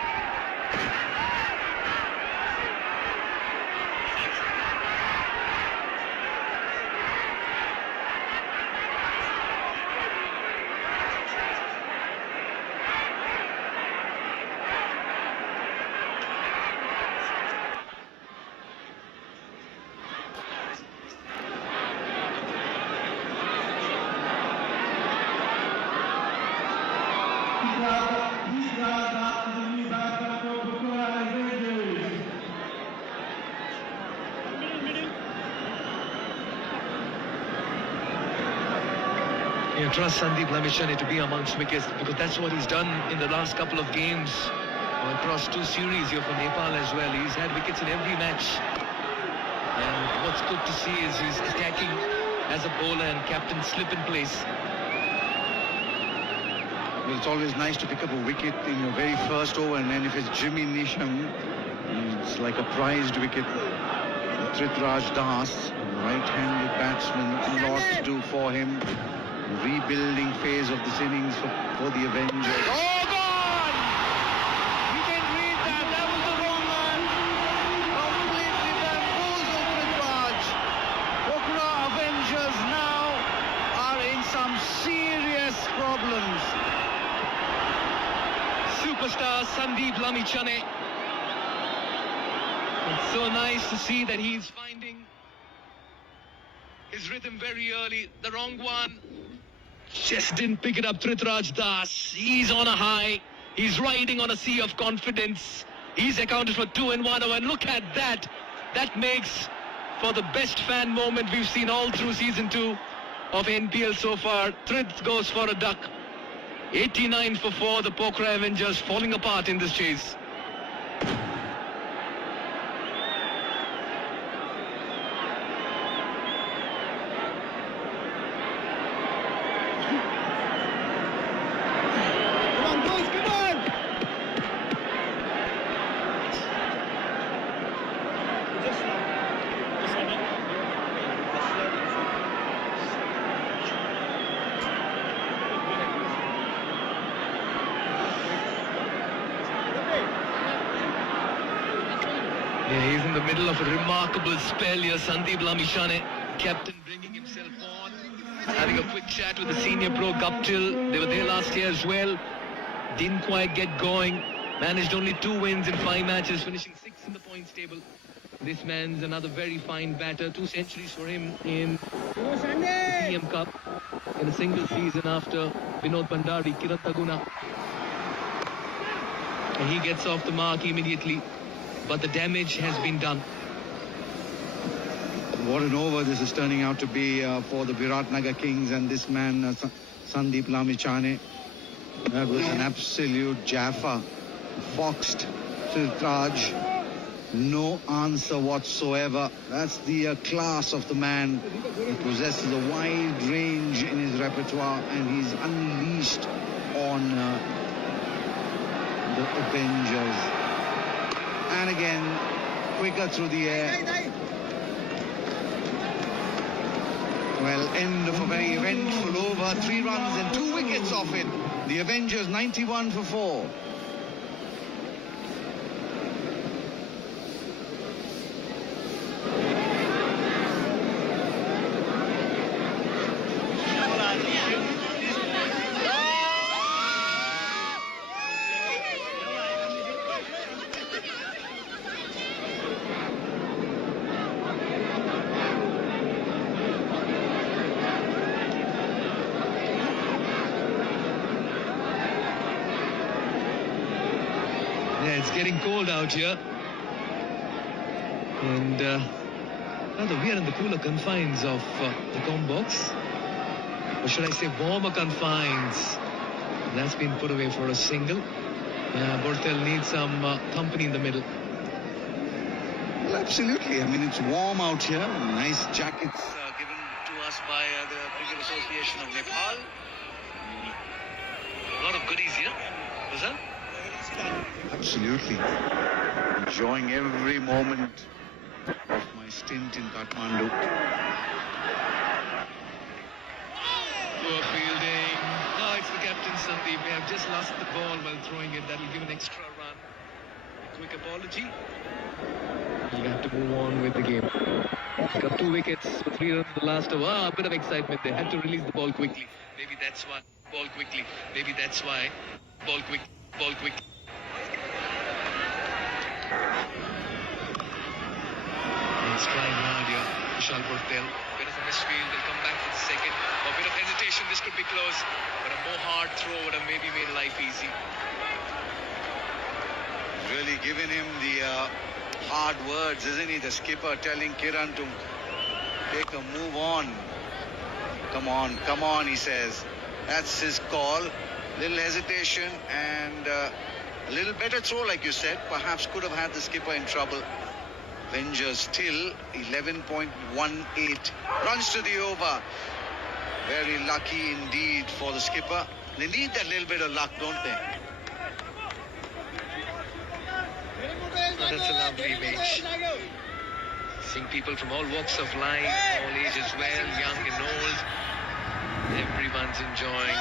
You trust Sandeep Lamichhane to be amongst wickets because that's what he's done in the last couple of games across 2 series here for Nepal as well. He's had wickets in every match. And what's good to see is he's attacking as a bowler and captain slip in place. Well, it's always nice to pick up a wicket in your very first over, and then if it's Jimmy Neesham, it's like a prized wicket. Tritraj Das, right-handed batsman, a lot to do for him. Rebuilding phase of this innings for the Avengers. Oh, gone! We can read that. That was the wrong man. Completely bamboozled Tritraj. Pokhara Avengers now are in some serious problems. Sandeep Lamichhane. It's so nice to see that he's finding his rhythm very early. The wrong one. Just didn't pick it up. Prithviraj Das. He's on a high. He's riding on a sea of confidence. He's accounted for 2 in 1 over. And look at that. That makes for the best fan moment we've seen all through season 2 of NPL so far. Trith goes for a duck. 89 for 4. The Pokhara Avengers falling apart in this chase. Yeah, he's in the middle of a remarkable spell here. Sandeep Lamichhane, captain, bringing himself on, having a quick chat with the senior pro Guptill. They were there last year as well. Didn't quite get going. Managed only 2 wins in 5 matches, finishing 6th in the points table. This man's another very fine batter. 2 centuries for him in the PM Cup in a single season after Vinod Bhandari, Kiran Taguna. And he gets off the mark immediately. But the damage has been done. What an over this is turning out to be for the Biratnagar Kings and this man, Sandeep Lamichhane. That was an absolute Jaffa. Foxed Prithviraj. No answer whatsoever. That's the class of the man. He possesses a wide range in his repertoire and he's unleashed on the Avengers. And again, quicker through the air. Well, end of a very eventful over. 3 runs and 2 wickets off it. The Avengers 91 for 4. Yeah, it's getting cold out here. And rather, we are in the cooler confines of the com box. Or should I say warmer confines. That's been put away for a single. Bortel needs some company in the middle. Well, absolutely. I mean, it's warm out here. Nice jackets given to us by the Cricket Association of Nepal. A lot of goodies here. Was that? Absolutely. Enjoying every moment of my stint in Kathmandu. Poor fielding. Oh, it's the captain, Sandeep. They have just lost the ball while throwing it. That'll give an extra run. A quick apology. You have to move on with the game. He's got 2 wickets for 3 runs in the last over. A bit of excitement. They had to release the ball quickly. Maybe that's why. Ball quickly. Maybe that's why. Ball quick. Ball quick. He's trying hard here. Vishal Bortel. Bit of a misfield. They'll come back for the second. A bit of hesitation. This could be close. But a more hard throw would have maybe made life easy. Really giving him the hard words, isn't he? The skipper telling Kiran to take a move on. Come on, he says. That's his call. Little hesitation and a little better throw, like you said. Perhaps could have had the skipper in trouble. Avengers still 11.18 runs to the over. Very lucky indeed for the skipper. They need that little bit of luck, don't they? Oh, that's a lovely image. Seeing people from all walks of life, all ages well, young and old. Everyone's enjoying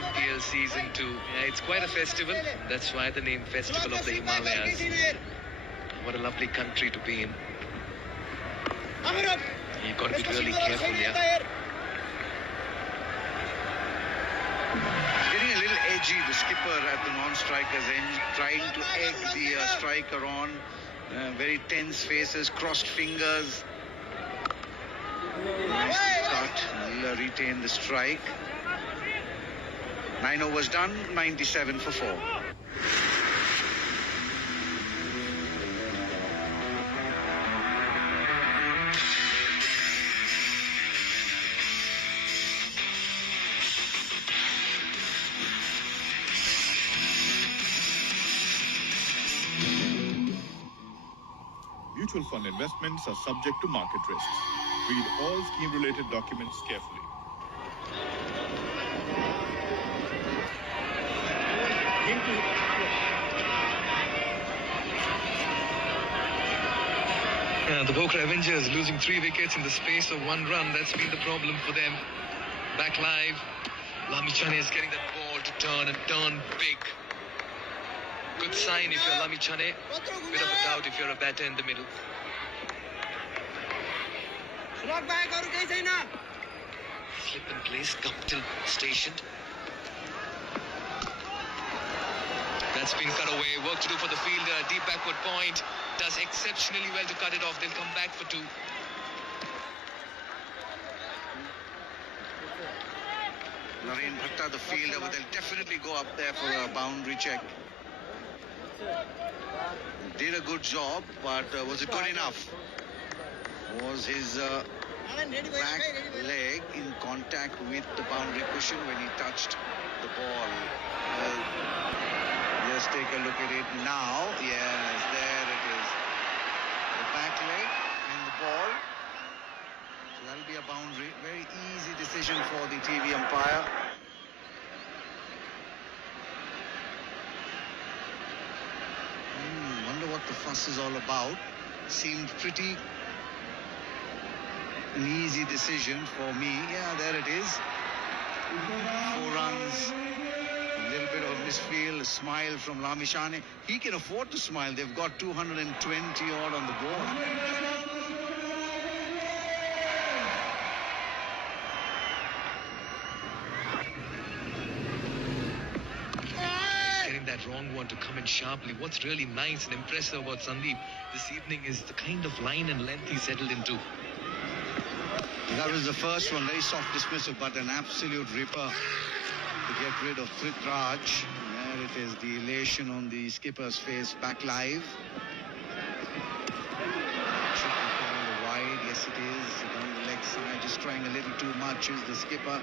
NPL Season 2. Yeah, it's quite a festival. That's why the name Festival of the Himalayas. What a lovely country to be in. You've got to be really careful, yeah. Getting a little edgy, the skipper at the non-striker's end, trying to egg the striker on. Very tense faces, crossed fingers. Nicely cut. He'll retain the strike. 9 overs done, 97 for 4. Mutual fund investments are subject to market risks. Read all scheme-related documents carefully. The Pokhara Avengers losing 3 wickets in the space of 1 run. That's been the problem for them. Back live. Lamichane is getting that ball to turn and turn big. Good sign if you're Lamichane. Bit of a doubt if you're a batter in the middle. Flip in place, Guptill stationed. That's been cut away. Work to do for the fielder. Deep backward point. Does exceptionally well to cut it off. They'll come back for 2. Naren Bhatta, the fielder, will definitely go up there for a boundary check. Did a good job, but was it good enough? Was his back leg in contact with the boundary cushion when he touched the ball? Just take a look at it now. Yes, there it is. The back leg and the ball. So that'll be a boundary. Very easy decision for the TV umpire. Wonder what the fuss is all about. Seemed pretty an easy decision for me. Yeah, there it is. 4 runs. A little bit of a misfield, a smile from Lamichane. He can afford to smile. They've got 220 odd on the board. Getting that wrong one to come in sharply. What's really nice and impressive about Sandeep this evening is the kind of line and length he settled into. That was the first one, very soft dismissal, but an absolute ripper to get rid of Prithviraj. There it is, the elation on the skipper's face, back live. Should be called wide, yes it is, down the leg side, just trying a little too much is the skipper.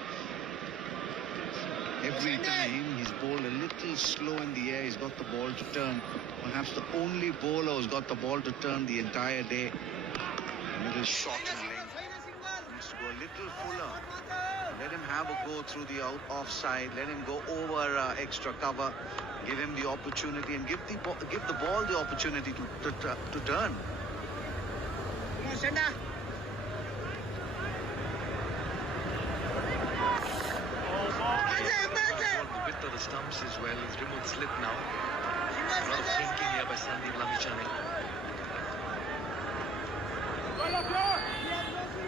Every time he's bowled a little slow in the air, he's got the ball to turn. Perhaps the only bowler who's got the ball to turn the entire day. A little short in length. Needs to go a little fuller. Let him have a go through the offside. Let him go over extra cover. Give him the opportunity and give the ball the opportunity to turn. The width of the stumps as well. He's removed slip now. A lot of thinking here by Sandeep Lamichane.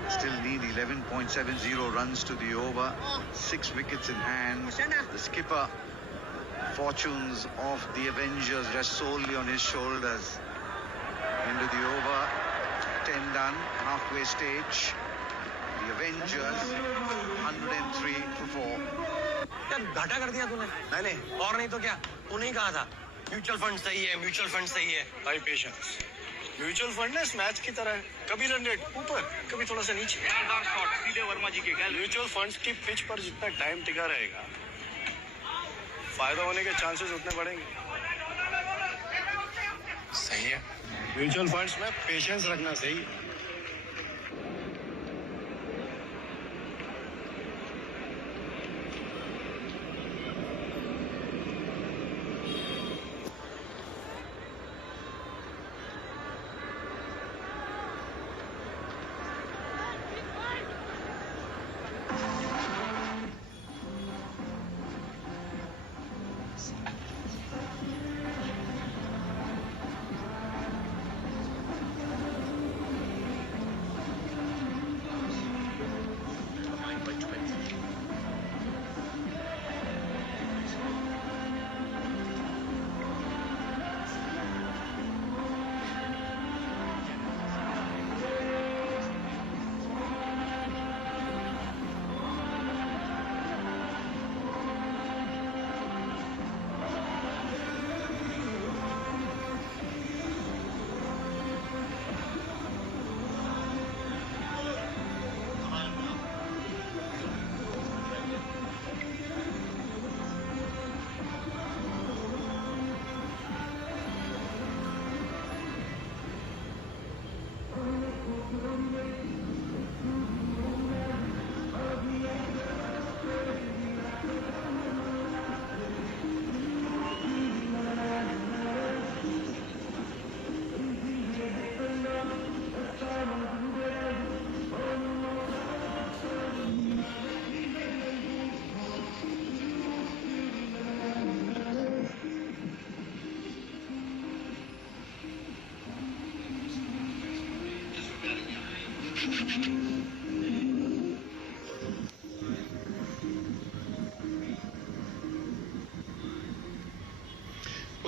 Still need 11.70 runs to the over. 6 wickets in hand. The skipper, fortunes of the Avengers rest solely on his shoulders. Into the over. 10 done. Halfway stage. The Avengers 103 for 4. क्या घाटा कर दिया तूने? मैंने और नहीं तो क्या? तूने ही कहा था म्यूचुअल फंड सही है, म्यूचुअल फंड सही है. भाई पेशेंस. म्यूचुअल फंड इस मैच की तरह है. कभी रन रेट ऊपर, कभी थोड़ा सा नीचे. शॉट सीधे वर्मा जी के गैल. म्यूचुअल फंड्स की पिच पर जितना टाइम टिका रहेगा, फायदा होने के चांसेस उतने बढ़ेंगे. सही है. म्यूचुअल फंड्स में पेशेंस रखना सही है.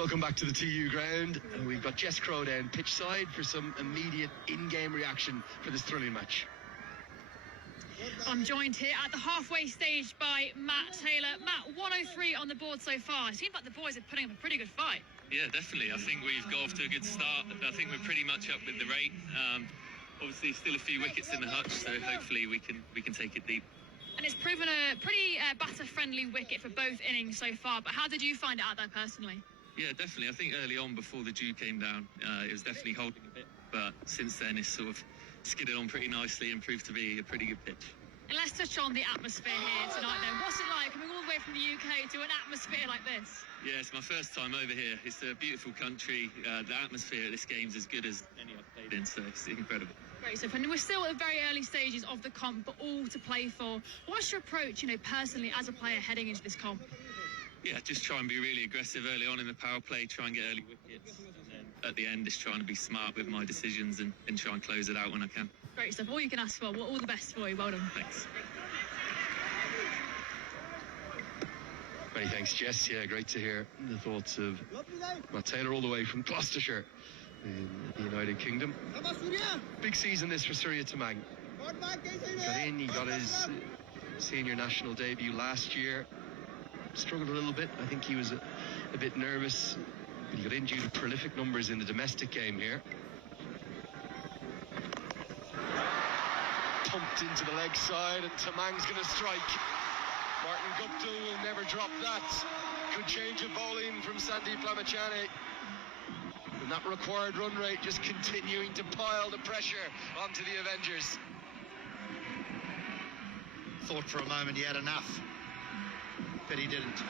Welcome back to the TU ground. And we've got Jess Crow down pitch side for some immediate in-game reaction for this thrilling match. I'm joined here at the halfway stage by Matt Taylor. Matt, 103 on the board so far. It seems like the boys are putting up a pretty good fight. Yeah, definitely. I think we've got off to a good start. I think we're pretty much up with the rate. Obviously, still a few wickets in the hutch, so hopefully we can take it deep. And it's proven a pretty batter-friendly wicket for both innings so far. But how did you find it out there personally? Yeah, definitely. I think early on, before the dew came down, it was definitely holding a bit. But since then, it's sort of skidded on pretty nicely and proved to be a pretty good pitch. And let's touch on the atmosphere here tonight then. What's it like coming all the way from the UK to an atmosphere like this? Yeah, it's my first time over here. It's a beautiful country. The atmosphere at this game's as good as any I've played in, so it's incredible. Great stuff. And we're still at the very early stages of the comp, but all to play for. What's your approach, personally as a player heading into this comp? Yeah, just try and be really aggressive early on in the power play, try and get early wickets, and then at the end just trying to be smart with my decisions and try and close it out when I can. Great stuff. All you can ask for. Well, all the best for you. Well done. Thanks. Many thanks, Jess. Yeah, great to hear the thoughts of Matt Taylor all the way from Gloucestershire in the United Kingdom. Big season this for Surya Tamang. He got in, he got his senior national debut last year. Struggled a little bit. I think he was a bit nervous. He got in due to prolific numbers in the domestic game here. Pumped into the leg side, and Tamang's going to strike. Martin Gupta will never drop that. Good change of bowling from Sandeep Lamachane. And that required run rate just continuing to pile the pressure onto the Avengers. Thought for a moment he had enough, but he didn't.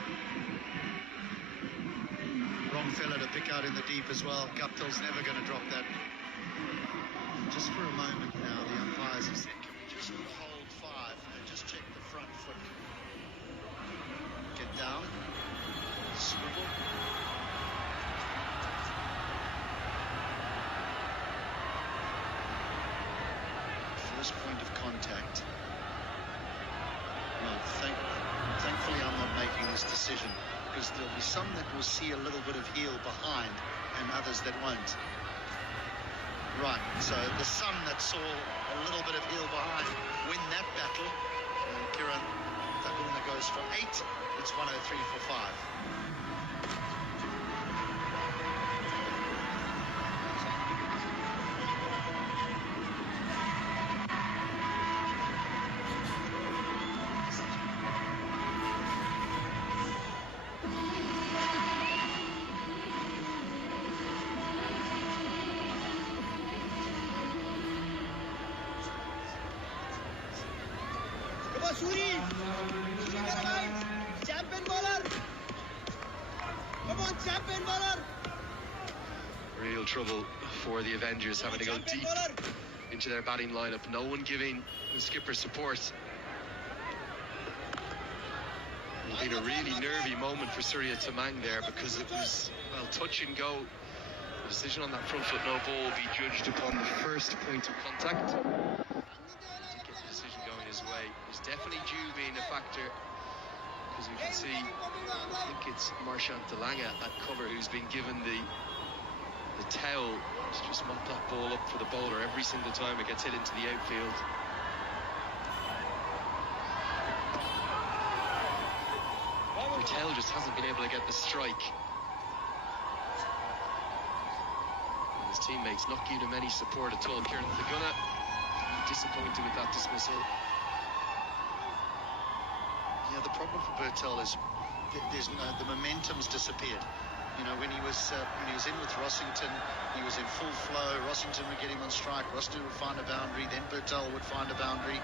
Wrong fella to pick out in the deep as well. Guptill's never going to drop that. Just for a moment now, the umpires have said, can we just hold 5 and just check the front foot? Get down, swivel. First point of contact. No, thankfully I'm not making this decision, because there'll be some that will see a little bit of heel behind and others that won't. Right, so the some that saw a little bit of heel behind win that battle. And Kiran Takuna goes for 8. It's 103 for 5. Real trouble for the Avengers, having to go deep into their batting lineup. No one giving the skipper support. It's been a really nervy moment for Surya Tamang there, because it was, well, touch and go. The decision on that front foot no ball will be judged upon the first point of contact. To get the decision going his way. There's definitely dew being a factor, because we can see, I think it's Marchant Delanga at cover who's been given the towel to just mop that ball up for the bowler every single time it gets hit into the outfield. Patel just hasn't been able to get the strike. And his teammates not giving him any support at all. Kieran Thaguna disappointed with that dismissal. Yeah, the problem for Bertel is the momentum's disappeared. You know, when he was in with Rossington, he was in full flow. Rossington would get him on strike. Rossington would find a boundary. Then Bertel would find a boundary.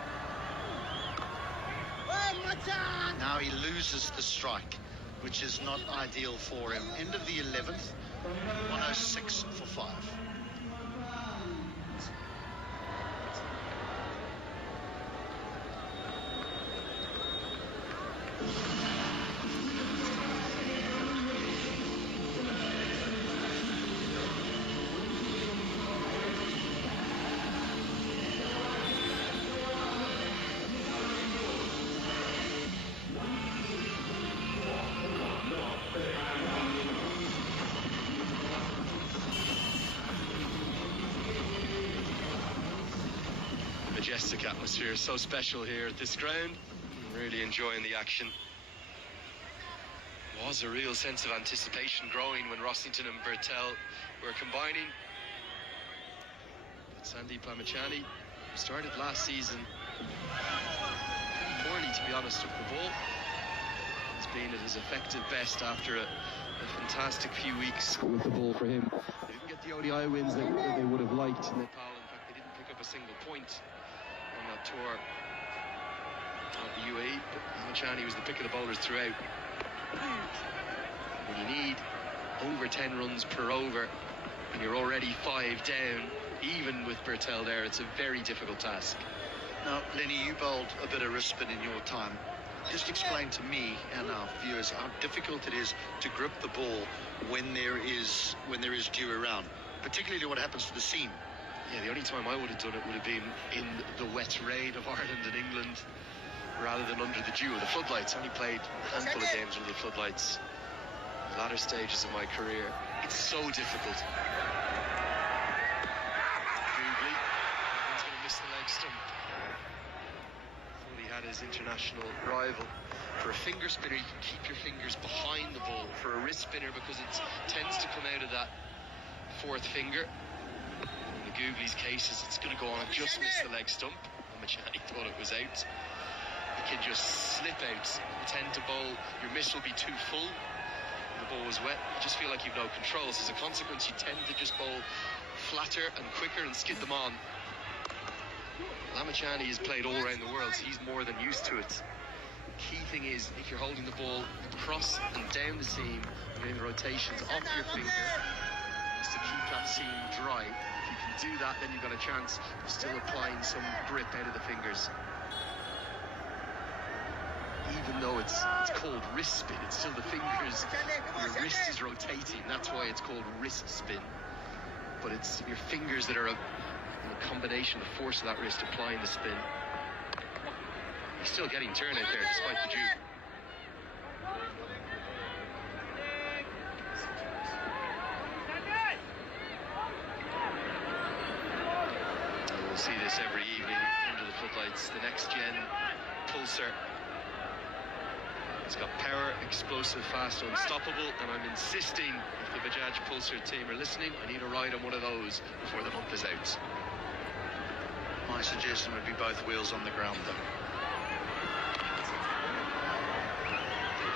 Now he loses the strike, which is not ideal for him. End of the 11th, 106 for 5. majestic atmosphere, so special here at this ground. I'm really enjoying the action. There was a real sense of anticipation growing when Rossington and Bertel were combining. But Sandeep Lamachani, who started last season poorly, to be honest, with the ball, has been at his effective best after a fantastic few weeks with the ball for him. They didn't get the ODI wins that they would have liked in Nepal. In fact, they didn't pick up a single point on that tour of the UAE, but Lamachani was the pick of the bowlers throughout. When you need over 10 runs per over and you're already 5 down, even with Bertel there, it's a very difficult task. Now, Lenny, you bowled a bit of wrist spin in your time. Just explain to me and our viewers how difficult it is to grip the ball when there is dew around, particularly what happens to the seam. Yeah, the only time I would have done it would have been in the wet rain of Ireland and England rather than under the dew of the floodlights. I only played a handful of games under the floodlights in the latter stages of my career. It's so difficult. Googly, he's going to miss the leg stump. Thought he had his international rival. For a finger spinner, you can keep your fingers behind the ball. For a wrist spinner, because it tends to come out of that fourth finger. In the Googly's cases, it's going to go on and just miss the leg stump. Lamachani thought it was out. You can just slip out, pretend to bowl. Your miss will be too full. The ball was wet. You just feel like you've no control. So as a consequence, you tend to just bowl flatter and quicker and skid them on. Lamachani has played all around the world, so he's more than used to it. The key thing is, if you're holding the ball across and down the seam, and getting the rotations off your finger, is to keep that seam dry. If you can do that, then you've got a chance of still applying some grip out of the fingers. Even though it's called wrist spin, it's still the fingers, your wrist is rotating, that's why it's called wrist spin. But it's your fingers that are a combination, the force of that wrist applying the spin. He's still getting turn out there despite the dew. And we'll see this every evening under the floodlights. The next gen pulsar. It's got power, explosive, fast, unstoppable, and I'm insisting, if the Bajaj Pulsar team are listening, I need a ride on one of those before the month is out. My suggestion would be both wheels on the ground, though.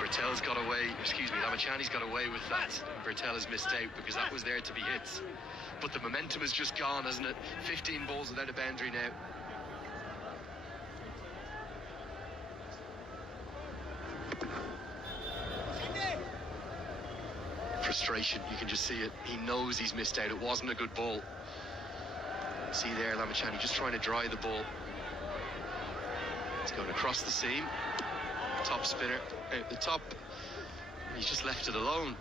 Bertel's got away, Lamachani's got away with that. Bertel has missed out because that was there to be hit. But the momentum has just gone, hasn't it? 15 balls without a boundary now. Frustration, you can just see it. He knows he's missed out. It wasn't a good ball. See there, Lamachani just trying to dry the ball. It's going across the seam. Top spinner out the top. He's just left it alone.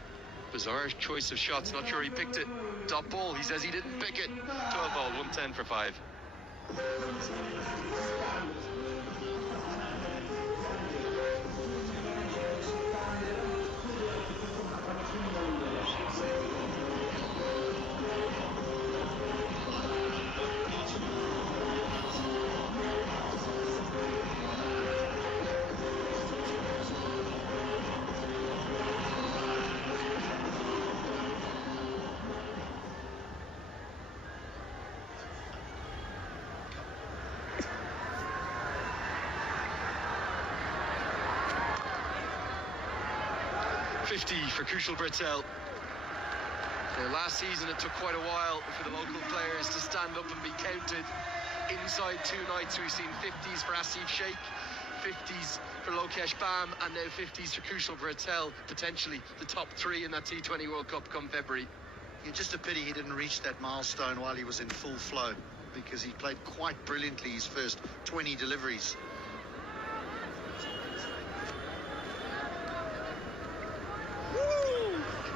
Bizarre choice of shots. Not sure he picked it. Top ball. He says he didn't pick it. 12 ball, 110 for 5. For Kushal Bertel. Last season it took quite a while for the local players to stand up and be counted. Inside 2 nights we've seen 50s for Asif Sheikh, 50s for Lokesh Bam, and now 50s for Kushal Bertel, potentially the top 3 in that T20 World Cup come February. It's just a pity he didn't reach that milestone while he was in full flow, because he played quite brilliantly his first 20 deliveries.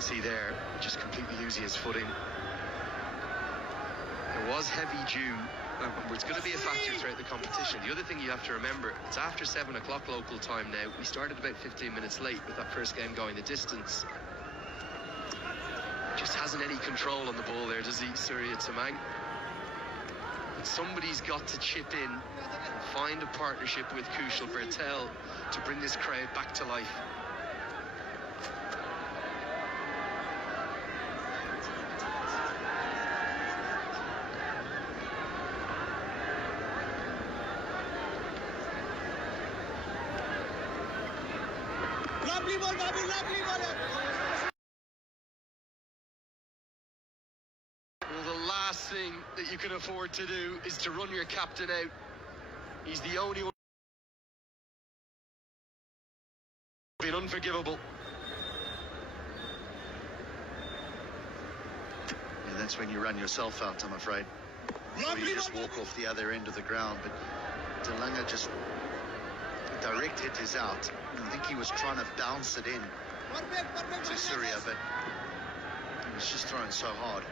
See there, just completely losing his footing. There was heavy dew, it's going to be a factor throughout the competition. The other thing you have to remember, it's after 7 o'clock local time now. We started about 15 minutes late with that first game going the distance. Just hasn't any control on the ball there, does he, Surya Tamang? but somebody's got to chip in and find a partnership with Kushal Bertel to bring this crowd back to life. Lovely ball, Babu, lovely ball. Well, the last thing that you can afford to do is to run your captain out. He's the only one been unforgivable. Yeah, that's when you run yourself out, I'm afraid. Or you just walk off the other end of the ground. But DeLange just direct hit is out. I think he was trying to bounce it in to Surya, but he was just thrown so hard.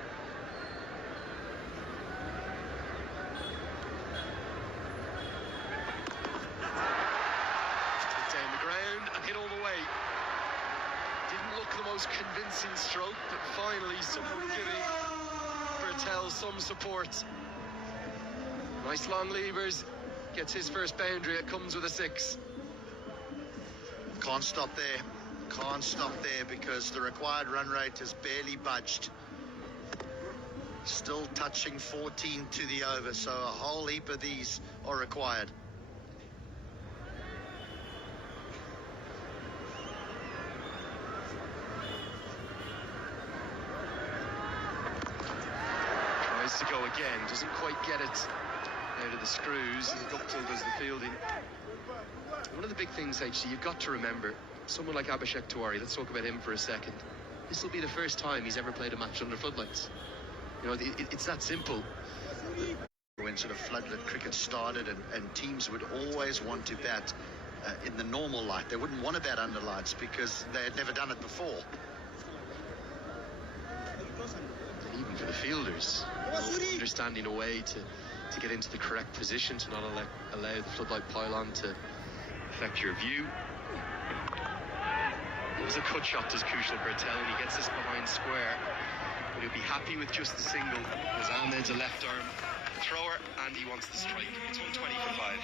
Down the ground and hit all the way. Didn't look the most convincing stroke, but finally someone giving Bertel some support. Nice long levers, gets his first boundary. It comes with a 6. Can't stop there. Can't stop there because the required run rate has barely budged. Still touching 14 to the over, so a whole heap of these are required. Tries to go again, doesn't quite get it out of the screws, and Guptill does the fielding. One of the big things, HC, you've got to remember, someone like Abhishek Tiwari, let's talk about him for a second. This will be the first time he's ever played a match under floodlights. You know, it's that simple. When sort of floodlit cricket started and teams would always want to bat in the normal light. They wouldn't want to bat under lights because they had never done it before. And even for the fielders, understanding a way to get into the correct position, to not allow the floodlight pylon to affect your view. It was a cut shot to Kushal Bertel, and he gets this behind square. But he'll be happy with just the single, because Ahmed's a left arm thrower and he wants the strike. It's 120 for 5.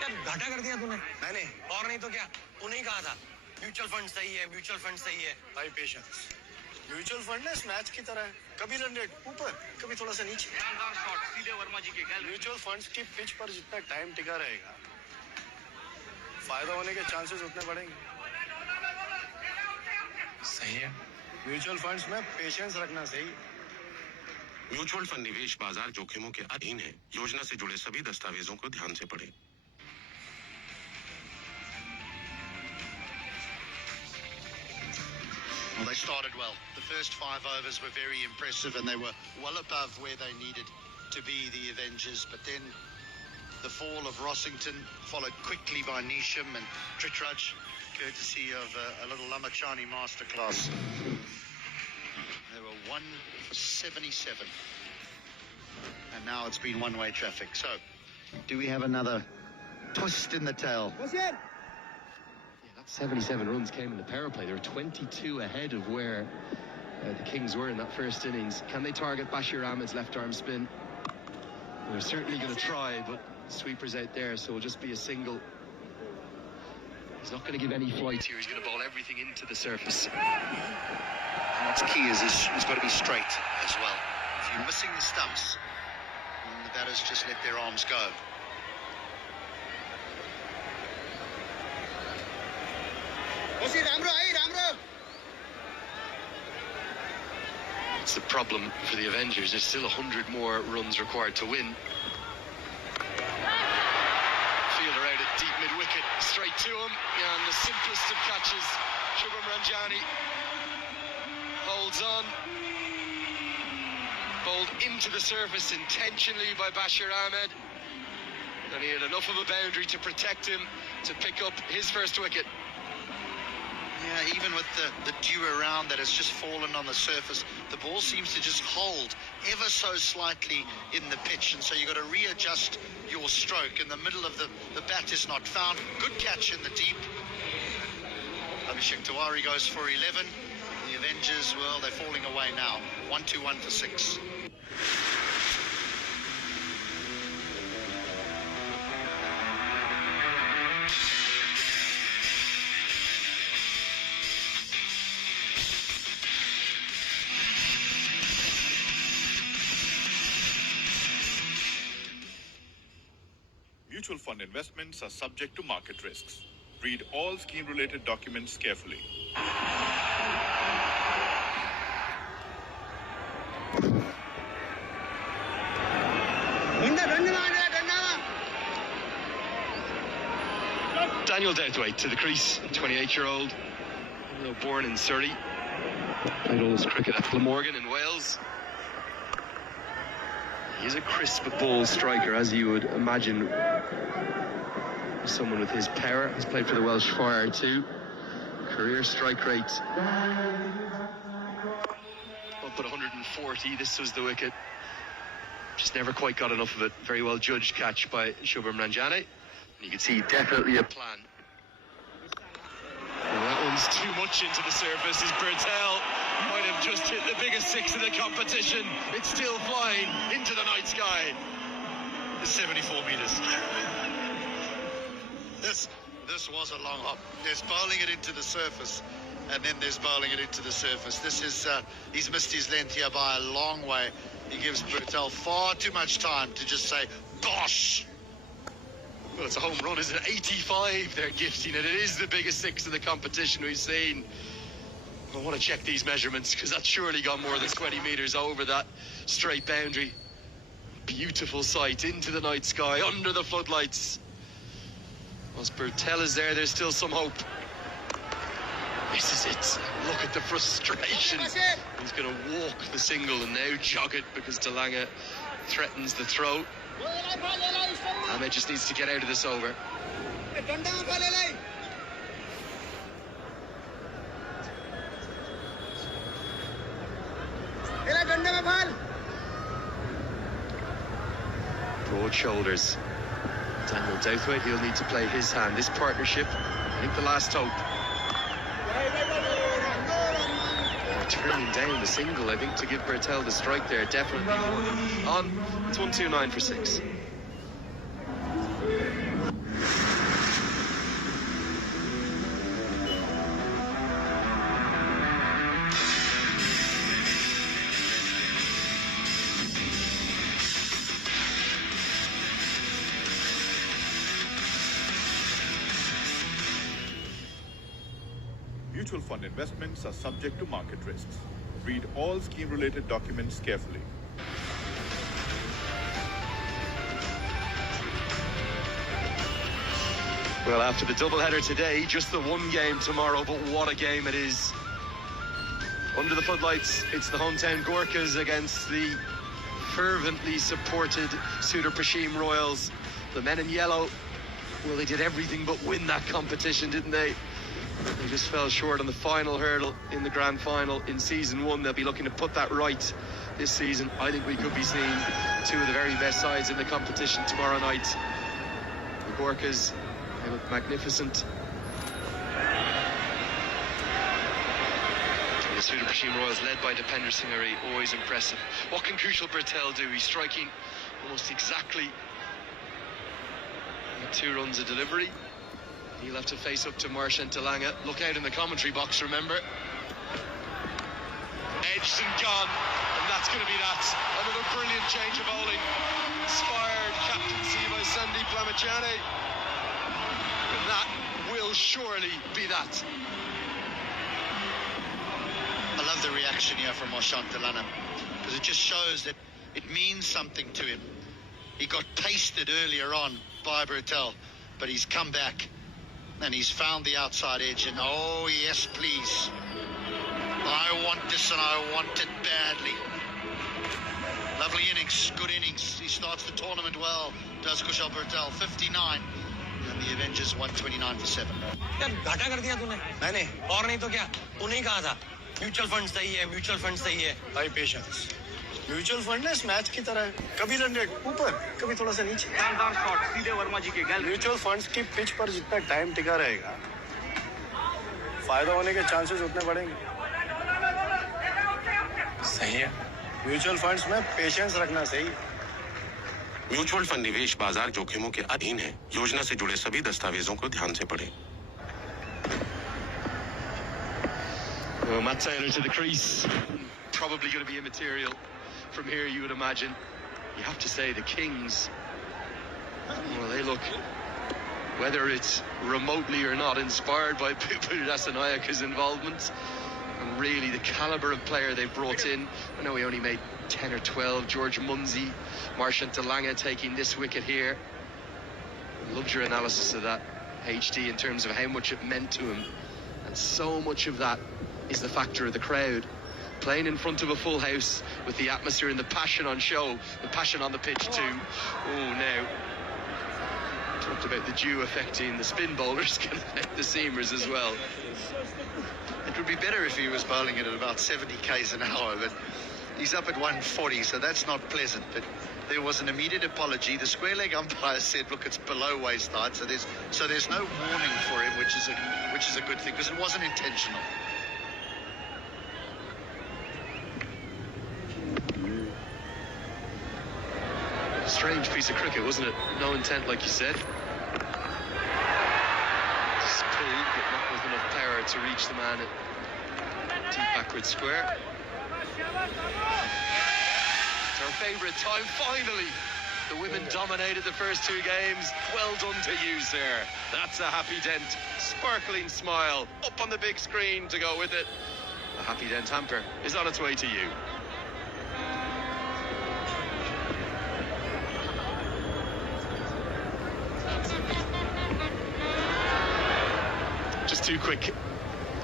यार घाटा कर दिया तूने मैंने और नहीं तो क्या तूने ही कहा था म्यूचुअल फंड सही है म्यूचुअल फंड सही है भाई पेशेंस म्यूचुअल फंड ना इस मैच की तरह है कभी रन रेट ऊपर कभी थोड़ा सा नीचे शानदार शॉट सीधे वर्मा जी के गैलरी म्यूचुअल फंड्स की पिच पर जितना टाइम टिका रहेगा फायदा होने के चांसेस उतने बढ़ेंगे सही है म्यूचुअल फंड्स में पेशेंस रखना सही म्यूचुअल फंड निवेश बाजार जोखिमों के अधीन है योजना से जुड़े सभी दस्तावेजों को ध्यान से पढ़ें Well, they started well. The first 5 overs were very impressive and they were well above where they needed to be, the Avengers. But then the fall of Rossington, followed quickly by Nisham and Tritraj, courtesy of a little Lamachani masterclass. They were 1 for 77. And now it's been one-way traffic. So, do we have another twist in the tail? 77 runs came in the power play. They were 22 ahead of where the Kings were in that first innings. Can they target Bashir Ahmed's left arm spin? They're certainly going to try, but the sweeper's out there, so it'll just be a single. He's not going to give any flight here. He's going to bowl everything into the surface. And what's key is he's got to be straight as well. If you're missing the stumps, then the batters just let their arms go. It's the problem for the Avengers. There's still 100 more runs required to win. Fielder out at deep mid-wicket, straight to him. Yeah, and the simplest of catches, Shubham Ranjani holds on. Bowled into the surface intentionally by Bashir Ahmed. And he had enough of a boundary to protect him to pick up his first wicket. Yeah, even with the dew around that has just fallen on the surface, the ball seems to just hold ever so slightly in the pitch, and so you've got to readjust your stroke. In the middle of the bat is not found. Good catch in the deep. Abhishek Tiwari goes for 11. The Avengers, well, they're falling away now. 1-2-1 for 6. Mutual fund investments are subject to market risks. Read all scheme-related documents carefully. Daniel Douthwaite to the crease, 28-year-old, born in Surrey. Played all his cricket at Glamorgan in Wales. He's a crisp ball striker, as you would imagine. Someone with his power. He's played for the Welsh Fire too. Career strike rate up at 140. This was the wicket. Just never quite got enough of it. Very well judged catch by Shubham Ranjane. And you can see definitely a plan. Well, that one's too much into the surface. As Bertel might have just hit the biggest six of the competition. It's still flying into the night sky. It's 74 metres. This was a long hop. There's bowling it into the surface, and then there's bowling it into the surface. This is, he's missed his length here by a long way. He gives Bertel far too much time to just say, gosh! Well, it's a home run, isn't it? 85, they're gifting it. It is the biggest six of the competition we've seen. I want to check these measurements, because that's surely gone more than 20 metres over that straight boundary. Beautiful sight into the night sky, under the floodlights. Once Bertel is there, there's still some hope. This is it. Look at the frustration. He's going to walk the single and now jog it because Delanga threatens the throw. Ahmed just needs to get out of this over. Broad shoulders. Daniel Douthwaite, he'll need to play his hand. This partnership, I think the last hope. Turning down the single, I think, to give Bertel the strike there, definitely. On, it's 129 for 6. Mutual fund investments are subject to market risks. Read all scheme-related documents carefully. Well, after the doubleheader today, just the one game tomorrow, but what a game it is. Under the floodlights, it's the hometown Gorkas against the fervently supported Sudar Pashim Royals. The men in yellow, well, they did everything but win that competition, didn't they? They just fell short on the final hurdle in the grand final in season one. They'll be looking to put that right this season. I think we could be seeing two of the very best sides in the competition tomorrow night. The Gorkas, they look magnificent. The Sudar Pashim Royals, led by Dipender Singh, always impressive. What can Kushal Bertel do? He's striking almost exactly 2 runs a delivery. He'll have to face up to Marsh and Delanga. Look out in the commentary box, remember. Edged and gone, and that's going to be that. Another brilliant change of bowling. Inspired captaincy by Sandeep Lamachane. And that will surely be that. I love the reaction here from Marshant Delana, because it just shows that it means something to him. He got pasted earlier on by Bertel, but he's come back and he's found the outside edge, and oh yes please, I want this and I want it badly. Lovely innings, good innings. He starts the tournament well, does Kushal Bertel. 59, and the Avengers 129 for 7. यार घाटा कर दिया तूने मैंने और नहीं तो क्या तूने ही कहा था म्यूचुअल फंड सही है म्यूचुअल फंड सही है भाई पेशेंस म्यूचुअल फंड है इस मैच की तरह है कभी रन रेट ऊपर कभी थोड़ा सा नीचे शानदार शॉट सीधे वर्मा जी के गैलरी म्यूचुअल फंड्स की पिच पर जितना टाइम टिका रहेगा फायदा होने के चांसेस उतने बढ़ेंगे सही है म्यूचुअल फंड्स में पेशेंस रखना सही म्यूचुअल फंड निवेश बाजार जोखिमों के अधीन है। योजना से जुड़े सभी दस्तावेजों को ध्यान से पढ़ें। Well, Matt Taylor to the crease. Probably going to be immaterial from here, you would imagine. You have to say the Kings Well, they look, whether it's remotely or not, inspired by Biratnaga's involvement. And really the calibre of player they've brought in. I know he only made 10 or 12. George Munsey, Martian Talanga taking this wicket here. Loved your analysis of that, HD, in terms of how much it meant to him. And so much of that is the factor of the crowd. Playing in front of a full house with the atmosphere and the passion on show, the passion on the pitch too. Oh, now. Talked about the dew affecting the spin bowlers, can affect the seamers as well. It would be better if he was bowling it at about 70 k's an hour, but he's up at 140, so that's not pleasant. But there was an immediate apology. The square leg umpire said, look, it's below waist height, so there's no warning for him, which is a good thing, because it wasn't intentional. Strange piece of cricket, wasn't it? No intent, like you said. Just pulled, but not with enough power to reach the man at deep backward square. It's our favourite time, finally. The women dominated the first two games. Well done to you, sir. That's a happy dent. Sparkling smile up on the big screen to go with it. The happy dent hamper is on its way to you. Just too quick.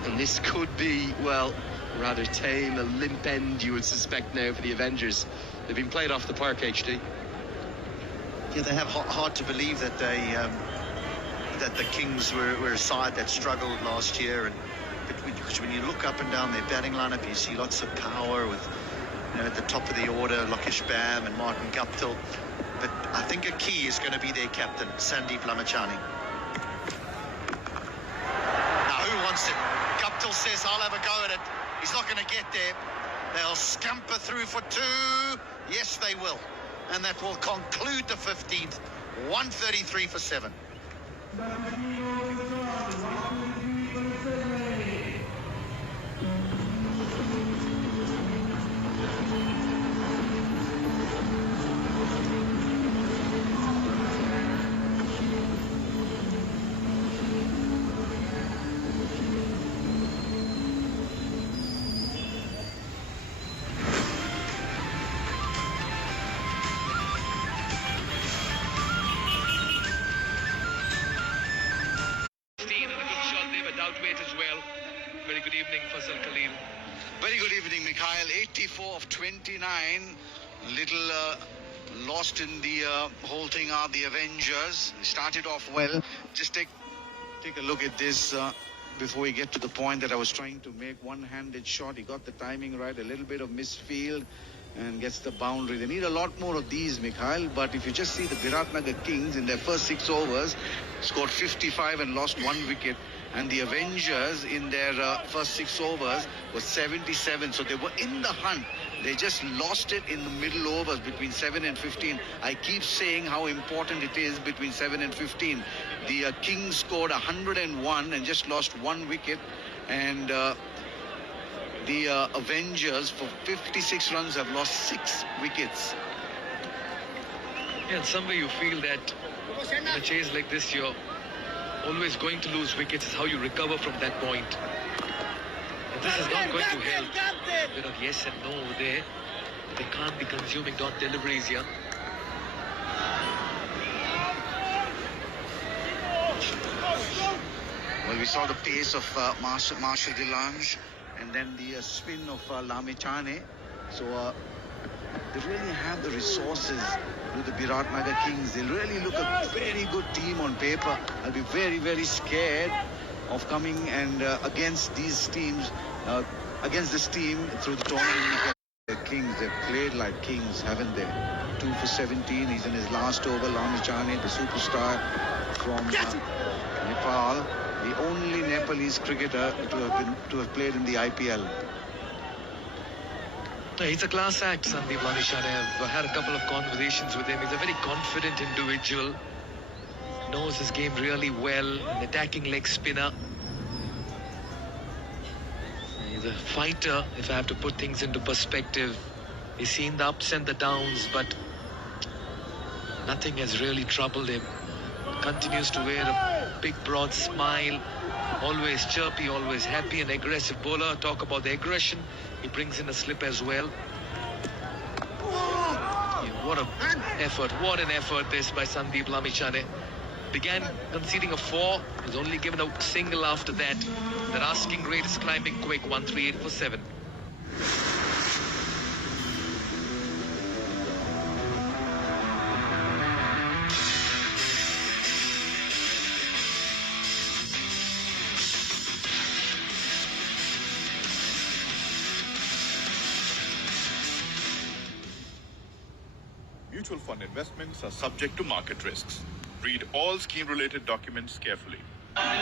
And this could be, well, rather tame, a limp end, you would suspect now, for the Avengers. They've been played off the park, HD. Yeah, they have hard to believe that that the Kings were a side that struggled last year, but when you look up and down their batting lineup, you see lots of power with, at the top of the order, Lokesh Bam and Martin Guptill. But I think a key is going to be their captain, Sandeep Lamachani. Now, who wants it? Guptill says, I'll have a go at it. He's not going to get there. They'll scamper through for two. Yes, they will. And that will conclude the 15th. 133 for 7. Very good evening, Mikhail. 84 of 29. Little lost in the whole thing are the Avengers. Started off well. Just take a look at this before we get to the point that I was trying to make. One-handed shot. He got the timing right. A little bit of misfield and gets the boundary. They need a lot more of these, Mikhail. But if you just see the Biratnagar Kings in their first 6 overs, scored 55 and lost 1 wicket. And the Avengers in their first 6 overs was 77. So they were in the hunt. They just lost it in the middle overs between 7 and 15. I keep saying how important it is between 7 and 15. The Kings scored 101 and just lost 1 wicket. And the Avengers for 56 runs have lost 6 wickets. Yeah, in some way you feel that in a chase like this, you're always going to lose wickets. Is how you recover from that point. And this is not going to help. A bit of yes and no over there. They can't be consuming dot deliveries here. Well, we saw the pace of Marshall Delange and then the spin of Lamachani. So they really have the resources with the Biratnagar Kings. They really look a very good team on paper. I'll be very, very scared of coming and against these teams, against this team through the tournament. The Kings, they've played like kings, haven't they? 2 for 17. He's in his last over. Lamachani, the superstar from Nepal, the only Nepalese cricketer to have played in the IPL. He's a class act, Sandeep Lamachani. I've had a couple of conversations with him. He's a very confident individual. Knows his game really well. An attacking leg spinner. He's a fighter, if I have to put things into perspective. He's seen the ups and the downs, but Nothing has really troubled him. Continues to wear a big broad smile. Always chirpy, always happy, and aggressive bowler. Talk about the aggression. He brings in a slip as well. What an effort this by Sandeep Lamichhane. Began conceding a 4, was only given a single after that. Their asking rate is climbing quick, 138 for 7. Mutual fund investments are subject to market risks. Read all scheme-related documents carefully. Yeah,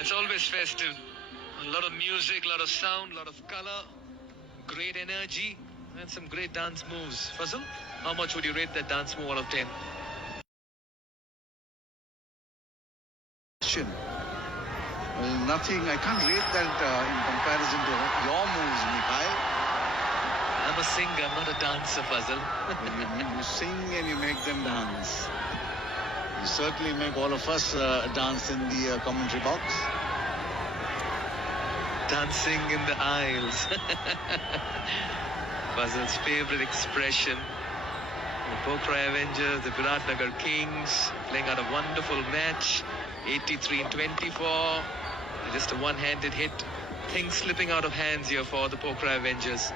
it's always festive. A lot of music, a lot of sound, a lot of color, great energy, and some great dance moves. Fazal, how much would you rate that dance move out of 10? Well, nothing. I can't rate that in comparison to your moves, Mikhail. I'm a singer, not a dancer, Fazal. you sing and you make them dance. You certainly make all of us dance in the commentary box. Dancing in the aisles. Fazal's favorite expression. The Pokhara Avengers, the Biratnagar Kings, playing out a wonderful match. 83-24. Just a one-handed hit. Things slipping out of hands here for the Pokhara Avengers.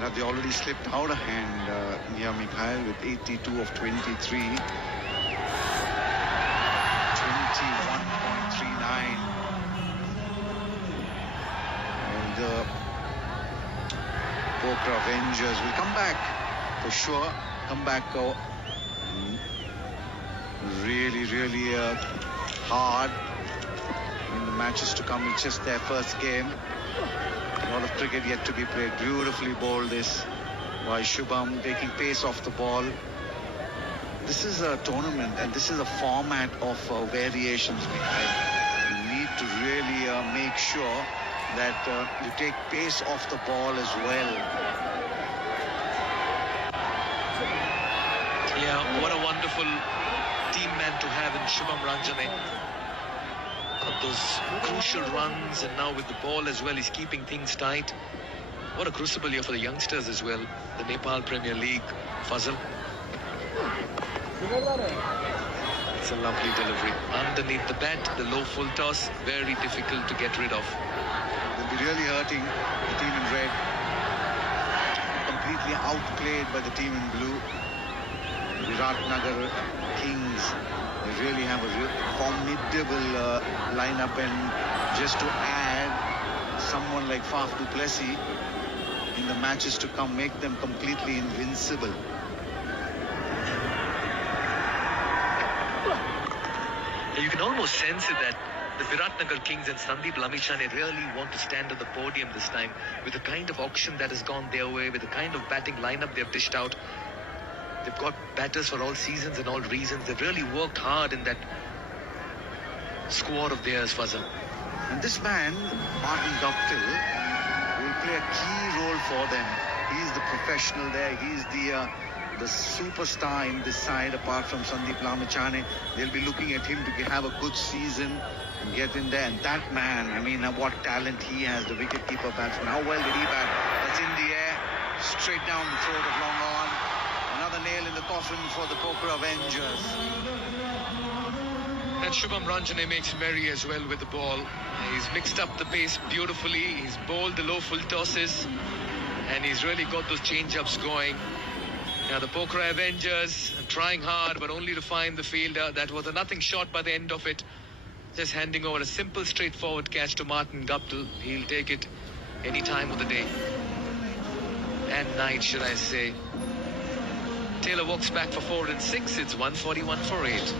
Now they already slipped out of hand, Mikhail, with 82 of 23. 21.39. And the Pokhara Avengers will come back for sure. Come back. Really hard in the matches to come. It's just their first game. A lot of cricket yet to be played. Beautifully bowled this by Shubham, taking pace off the ball. This is a tournament and this is a format of variations, Mikhail. You need to really make sure that you take pace off the ball as well. Yeah, what a wonderful team man to have in Shubham Ranjane. Got those crucial runs, and now with the ball as well, he's keeping things tight. What a crucible year for the youngsters as well. The Nepal Premier League. Fazal. It's a lovely delivery. Underneath the bat, the low full toss, very difficult to get rid of. They'll be really hurting the team in red. Completely outplayed by the team in blue. Biratnagar Kings, they really have a formidable lineup, and just to add someone like Faf du Plessis in the matches to come, make them completely invincible. You can almost sense it that the Biratnagar Kings and Sandeep Lamichhane really want to stand on the podium this time, with the kind of auction that has gone their way, with the kind of batting lineup they've dished out. They've got batters for all seasons and all reasons. They've really worked hard in that squad of theirs, Fazal. And this man, Martin Guptill, will play a key role for them. He's the professional there. He's the superstar in this side, apart from Sandeep Lamichhane. They'll be looking at him to have a good season and get in there. And that man, I mean, what talent he has, the wicket-keeper batsman. How well did he bat? That's in the air, straight down the throat of long on. Another nail in the coffin for the Pokhara Avengers. And Shubham Ranjane makes merry as well with the ball. He's mixed up the pace beautifully. He's bowled the low full tosses. And he's really got those change-ups going. Now the Pokhara Avengers trying hard, but only to find the fielder. That was a nothing shot by the end of it. Just handing over a simple, straightforward catch to Martin Guptill. He'll take it any time of the day. And night, should I say. Taylor walks back for 4 and 6. It's 141 for 8.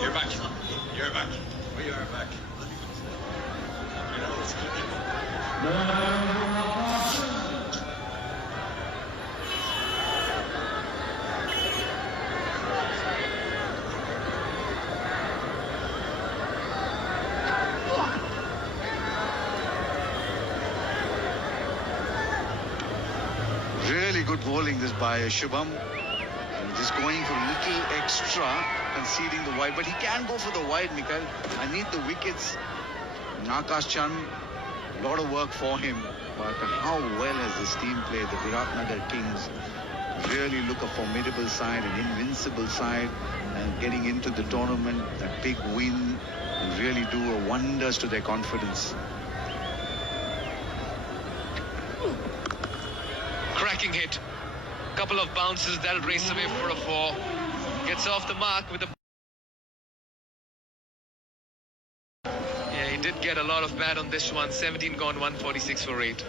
You're back. You're back. We are back. Really good bowling this by Shubham. Just going for a little extra, conceding the wide. But he can go for the wide, Mikhail. I need the wickets. Akash Chand, a lot of work for him. But how well has this team played? The Biratnagar Kings really look a formidable side, an invincible side. And getting into the tournament, that big win, will really do wonders to their confidence. Cracking hit. Couple of bounces, that'll race away for a 4. Gets off the mark with a... Yeah, he did get a lot of bat on this one. 17 gone, 146 for 8.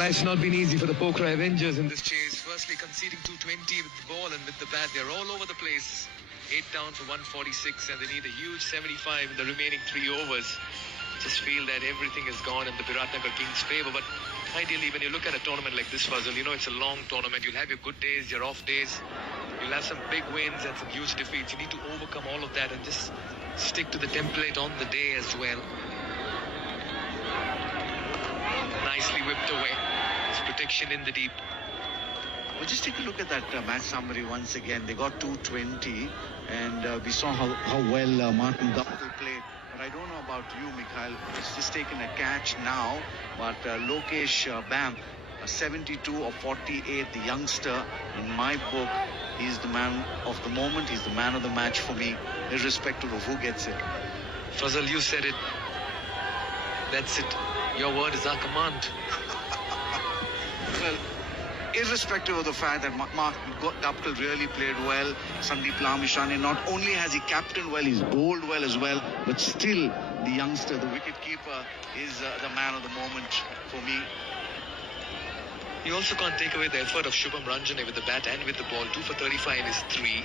Life's not been easy for the Pokhara Avengers in this chase. Firstly, conceding 220 with the ball and with the bat. They're all over the place. 8 down for 146, and they need a huge 75 in the remaining 3 overs. Just feel that everything is gone in the Biratnagar Kings' favor. But ideally, when you look at a tournament like this, Fazal, you know it's a long tournament. You'll have your good days, your off days. You'll have some big wins and some huge defeats. You need to overcome all of that and just stick to the template on the day as well. Nicely whipped away. It's protection in the deep. Well, just take a look at that match summary once again. They got 220, and we saw how well Martin Guptill played. But I don't know about you, Mikhail. It's just taken a catch now. But Lokesh Bam, 72 of 48, the youngster, in my book, he's the man of the moment. He's the man of the match for me, irrespective of who gets it. Fazal, you said it. That's it. Your word is our command. Well, irrespective of the fact that Mark Guptill really played well, Sandeep Lamishane, not only has he captained well, he's bowled well as well, but still the youngster, the wicketkeeper, is the man of the moment for me. You also can't take away the effort of Shubham Ranjane with the bat and with the ball. 2 for 35 in his 3.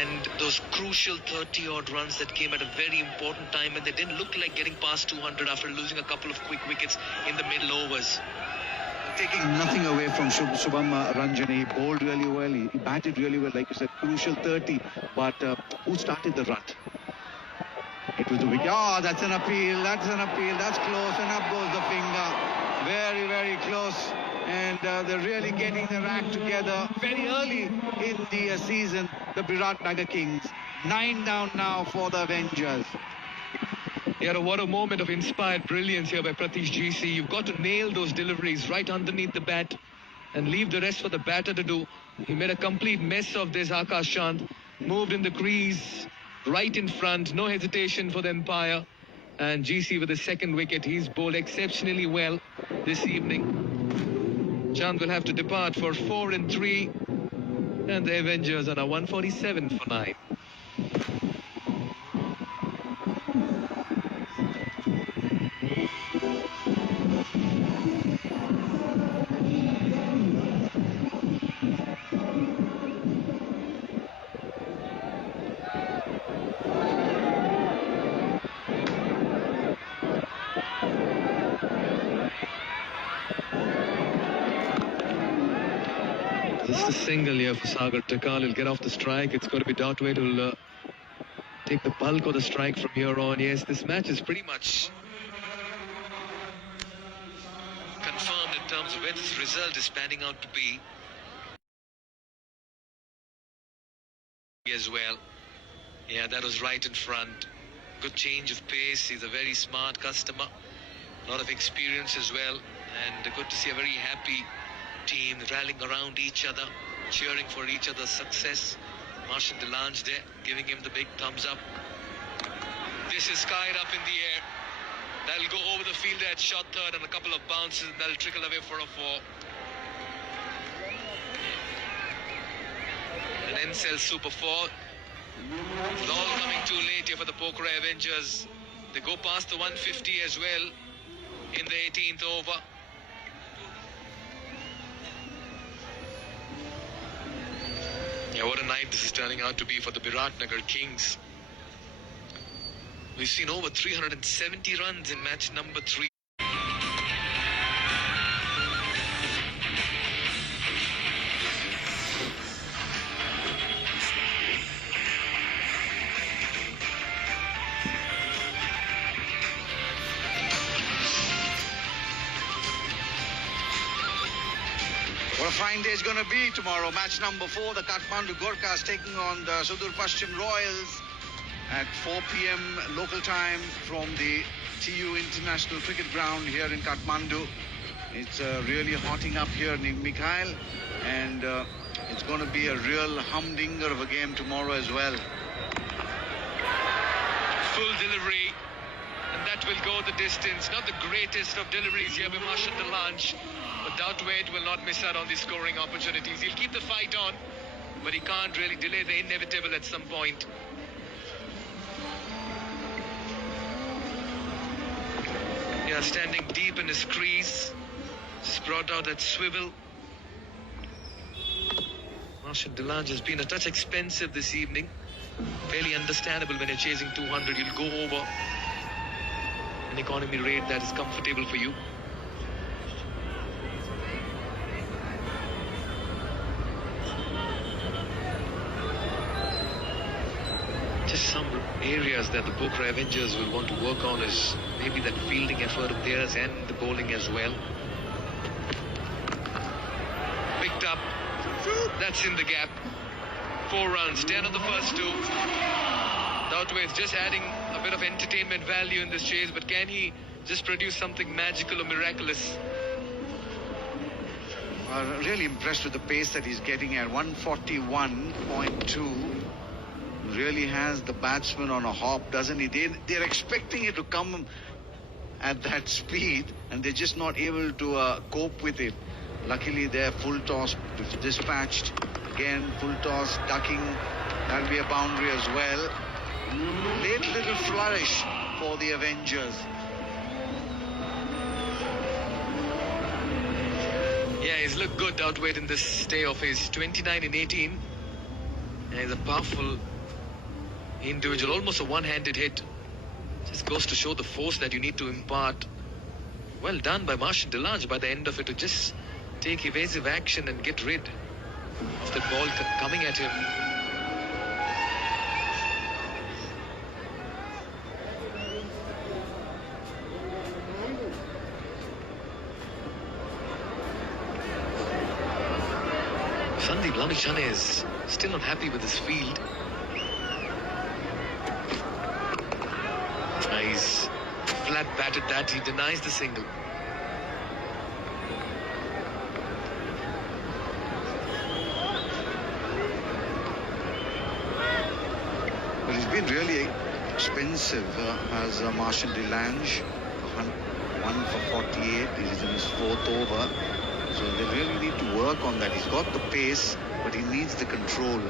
And those crucial 30-odd runs that came at a very important time, and they didn't look like getting past 200 after losing a couple of quick wickets in the middle overs. Taking nothing away from Shubham Ranjane, he bowled really well, he batted really well, like you said, crucial 30, but who started the rut? It was the wicket. Oh, that's an appeal, that's close, and up goes the finger. Very, very close. And they're really getting their act together very early in the season, the Biratnagar Kings. 9 down now for the Avengers. Yeah, what a moment of inspired brilliance here by Pratish GC. You've got to nail those deliveries right underneath the bat and leave the rest for the batter to do. He made a complete mess of this, Akash Chand. Moved in the crease, right in front, no hesitation for the umpire. And GC with the second wicket, he's bowled exceptionally well this evening. Chand will have to depart for 4 and 3, and the Avengers are now 147 for 9. This is a single here for Sagar Takal. He'll get off the strike. It's got to be Dotway who'll take the bulk of the strike from here on. Yes, this match is pretty much confirmed in terms of where this result is panning out to be as well. Yeah, that was right in front. Good change of pace. He's a very smart customer. A lot of experience as well. And good to see a very happy team rallying around each other, cheering for each other's success. Martian Delange there, giving him the big thumbs up. This is skied up in the air. That'll go over the field at shot third, and a couple of bounces, and that'll trickle away for a 4. An NPL Super 4. It's all coming too late for the Pokhara Avengers. They go past the 150 as well in the 18th over. Yeah, what a night this is turning out to be for the Biratnagar Kings. We've seen over 370 runs in match number 3. What a fine day it's going to be tomorrow. Match number 4, the Kathmandu Gorkhas taking on the Sudur Paschim Royals at 4 p.m. local time from the TU International Cricket Ground here in Kathmandu. It's really hotting up here, Mikhail, and it's going to be a real humdinger of a game tomorrow as well. Full delivery, and that will go the distance. Not the greatest of deliveries here by Marshall Delange, but Doubtweight will not miss out on these scoring opportunities. He'll keep the fight on, but he can't really delay the inevitable at some point. Yeah, standing deep in his crease. Just brought out that swivel. Marshall Delange has been a touch expensive this evening. Fairly understandable when you're chasing 200. You'll go over an economy rate that is comfortable for you. Just some areas that the Pokhara Avengers will want to work on is maybe that fielding effort of theirs and the bowling as well. Picked up. That's in the gap. 4 runs, 10 on the first 2. Doubtweight just adding a bit of entertainment value in this chase, but can he just produce something magical or miraculous? Really impressed with the pace that he's getting at 141.2. Really has the batsman on a hop, doesn't he? They're expecting it to come at that speed, and they're just not able to cope with it. Luckily, their full toss dispatched. Again, full toss, ducking. That'll be a boundary as well. Late little flourish for the Avengers. Yeah, he's looked good, Doubtweight, in this stay of his 29 in 18. And he's a powerful individual, almost a one-handed hit. Just goes to show the force that you need to impart. Well done by Marshall Delange by the end of it to just take evasive action and get rid of the ball coming at him. Sandeep Lamichhane is still not happy with his field. He's flat batted that. He denies the single. But he's been really expensive as Marshall Delange. 1 for 48. He's in his 4th over. So they really need to work on that. He's got the pace, but he needs the control.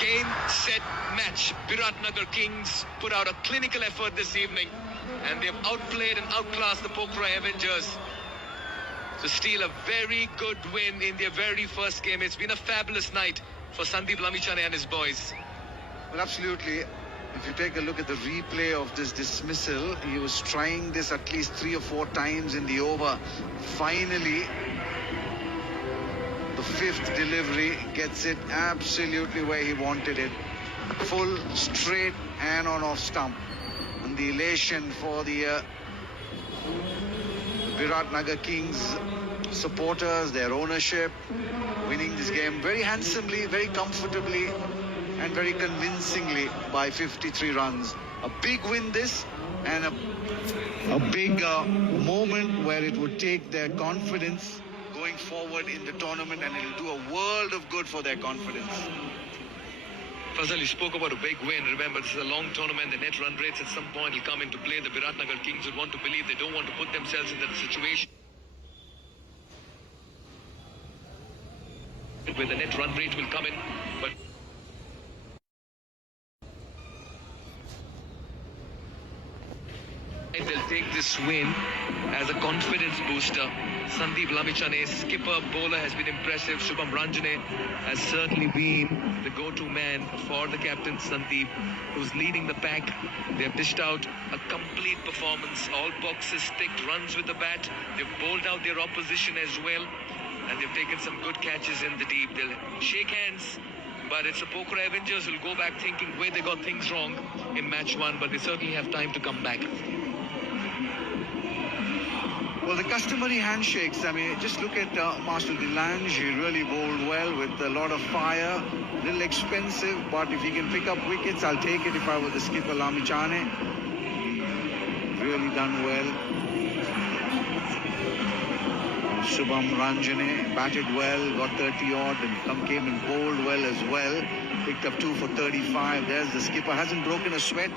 Game, set, match. Biratnagar Kings put out a clinical effort this evening, and they've outplayed and outclassed the Pokhara Avengers to steal a very good win in their very first game. It's been a fabulous night for Sandeep Lamichhane and his boys. Well, absolutely. If you take a look at the replay of this dismissal, he was trying this at least 3 or 4 times in the over. Finally, the 5th delivery gets it absolutely where he wanted it. Full, straight and on off stump. And the elation for the Biratnagar Kings supporters, their ownership, winning this game very handsomely, very comfortably and very convincingly by 53 runs. A big win this, and a big moment where it would take their confidence going forward in the tournament, and it'll do a world of good for their confidence. Fazal, you spoke about a big win. Remember, this is a long tournament. The net run rates at some point will come into play. The Biratnagar Kings would want to believe they don't want to put themselves in that situation where the net run rate will come in. But take this win as a confidence booster. Sandeep Lamichhane, skipper, bowler, has been impressive. Shubham Ranjane has certainly been the go-to man for the captain Sandeep, who's leading the pack. They've dished out a complete performance, all boxes ticked, runs with the bat. They've bowled out their opposition as well, and they've taken some good catches in the deep. They'll shake hands, but it's the Pokhara Avengers who'll go back thinking where they got things wrong in match one, but they certainly have time to come back. Well, the customary handshakes, I mean, just look at Marcel Delange. He really bowled well with a lot of fire. A little expensive, but if he can pick up wickets, I'll take it if I were the skipper, Lamichhane. Really done well. Shubham Ranjane batted well, got 30 odd, and came and bowled well as well. Picked up 2 for 35. There's the skipper, hasn't broken a sweat.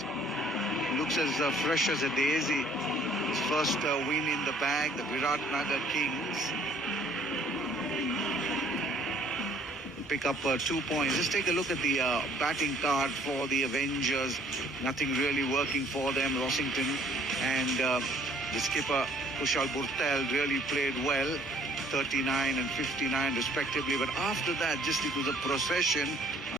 Looks as fresh as a daisy. His first win in the bag, the Biratnagar Kings. Pick up 2 points. Just take a look at the batting card for the Avengers. Nothing really working for them. Rossington and the skipper Kushal Burtel really played well, 39 and 59 respectively. But after that, just it was a procession